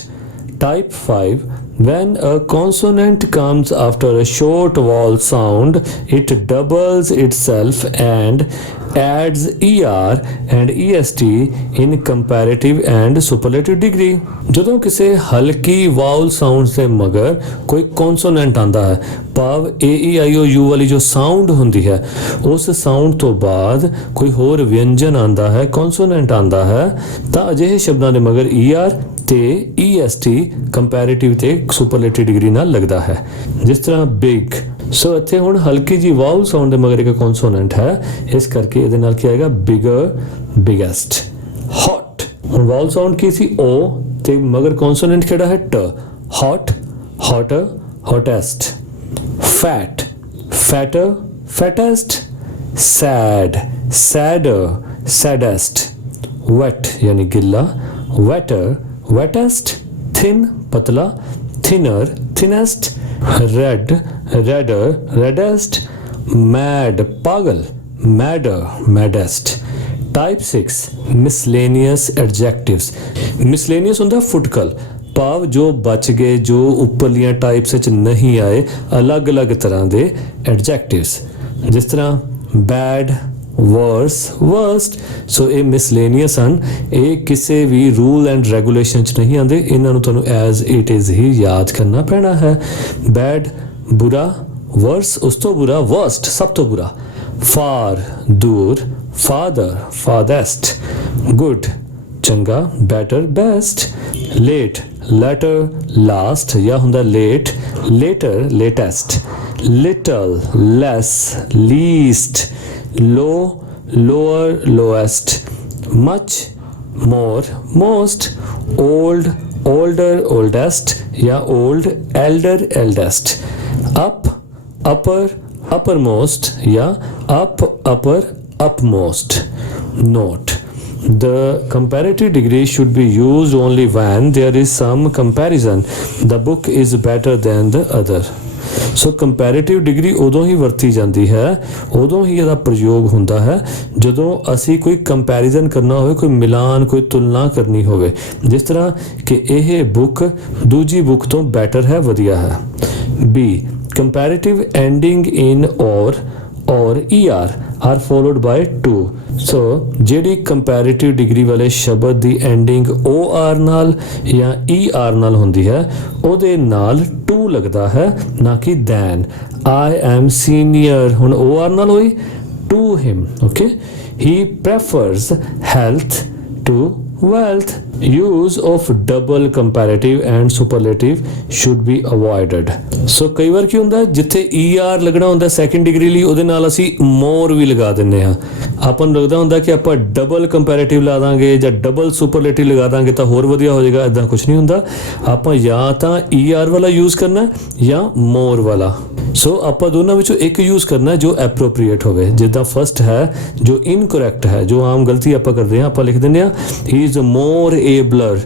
Type 5. When a consonant comes after a short vowel sound, it doubles itself and adds er and est in comparative and superlative degree. ਜਦੋਂ ਕਿਸੇ ਹਲਕੀ ਵਾਉਲ sounds ਦੇ ਮਗਰ ਕੋਈ ਕੌਨਸੋਨੈਂਟ ਆਂਦਾ ਹੈ, ਭਾਵ AEIOU ਵਾਲੀ ਜੋ ਸਾਊਂਡ ਹੁੰਦੀ ਹੈ, ਉਸ ਸਾਊਂਡ ਤੋਂ ਬਾਅਦ ਕੋਈ ਹੋਰ ਵਿਅੰਜਨ ਆਂਦਾ ਹੈ, ਕੌਨਸੋਨੈਂਟ ਆਂਦਾ ਹੈ, ਤਾਂ ਅਜਿਹੇ ਸ਼ਬਦਾਂ ਦੇ ਮਗਰ ER ਤੇ EST ਕੰਪੈਰੀਟਿਵ ਤੇ ਸੁਪਰਲੇਟਿਵ ਡਿਗਰੀ ਨਾਲ ਲੱਗਦਾ ਹੈ। ਜਿਸ ਤਰ੍ਹਾਂ ਬਿਗ। ਸੋ ਇੱਥੇ ਹੁਣ ਹਲਕੀ ਜੀ ਵਾਉਲ ਸਾਊਂਡ ਦੇ ਮਗਰ ਇੱਕ ਕੌਨਸੋਨੈਂਟ ਹੈ, ਇਸ ਕਰਕੇ ਇਹਦੇ ਨਾਲ ਕੀ ਆਏਗਾ, ਬਿਗਰ, ਬਿਗੈਸਟ। ਹੌਟ, ਹੁਣ ਵਾਉਲ ਸਾਊਂਡ ਕੀ ਸੀ, O ਤੇ ਮਗਰ ਕੌਨਸੋਨੈਂਟ ਕਿਹੜਾ ਹੈ, T. Hot, hotter, hottest. Fat, fatter, fattest, sad, sadder, saddest, wet यानी गिल्ला, wetter, wettest, thin पतला, thinner, thinnest, red, redder, reddest, mad पागल, madder, maddest. Type 6 miscellaneous adjectives. Miscellaneous ਹੁੰਦਾ ਫੁਟਕਲ, ਭਾਵ ਜੋ ਬਚ ਗਏ, ਜੋ ਉੱਪਰਲੀਆਂ ਟਾਈਪਸ ਵਿੱਚ ਨਹੀਂ ਆਏ, ਅਲੱਗ-ਅਲੱਗ ਤਰ੍ਹਾਂ ਦੇ ਐਡਜੈਕਟਿਵਸ, ਜਿਸ ਤਰ੍ਹਾਂ ਬੈਡ, ਵਰਸ, ਵਰਸਟ। ਸੋ ਇਹ ਮਿਸਲੇਨੀਅਸ ਹਨ, ਇਹ ਕਿਸੇ ਵੀ ਰੂਲ ਐਂਡ ਰੈਗੂਲੇਸ਼ਨ 'ਚ ਨਹੀਂ ਆਉਂਦੇ, ਇਹਨਾਂ ਨੂੰ ਤੁਹਾਨੂੰ ਐਜ਼ ਇਟ ਇਜ਼ ਹੀ ਯਾਦ ਕਰਨਾ ਪੈਣਾ ਹੈ। ਬੈਡ ਬੁਰਾ, ਵਰਸ ਉਸ ਤੋਂ ਬੁਰਾ, ਵਰਸਟ ਸਭ ਤੋਂ ਬੁਰਾ, ਫਾਰ दूर, father, farthest, good ਚੰਗਾ, better, best, late, latter, last या ਹੁੰਦਾ late, later, latest, little, less, least, low, lower, lowest, much, more, most, old, older, oldest या old, elder, eldest, up, upper, uppermost या up, upper, upmost. Note: the comparative degree should be used only when there is some comparison. The book is better than the other. So comparative degree ਉਦੋਂ ਹੀ ਵਰਤੀ ਜਾਂਦੀ ਹੈ, ਉਦੋਂ ਹੀ ਇਹਦਾ ਪ੍ਰਯੋਗ ਹੁੰਦਾ ਹੈ ਜਦੋਂ ਅਸੀਂ ਕੋਈ ਕੰਪੈਰੀਜ਼ਨ ਕਰਨਾ ਹੋਵੇ, ਕੋਈ ਮਿਲਾਨ, ਕੋਈ ਤੁਲਨਾ ਕਰਨੀ ਹੋਵੇ, ਜਿਸ ਤਰ੍ਹਾਂ ਕਿ ਇਹ ਬੁੱਕ ਦੂਜੀ ਬੁੱਕ ਤੋਂ ਬੈਟਰ ਹੈ, ਵਧੀਆ ਹੈ। B comparative ending in or er are followed by to. so ਜਿਹੜੀ ਕੰਪੈਰੀਟਿਵ ਡਿਗਰੀ ਵਾਲੇ ਸ਼ਬਦ ਦੀ ਐਂਡਿੰਗ or ਨਾਲ ਜਾਂ er ਨਾਲ ਹੁੰਦੀ ਹੈ, ਉਹਦੇ ਨਾਲ to ਲੱਗਦਾ ਹੈ, ਨਾ ਕਿ than. I am senior ਹੁਣ or ਨਾਲ ਹੋਈ, to him. okay, he prefers health to wealth. Use of double comparative and superlative should be avoided. ਸੋ ਕਈ ਵਾਰ ਕੀ ਹੁੰਦਾ, ਜਿੱਥੇ er ਲੱਗਣਾ ਹੁੰਦਾ ਸੈਕਿੰਡ ਡਿਗਰੀ ਲਈ, ਉਹਦੇ ਨਾਲ ਅਸੀਂ more ਵੀ ਲਗਾ ਦਿੰਦੇ ਹਾਂ। ਆਪਾਂ ਨੂੰ ਲੱਗਦਾ ਹੁੰਦਾ ਕਿ ਆਪਾਂ ਡਬਲ ਕੰਪੈਰੇਟਿਵ ਲਾ ਦਾਂਗੇ ਜਾਂ ਡਬਲ ਸੁਪਰਲੇਟਿਵ ਲਗਾ ਦਾਂਗੇ ਤਾਂ ਹੋਰ ਵਧੀਆ ਹੋ ਜਾਏਗਾ, ਇਦਾਂ ਕੁਝ ਨਹੀਂ ਹੁੰਦਾ। ਆਪਾਂ ਜਾਂ ਤਾਂ er ਵਾਲਾ ਯੂਜ਼ ਕਰਨਾ ਜਾਂ more ਵਾਲਾ। ਸੋ ਆਪਾਂ ਦੋਨਾਂ ਵਿੱਚੋਂ ਇੱਕ ਯੂਜ਼ ਕਰਨਾ ਜੋ ਐਪਰੋਪਰੀਏਟ ਹੋਵੇ। ਜਿੱਦਾਂ ਫਸਟ ਹੈ ਜੋ ਇਨਕਰੈਕਟ ਹੈ, ਜੋ ਆਮ ਗਲਤੀ ਆਪਾਂ ਕਰਦੇ ਹਾਂ, ਆਪਾਂ ਲਿਖ ਦਿੰਦੇ ਹਾਂ ਹੀ is more abler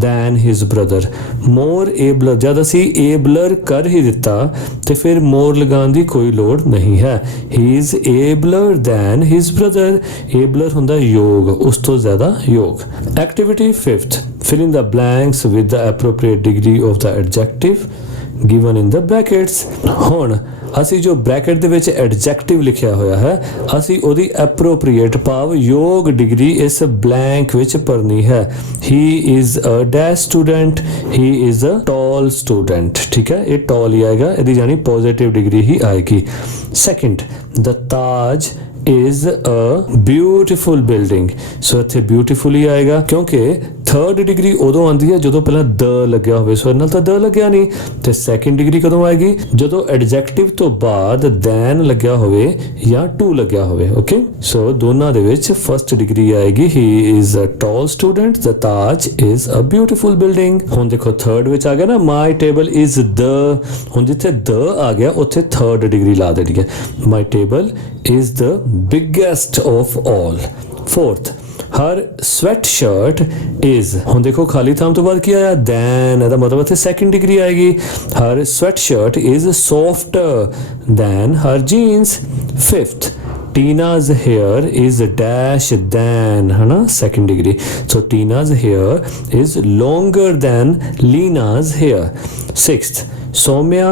than his brother. more abler, ਜਦ ਅਸੀਂ abler ਕਰ ਹੀ ਦਿੱਤਾ ਤੇ ਫਿਰ more ਲਗਾਉਣ ਦੀ ਕੋਈ ਲੋੜ ਨਹੀਂ ਹੈ। he is abler than his brother. abler ਹੁੰਦਾ ਯੋਗ, ਉਸ ਤੋਂ ਜ਼ਿਆਦਾ ਯੋਗ। Activity 5th, fill in the blanks with the appropriate degree of the adjective given in the brackets. ਹੁਣ ਅਸੀਂ ਜੋ ਬ੍ਰੈਕਟ ਦੇ ਵਿੱਚ ਐਡਜੈਕਟਿਵ ਲਿਖਿਆ ਹੋਇਆ ਹੈ, ਅਸੀਂ ਉਹਦੀ ਐਪਰੋਪਰੀਏਟ ਭਾਵ ਯੋਗ ਡਿਗਰੀ ਇਸ ਬਲੈਂਕ ਵਿੱਚ ਭਰਨੀ ਹੈ। he is a dash student, he is a tall student. ਠੀਕ ਹੈ, ਇਹ tall ਹੀ ਆਏਗਾ, ਇਹਦੀ ਜਾਨੀ ਪੋਜ਼ਿਟਿਵ ਡਿਗਰੀ ਹੀ ਆਏਗੀ। Second, the Taj is a beautiful building. ਸੋ ਇੱਥੇ ਬਿਊਟੀਫੁਲ ਹੀ ਆਏਗਾ, ਕਿਉਂਕਿ ਥਰਡ ਡਿਗਰੀ ਉਦੋਂ ਆਉਂਦੀ ਹੈ ਜਦੋਂ ਪਹਿਲਾਂ ਦ ਲੱਗਿਆ ਹੋਵੇ। ਸੋ ਨਾਲ ਤਾਂ ਦ ਲੱਗਿਆ ਨਹੀਂ, ਤੇ ਸੈਕਿੰਡ ਡਿਗਰੀ ਕਦੋਂ ਆਏਗੀ? ਜਦੋਂ ਐਡਜੈਕਟਿਵ ਤੋਂ ਬਾਅਦ ਦੈਨ ਲੱਗਿਆ ਹੋਵੇ ਜਾਂ ਟੂ ਲੱਗਿਆ ਹੋਵੇ। ਓਕੇ, ਸੋ ਦੋਨਾਂ ਦੇ ਵਿੱਚ ਫਸਟ ਡਿਗਰੀ ਆਏਗੀ he is a tall student, the Taj is a beautiful building. ਹੁਣ ਦੇਖੋ ਥਰਡ ਵਿੱਚ ਆ ਗਿਆ ਨਾ, ਮਾਈ ਟੇਬਲ ਇਜ਼ ਦ। ਹੁਣ ਜਿੱਥੇ ਦ ਆ ਗਿਆ ਉੱਥੇ ਥਰਡ ਡਿਗਰੀ ਲਾ ਦੇਣੀ ਹੈ। ਮਾਈ table is the biggest of all. Fourth, her sweatshirt is, ਹੁਣ ਦੇਖੋ ਖਾਲੀ ਥਾਂ ਤੋਂ ਬਾਅਦ ਕੀ ਆਇਆ? then, ਇਹਦਾ ਮਤਲਬ ਇੱਥੇ ਸੈਕਿੰਡ ਡਿਗਰੀ ਆਏਗੀ। her sweatshirt is softer than her jeans. Fifth, Tina's hair is dash than, है ना, second degree. So Tina's hair is longer than Lina's hair. Sixth, Soumya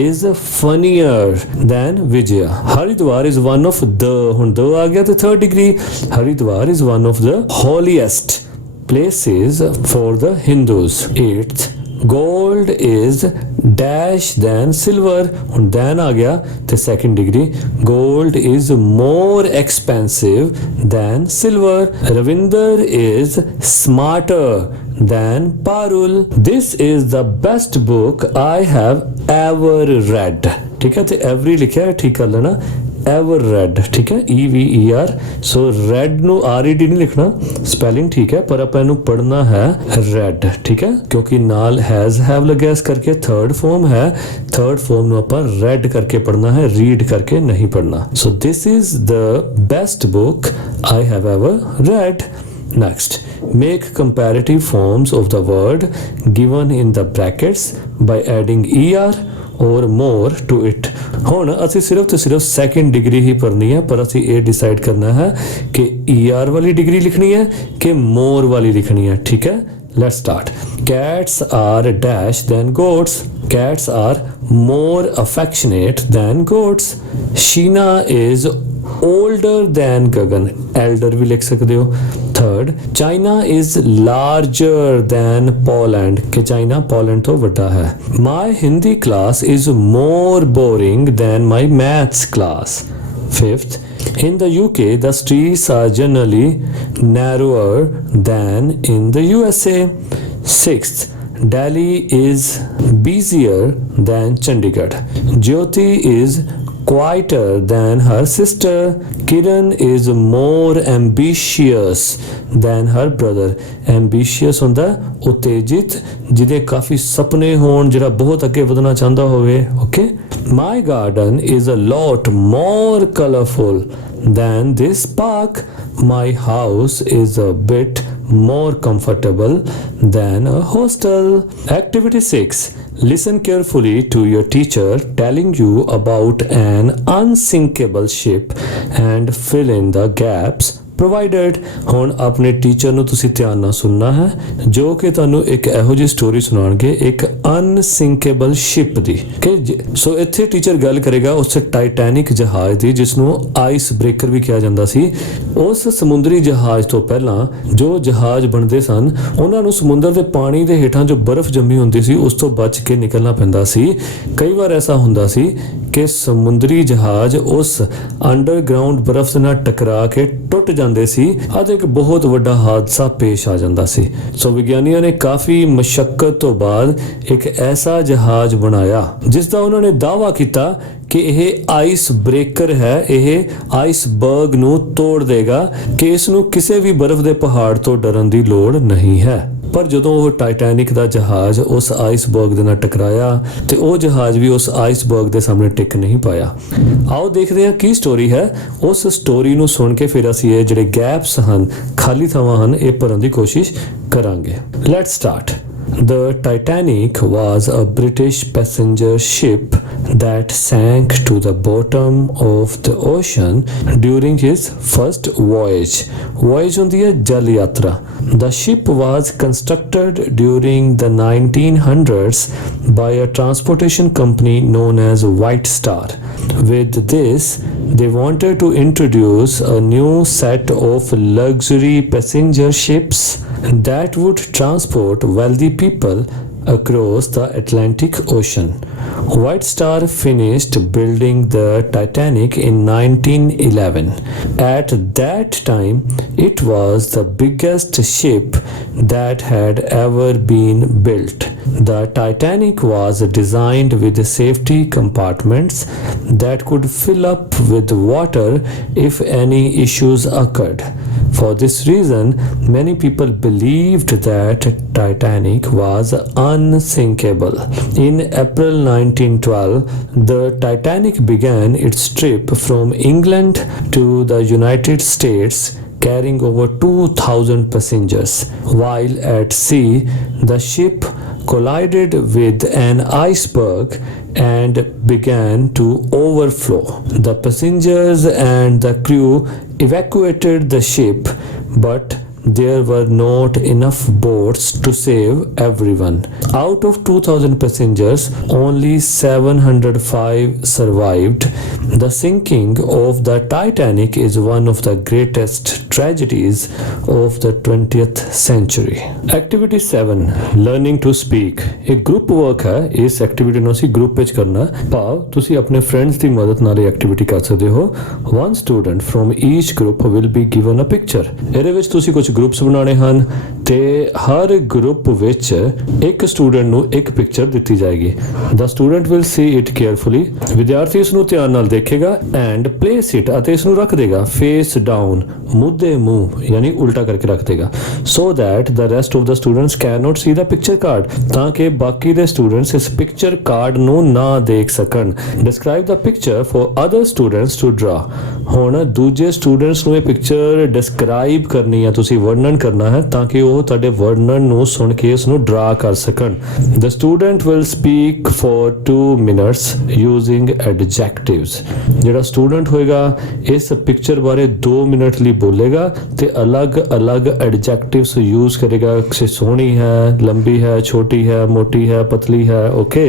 is funnier than Vijaya. Haridwar is one of the, ਹੁਣ the ਆ ਗਿਆ ਤੇ third degree. Haridwar is one of the holiest places for the Hindus. Eighth, gold is dash than silver. ਹੁਣ then ਆ ਗਿਆ ਤੇ second degree. gold is more expensive than silver. Ravinder is smarter than Parul. This is the best book I have ever read. ठीक है, तो every लिखा है, ठीक कर लेना, एवर रेड, ठीक है, EVER। सो रेड ਨੂੰ RED नहीं लिखना, स्पैलिंग ठीक है, पर ਆਪਾਂ ਇਹਨੂੰ पढ़ना है रेड, ठीक है, क्योंकि नाल हैज हैव लगे इस करके थर्ड फॉर्म है, थर्ड फॉर्म ਨੂੰ ਆਪਾਂ रेड करके पढ़ना है, रीड करके नहीं पढ़ना। So this is the best book I have ever read. Next, make comparative forms of the word given in the brackets by adding ER or more to it। ਹੁਣ ਅਸੀਂ ਸਿਰਫ ਤੇ ਸਿਰਫ ਸੈਕਿੰਡ ਡਿਗਰੀ ਹੀ ਪੜ੍ਹਨੀ ਹੈ, ਪਰ ਅਸੀਂ ਇਹ ਡਿਸਾਈਡ ਕਰਨਾ ਹੈ ਕਿ ER ਵਾਲੀ ਡਿਗਰੀ ਲਿਖਣੀ ਹੈ ਕਿ more ਵਾਲੀ ਲਿਖਣੀ ਹੈ, ਠੀਕ ਹੈ। Let's start. Cats are dash than goats. Cats are more affectionate than goats. Sheena is older than Gagan. Elder भी लिख सकते हो। Third, China is larger than Poland. कि चाइना पोलैंड तो बड़ा है। My Hindi class is more boring than my maths class. Fifth, in the UK, the streets are generally narrower than in the USA. Sixth, Delhi is busier than Chandigarh. Jyoti is quieter than her sister. Kiran is more ambitious than her brother. Ambitious ਹੁੰਦਾ ਉਤੇਜਿਤ, ਜਿਹਦੇ ਕਾਫੀ ਸੁਪਨੇ ਹੋਣ, ਜਿਹੜਾ ਬਹੁਤ ਅੱਗੇ ਵਧਣਾ ਚਾਹੁੰਦਾ ਹੋਵੇ। Okay. My garden is a lot more colorful than this park. My house is a bit more comfortable than a hostel. Activity 6. Listen carefully to your teacher telling you about an unsinkable ship and fill in the gaps provided। ਹੁਣ ਆਪਣੇ teacher ਨੂੰ ਤੁਸੀਂ ਧਿਆਨ ਨਾਲ ਸੁਣਨਾ ਹੈ, ਜੋ ਕਿ ਤੁਹਾਨੂੰ ਇੱਕ ਇਹੋ ਜਿਹੀ ਸਟੋਰੀ ਸੁਣਾਉਣਗੇ ਇੱਕ ਅਨਸਿੰਕੇਬਲ ਸ਼ਿਪ ਦੀ। ਸੋ ਇੱਥੇ ਟੀਚਰ ਗੱਲ ਕਰੇਗਾ ਉਸ ਟਾਈਟੈਨਿਕ ਜਹਾਜ਼ ਦੀ, ਜਿਸ ਨੂੰ ਆਈਸ ਬ੍ਰੇਕਰ ਵੀ ਕਿਹਾ ਜਾਂਦਾ ਸੀ। ਉਸ ਸਮੁੰਦਰੀ ਜਹਾਜ਼ ਤੋਂ ਪਹਿਲਾਂ ਜੋ ਜਹਾਜ਼ ਬਣਦੇ ਸਨ, ਉਹਨਾਂ ਨੂੰ ਸਮੁੰਦਰ ਦੇ ਪਾਣੀ ਦੇ ਹੇਠਾਂ ਜੋ ਬਰਫ਼ ਜੰਮੀ ਹੁੰਦੀ ਸੀ ਉਸ ਤੋਂ ਬਚ ਕੇ ਨਿਕਲਣਾ ਪੈਂਦਾ ਸੀ। ਕਈ ਵਾਰ ਐਸਾ ਹੁੰਦਾ ਸੀ ਕਿ ਸਮੁੰਦਰੀ ਜਹਾਜ਼ ਉਸ ਅੰਡਰਗਰਾਉਂਡ ਬਰਫ਼ ਦੇ ਨਾਲ ਟਕਰਾ ਕੇ ਟੁੱਟ ਜਾਂਦੇ ਸੀ ਅਤੇ ਇੱਕ ਬਹੁਤ ਵੱਡਾ ਹਾਦਸਾ ਪੇਸ਼ ਆ ਜਾਂਦਾ ਸੀ। ਸੋ ਵਿਗਿਆਨੀਆਂ ਨੇ ਕਾਫੀ ਮਸ਼ੱਕਤ ਤੋਂ ਬਾਅਦ ਇੱਕ ਐਸਾ ਜਹਾਜ਼ ਬਣਾਇਆ ਜਿਸ ਦਾ ਉਹਨਾਂ ਨੇ ਦਾਅਵਾ ਕੀਤਾ ਕਿ ਇਹ ਆਈਸ ਬ੍ਰੇਕਰ ਹੈ, ਇਹ ਆਈਸਬਰਗ ਨੂੰ ਤੋੜ ਦੇਗਾ, ਕਿ ਇਸ ਨੂੰ ਕਿਸੇ ਵੀ ਬਰਫ਼ ਦੇ ਪਹਾੜ ਤੋਂ ਡਰਨ ਦੀ ਲੋੜ ਨਹੀਂ ਹੈ। ਪਰ ਜਦੋਂ ਉਹ ਟਾਈਟੈਨਿਕ ਦਾ ਜਹਾਜ਼ ਉਸ ਆਈਸਬਰਗ ਦੇ ਨਾਲ ਟਕਰਾਇਆ ਤੇ ਉਹ ਜਹਾਜ਼ ਵੀ ਉਸ ਆਈਸਬਰਗ ਦੇ ਸਾਹਮਣੇ ਟਿਕ ਨਹੀਂ ਪਾਇਆ। ਆਓ ਦੇਖਦੇ ਹਾਂ ਕੀ ਸਟੋਰੀ ਹੈ। ਉਸ ਸਟੋਰੀ ਨੂੰ ਸੁਣ ਕੇ ਫਿਰ ਅਸੀਂ ਇਹ ਜਿਹੜੇ ਗੈਪਸ ਹਨ, ਖਾਲੀ ਥਾਵਾਂ ਹਨ, ਇਹ ਭਰਨ ਦੀ ਕੋਸ਼ਿਸ਼ ਕਰਾਂਗੇ। Let's start. The Titanic was a British passenger ship that sank to the bottom of the ocean during his first voyage. Voyage ਹੁੰਦੀ ਹੈ ਜਲ ਯਾਤਰਾ। The ship was constructed during the 1900s by a transportation company known as White Star. With this, they wanted to introduce a new set of luxury passenger ships that would transport wealthy people across the Atlantic Ocean. White Star finished building the Titanic in 1911. At that time, it was the biggest ship that had ever been built. The Titanic was designed with safety compartments that could fill up with water if any issues occurred. For this reason, many people believed that Titanic was unsinkable. In April 1912, the Titanic began its trip from England to the United States, carrying over 2,000 passengers. While at sea, the ship collided with an iceberg and began to overflow. The passengers and the crew evacuated the ship, but there were not enough boats to save everyone. Out of 2,000 passengers, only 705 survived. The sinking of the Titanic is one of the greatest tragedies of the 20th century. Activity 7, learning to speak. एक group work है। इस activity ਨੂੰ ਅਸੀਂ group ਵਿੱਚ ਕਰਨਾ। ਭਾਵ ਤੁਸੀਂ ਆਪਣੇ ਫਰੈਂਡਸ ਦੀ ਮਦਦ ਨਾਲ ਇਹ ਐਕਟੀਵਿਟੀ ਕਰ ਸਕਦੇ ਹੋ। One student from each group will be given a picture. ਇਹਦੇ ਵਿੱਚ ਤੁਸੀਂ ਕੁਝ ਗਰੁੱਪਸ ਬਣਾਉਣੇ ਹਨ ਤੇ ਹਰ ਗਰੁੱਪ ਵਿੱਚ ਇੱਕ ਸਟੂਡੈਂਟ ਨੂੰ ਇੱਕ ਪਿਕਚਰ ਦਿੱਤੀ ਜਾਏਗੀ। The student will see it carefully, ਵਿਦਿਆਰਥੀ ਇਸ ਨੂੰ ਧਿਆਨ ਨਾਲ ਦੇਖੇਗਾ ਐਂਡ ਪਲੇਸ ਇਟ, ਅਤੇ ਇਸ ਨੂੰ ਰੱਖ ਦੇਗਾ ਫੇਸ ਡਾਊਨ, ਮੁੱਦੇ ਮੂੰਹ ਯਾਨੀ ਉਲਟਾ ਕਰਕੇ ਰੱਖ ਦੇਗਾ, so that the rest of the students can note C the picture card, ਤਾਂ ਕਿ ਬਾਕੀ ਦੇ ਸਟੂਡੈਂਟਸ ਇਸ ਪਿਕਚਰ ਕਾਰਡ ਨੂੰ ਨਾ ਦੇਖ ਸਕਣ। Describe the picture for other students to draw, ਹੁਣ ਦੂਜੇ ਸਟੂਡੈਂਟਸ ਨੂੰ ਇਹ ਪਿਕਚਰ ਡਿਸਕ੍ਰਾਈਬ ਕਰਨੀ ਹੈ, ਤੁਸੀਂ ਵਰਣਨ ਕਰਨਾ ਹੈ ਤਾਂ ਕਿ ਉਹ ਤੁਹਾਡੇ ਵਰਣਨ ਨੂੰ ਸੁਣ ਕੇ ਇਸ ਨੂੰ ਡਰਾ ਕਰ ਸਕਣ। The student will speak for 2 minutes using adjectives, ਜਿਹੜਾ ਸਟੂਡੈਂਟ ਹੋਏਗਾ ਇਸ ਪਿਕਚਰ ਬਾਰੇ 2 ਮਿੰਟ ਲਈ ਬੋਲੇਗਾ ਤੇ ਅਲੱਗ-ਅਲੱਗ ਐਡਜੈਕਟਿਵਸ ਯੂਜ਼ ਕਰੇਗਾ, ਸੋਹਣੀ ਹੈ, ਲੰਬੀ ਹੈ, ਛੋਟੀ ਹੈ, ਮੋਟੀ ਹੈ, ਪਤਲੀ ਹੈ, ਓਕੇ।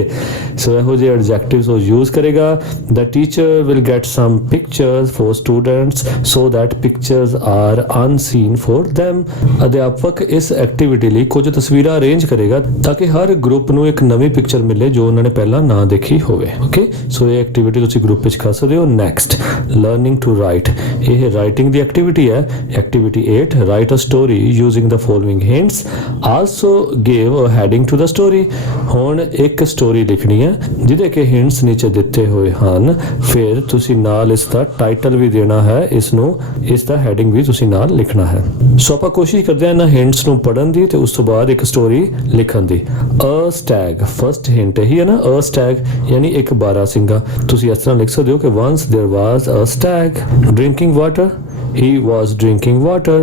ਸੋ ਇਹੋ ਜਿਹੇ ਐਡਜੈਕਟਿਵਸ ਉਹ ਯੂਜ਼ ਕਰੇਗਾ। The teacher will get some pictures for students so that pictures are unseen for them, ਅਧਿਆਪਕ ਇਸ ਐਕਟੀਵਿਟੀ ਲਈ ਕੁਝ ਤਸਵੀਰਾਂ ਅਰੇਂਜ ਕਰੇਗਾ ਤਾਂ ਕਿ ਹਰ ਗਰੁੱਪ ਨੂੰ ਇੱਕ ਨਵੀਂ ਪਿਕਚਰ ਮਿਲੇ ਜੋ ਉਹਨਾਂ ਨੇ ਪਹਿਲਾਂ ਨਾ ਦੇਖੀ ਹੋਵੇ, ਓਕੇ। ਸੋ ਇਹ ਐਕਟੀਵਿਟੀ ਤੁਸੀਂ ਗਰੁੱਪ ਵਿੱਚ ਕਰ ਸਕਦੇ ਹੋ। ਨੈਕਸਟ, ਲਰਨਿੰਗ ਟੂ ਰਾਈਟ, ਇਹ ਰਾਈਟਿੰਗ ਦੀ ਐਕਟੀਵਿਟੀ ਹੈ। Activity 8, write a story using the following hints, also give a heading to the story, ਹੁਣ ਇੱਕ ਸਟੋਰੀ ਲਿਖਣੀ ਹੈ ਜਿਹਦੇ ਕਿ ਹਿੰਟਸ ਨੀਚੇ ਦਿੱਤੇ ਹੋਏ ਹਨ, ਫਿਰ ਤੁਸੀਂ ਨਾਲ ਇਸ ਦਾ ਟਾਈਟਲ ਵੀ ਦੇਣਾ ਹੈ, ਇਸ ਦਾ ਹੈਡਿੰਗ ਵੀ ਤੁਸੀਂ ਨਾਲ ਲਿਖਣਾ ਹੈ। ਸੋ ਆਪਾਂ ਕੋਸ਼ਿਸ਼ ਕਰਦੇ ਹਾਂ ਇਹਨਾਂ ਹਿੰਟਸ ਨੂੰ ਪੜ੍ਹਨ ਦੀ ਤੇ ਉਸ ਤੋਂ ਬਾਅਦ ਇੱਕ ਸਟੋਰੀ ਲਿਖਣ ਦੀ। ਅ ਸਟੈਗ, ਫਸਟ ਹਿੰਟ ਇਹੀ ਹੈ ਨਾ, ਅ ਸਟੈਗ ਯਾਨੀ ਇੱਕ ਬਾਰਾਸਿੰਗਾ। ਤੁਸੀਂ ਇਸ ਤਰ੍ਹਾਂ ਲਿਖ ਸਕਦੇ ਹੋ ਕਿ once there was a stag drinking water, he was drinking water,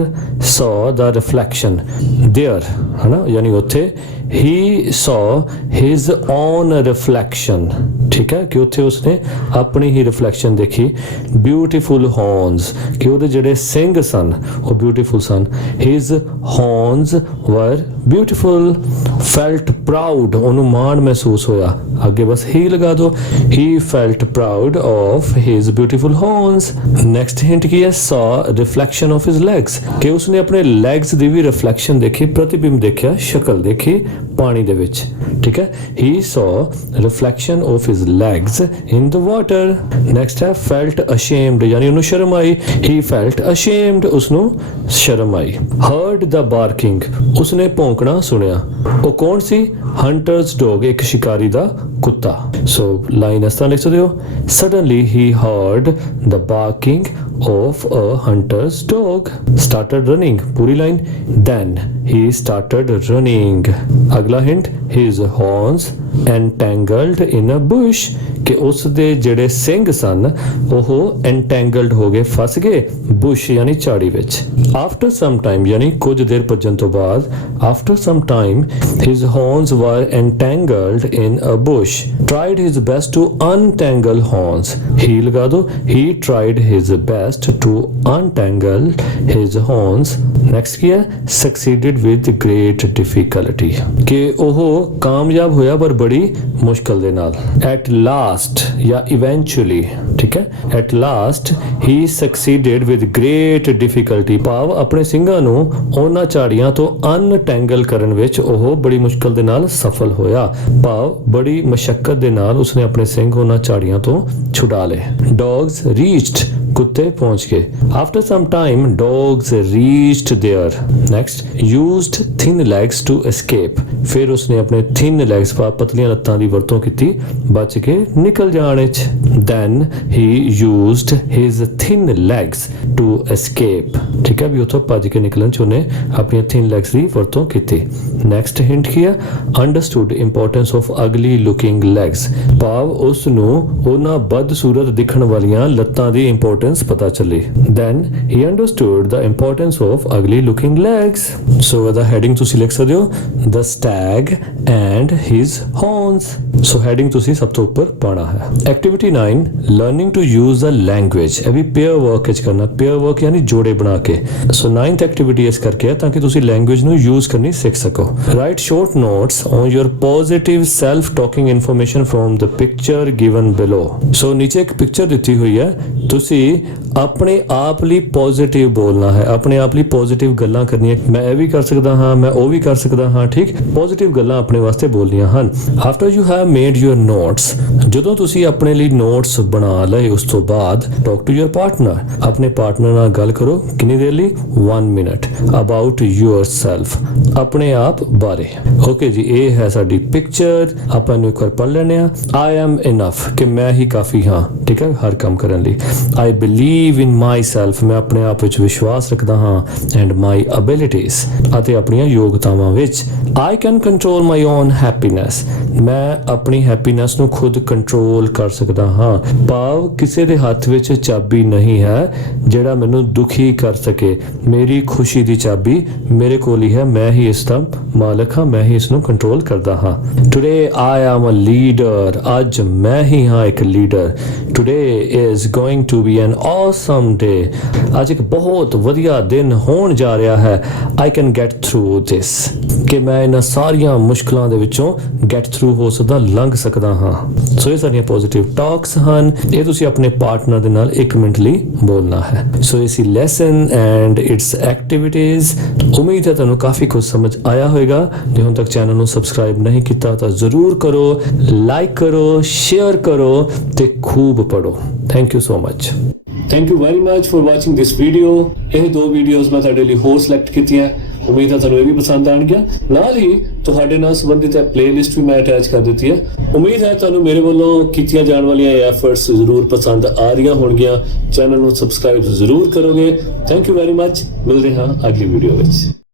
saw the reflection there, है ना, यानी उत्थे he saw his own reflection, ठीक है, कि उत्थे उसने अपनी ही रिफ्लैक्शन देखी। ब्यूटीफुल हॉर्न्स, कि ਉਹਦੇ ਜਿਹੜੇ ਸਿੰਘ ਸਨ ਉਹ ਬਿਊਟੀਫੁਲ ਸਨ। his horns were beautiful, felt proud, ਉਹਨੂੰ ਮਾਣ ਮਹਿਸੂਸ ਹੋਇਆ। ਅੱਗੇ ਬਸ he ਲਗਾ ਦਿਓ, he felt proud of his beautiful horns। next hint ਕੀ ਹੈ, saw reflection of his legs, ਕਿ ਉਸਨੇ ਆਪਣੇ legs ਦੀ ਵੀ ਰਿਫਲੈਕਸ਼ਨ ਦੇਖੀ, ਪ੍ਰਤੀਬਿੰਬ ਦੇਖਿਆ, ਸ਼ਕਲ ਦੇਖੀ ਪਾਣੀ ਦੇ ਵਿੱਚ, ਠੀਕ ਹੈ। he saw reflection of his legs in the water। next ਹੈ felt ashamed, ਯਾਨੀ ਉਹਨੂੰ ਸ਼ਰਮ ਆਈ। he felt ashamed, ਉਸਨੂੰ ਸ਼ਰਮ ਆਈ। heard the barking, ਉਸਨੇ ਭੌਂਕਣਾ ਸੁਣਿਆ। ਉਹ ਕੌਣ ਸੀ? hunter's dog, ਇੱਕ ਸ਼ਿਕਾਰੀ ਦਾ ਕੁੱਤਾ। ਸੋ ਲਾਈਨ ਇਸ ਤਰ੍ਹਾਂ ਲਿਖ ਸਕਦੇ ਹੋ, suddenly he heard the barking of a hunter's dog, started running, Puri line. then he started running। ਅਗਲਾ hint, his horns entangled in a bush, ਕਿ ਉਸ ਦੇ ਜਿਹੜੇ ਸਿੰਘ ਸਨ ਉਹ entangled ਹੋ ਗਏ, ਫਸ ਗਏ, bush ਯਾਨੀ ਝਾੜੀ ਵਿੱਚ। after some time, ਯਾਨੀ ਕੁਝ ਦੇਰ ਭੱਜਣ ਤੋਂ ਬਾਅਦ, after some time his horns were entangled in a bush, tried his best to untangle horns, he ਲਗਾ ਦੋ, he tried his best to untangle his horns। next ਕੀ ਹੈ, succeeded with great difficulty, ਕਿ ਉਹ ਕਾਮਯਾਬ ਹੋਇਆ ਪਰ ਬੜੀ ਮੁਸ਼ਕਲ ਦੇ ਨਾਲ। at last ਜਾਂ eventually, ਠੀਕ ਹੈ, at last he succeeded with great difficulty, ਭਾਵ ਆਪਣੇ ਸਿੰਘਾਂ ਨੂੰ ਉਹਨਾਂ ਝਾੜੀਆਂ ਤੋਂ ਅਨਟੈਂਗਲ ਕਰਨ ਵਿੱਚ ਉਹ ਬੜੀ ਮੁਸ਼ਕਲ ਦੇ ਨਾਲ ਸਫਲ ਹੋਇਆ, ਭਾਵ ਬੜੀ ਮਸ਼ੱਕਤ ਦੇ ਨਾਲ ਉਸਨੇ ਆਪਣੇ ਸਿੰਘ ਉਹਨਾਂ ਝਾੜੀਆਂ ਤੋਂ ਛੁਡਾ ਲਏ। dogs reached, ਕੁੱਤੇ ਪਹੁੰਚ ਗਏ। after some time dogs reached there। next, used thin legs to escape, ਫਿਰ ਉਸਨੇ ਆਪਣੇ thin legs, ਪਤਲੀਆਂ ਲੱਤਾਂ ਦੀ ਵਰਤੋਂ ਕੀਤੀ ਬਚ ਕੇ ਨਿਕਲ ਜਾਣ ਵਿੱਚ। then he used his thin legs to escape, ਠੀਕ ਹੈ, ਵੀ ਉੱਥੋਂ ਭੱਜ ਕੇ ਨਿਕਲਣ ਚ ਉਹਨੇ ਆਪਣੀਆਂ thin legs ਦੀ ਵਰਤੋਂ ਕੀਤੀ। next hint ਕੀ ਹੈ, understood importance of ugly looking legs, ਭਾਵ ਉਸ ਨੂੰ ਉਹਨਾਂ ਬਦਸੂਰਤ ਦਿਖਣ ਵਾਲੀਆਂ ਲੱਤਾਂ ਦੀ ਇੰਪੋਰਟੈਂਸ ਪਤਾ ਚੱਲੀ। then he understood the importance of ugly looking legs। ਸੋ ਇਹਦਾ ਹੈਡਿੰਗ ਤੁਸੀਂ ਲਿਖ ਸਕਦੇ ਹੋ, the stag and his horns। So heading ਤੁਸੀਂ ਸਭ ਤੋਂ ਉੱਪਰ ਪਾਣਾ ਹੈ। Activity 9, learning to use the language, ਇਹ ਵੀ ਪੇਅਰ ਵਰਕ ਵਿੱਚ ਕਰਨਾ, ਪੇਅਰ ਵਰਕ ਯਾਨੀ ਜੋੜੇ ਬਣਾ ਕੇ। ਸੋ 9th ਐਕਟੀਵਿਟੀ ਇਸ ਕਰਕੇ ਹੈ ਤਾਂ ਕਿ ਤੁਸੀਂ ਲੈਂਗੁਏਜ ਨੂੰ ਯੂਜ਼ ਕਰਨੀ ਸਿੱਖ ਸਕੋ। Write short notes on your positive self talking information from the picture given below. So ਨੀਚੇ ਇੱਕ ਪਿਕਚਰ ਦਿੱਤੀ ਹੋਈ ਹੈ, ਤੁਸੀਂ ਆਪਣੇ ਆਪ ਲਈ ਪੋਜ਼ਿਟਿਵ ਬੋਲਣਾ ਹੈ, ਆਪਣੇ ਆਪ ਲਈ ਪੋਜ਼ਿਟਿਵ ਗੱਲਾਂ ਕਰਨੀਆਂ। ਮੈਂ ਇਹ ਵੀ ਕਰ ਸਕਦਾ ਹਾਂ, ਮੈਂ ਉਹ ਵੀ ਕਰ ਸਕਦਾ ਹਾਂ। ਠੀਕ, ਪੋਜ਼ਿਟਿਵ ਗੱਲਾਂ ਆਪਣੇ ਵਾਸਤੇ ਬੋਲਣੀਆਂ ਹਨ। After you have made your notes, ਜਦੋਂ ਤੁਸੀਂ ਆਪਣੇ ਲਈ ਨੋਟਸ ਬਣਾ ਲਏ ਉਸ ਤੋਂ ਬਾਅਦ ਟਾਕ ਟੂ ਯੂਰ ਪਾਰਟਨਰ, ਆਪਣੇ ਪਾਰਟਨਰ ਨਾਲ ਗੱਲ ਕਰੋ। ਕਿੰਨੀ ਦੇਰ ਲਈ? 1 ਮਿੰਟ, ਅਬਾਊਟ ਯੂਰਸੈਲਫ, ਆਪਣੇ ਆਪ ਬਾਰੇ। ਓਕੇ ਜੀ, ਇਹ ਹੈ ਸਾਡੀ ਪਿਕਚਰ। ਆਪਾਂ ਨੂੰ ਇੱਕ ਵਾਰ ਪੜ੍ਹ ਲੈਂਦੇ ਹਾਂ। ਆਈ ਐਮ ਇਨਫ, ਕਿ ਮੈਂ ਹੀ ਕਾਫੀ ਹਾਂ। ਠੀਕ ਹੈ, ਹਰ ਕੰਮ ਕਰਨ ਲਈ। ਆਈ ਬਿਲੀਵ ਇਨ ਮਾਈ ਸੈਲਫ, ਮੈਂ ਆਪਣੇ ਆਪ ਵਿੱਚ ਵਿਸ਼ਵਾਸ ਰੱਖਦਾ ਹਾਂ। ਐਂਡ ਮਾਈ ਅਬਿਲਿਟੀਜ਼, ਅਤੇ ਆਪਣੀਆਂ ਯੋਗਤਾਵਾਂ ਵਿੱਚ। I can control my own happiness, ਮੈਂ ਆਪਣੀ ਹੈਪੀਨੈਸ ਨੂੰ ਖੁਦ ਕੰਟਰੋਲ ਕਰ ਸਕਦਾ ਹਾਂ। ਭਾਵ ਕਿਸੇ ਦੇ ਹੱਥ ਵਿੱਚ ਚਾਬੀ ਨਹੀਂ ਹੈ ਜਿਹੜਾ ਮੈਨੂੰ ਦੁਖੀ ਕਰ ਸਕੇ। ਮੇਰੀ ਖੁਸ਼ੀ ਦੀ ਚਾਬੀ ਮੇਰੇ ਕੋਲ ਹੀ ਹੈ, ਮੈਂ ਹੀ ਇਸ ਦਾ ਮਾਲਕ ਹਾਂ, ਮੈਂ ਹੀ ਇਸ ਨੂੰ ਕੰਟਰੋਲ ਕਰਦਾ ਹਾਂ। Today I am a leader, ਅੱਜ ਮੈਂ ਹੀ ਹਾਂ ਇੱਕ leader. Today is going to be an awesome day, ਅੱਜ ਇੱਕ ਬਹੁਤ ਵਧੀਆ ਦਿਨ ਹੋਣ ਜਾ ਰਿਹਾ ਹੈ। I can get through this, ਕਿ ਮੈਂ ਇਹਨਾਂ ਸਾਰੀਆਂ ਮੁਸ਼ਕਲਾਂ ਦੇ ਵਿੱਚੋਂ ਗੈਟ ਥਰੂ ਹੋ ਸਕਦਾ, ਲੰਘ ਸਕਦਾ ਹਾਂ। ਸੋ ਇਹ ਸਾਡੀਆਂ ਪੋਜ਼ਿਟਿਵ ਟਾਕਸ ਹਨ। ਇਹ ਤੁਸੀਂ ਆਪਣੇ ਪਾਰਟਨਰ ਦੇ ਨਾਲ 1 ਮਿੰਟ ਲਈ ਬੋਲਣਾ ਹੈ। ਸੋ ਇਹ ਸੀ ਲੈਸਨ ਐਂਡ ਇਟਸ ਐਕਟੀਵਿਟੀਜ਼। ਉਮੀਦ ਹੈ ਤੁਹਾਨੂੰ ਕਾਫੀ ਕੁਝ ਸਮਝ ਆਇਆ ਹੋਵੇਗਾ। ਜੇ ਹੁਣ ਤੱਕ ਚੈਨਲ ਨੂੰ ਸਬਸਕ੍ਰਾਈਬ ਨਹੀਂ ਕੀਤਾ ਤਾਂ ਜ਼ਰੂਰ ਕਰੋ, ਲਾਈਕ ਕਰੋ, ਸ਼ੇਅਰ ਕਰੋ ਤੇ ਖੂਬ ਪੜੋ। Thank you so much. Thank you very much for watching this video. ਇਹ 2 ਵੀਡੀਓਜ਼ ਮੈਂ ਤੁਹਾਡੇ ਲਈ ਹੋਰ ਸਿਲੈਕਟ ਕੀਤੀਆਂ। ਉਮੀਦ ਹੈ ਤੁਹਾਨੂੰ ਇਹ ਵੀ ਪਸੰਦ ਆਣਗੀਆਂ। ਨਾਲ ਹੀ ਤੁਹਾਡੇ ਨਾਲ ਸੰਬੰਧਿਤ ਹੈ ਪਲੇਲਿਸਟ ਵੀ ਮੈਂ ਅਟੈਚ ਕਰ ਦਿੱਤੀ ਹੈ। ਉਮੀਦ ਹੈ ਤੁਹਾਨੂੰ ਮੇਰੇ ਵੱਲੋਂ ਕੀਤੀਆਂ ਜਾਣ ਵਾਲੀਆਂ ਐਫਰਟਸ ਜ਼ਰੂਰ ਪਸੰਦ ਆ ਰਹੀਆਂ ਹੋਣਗੀਆਂ। ਚੈਨਲ ਨੂੰ ਸਬਸਕ੍ਰਾਈਬ ਜ਼ਰੂਰ ਕਰੋਗੇ। Thank you very much. ਮਿਲਦੇ ਹਾਂ ਅਗਲੀ ਵੀਡੀਓ ਵਿੱਚ।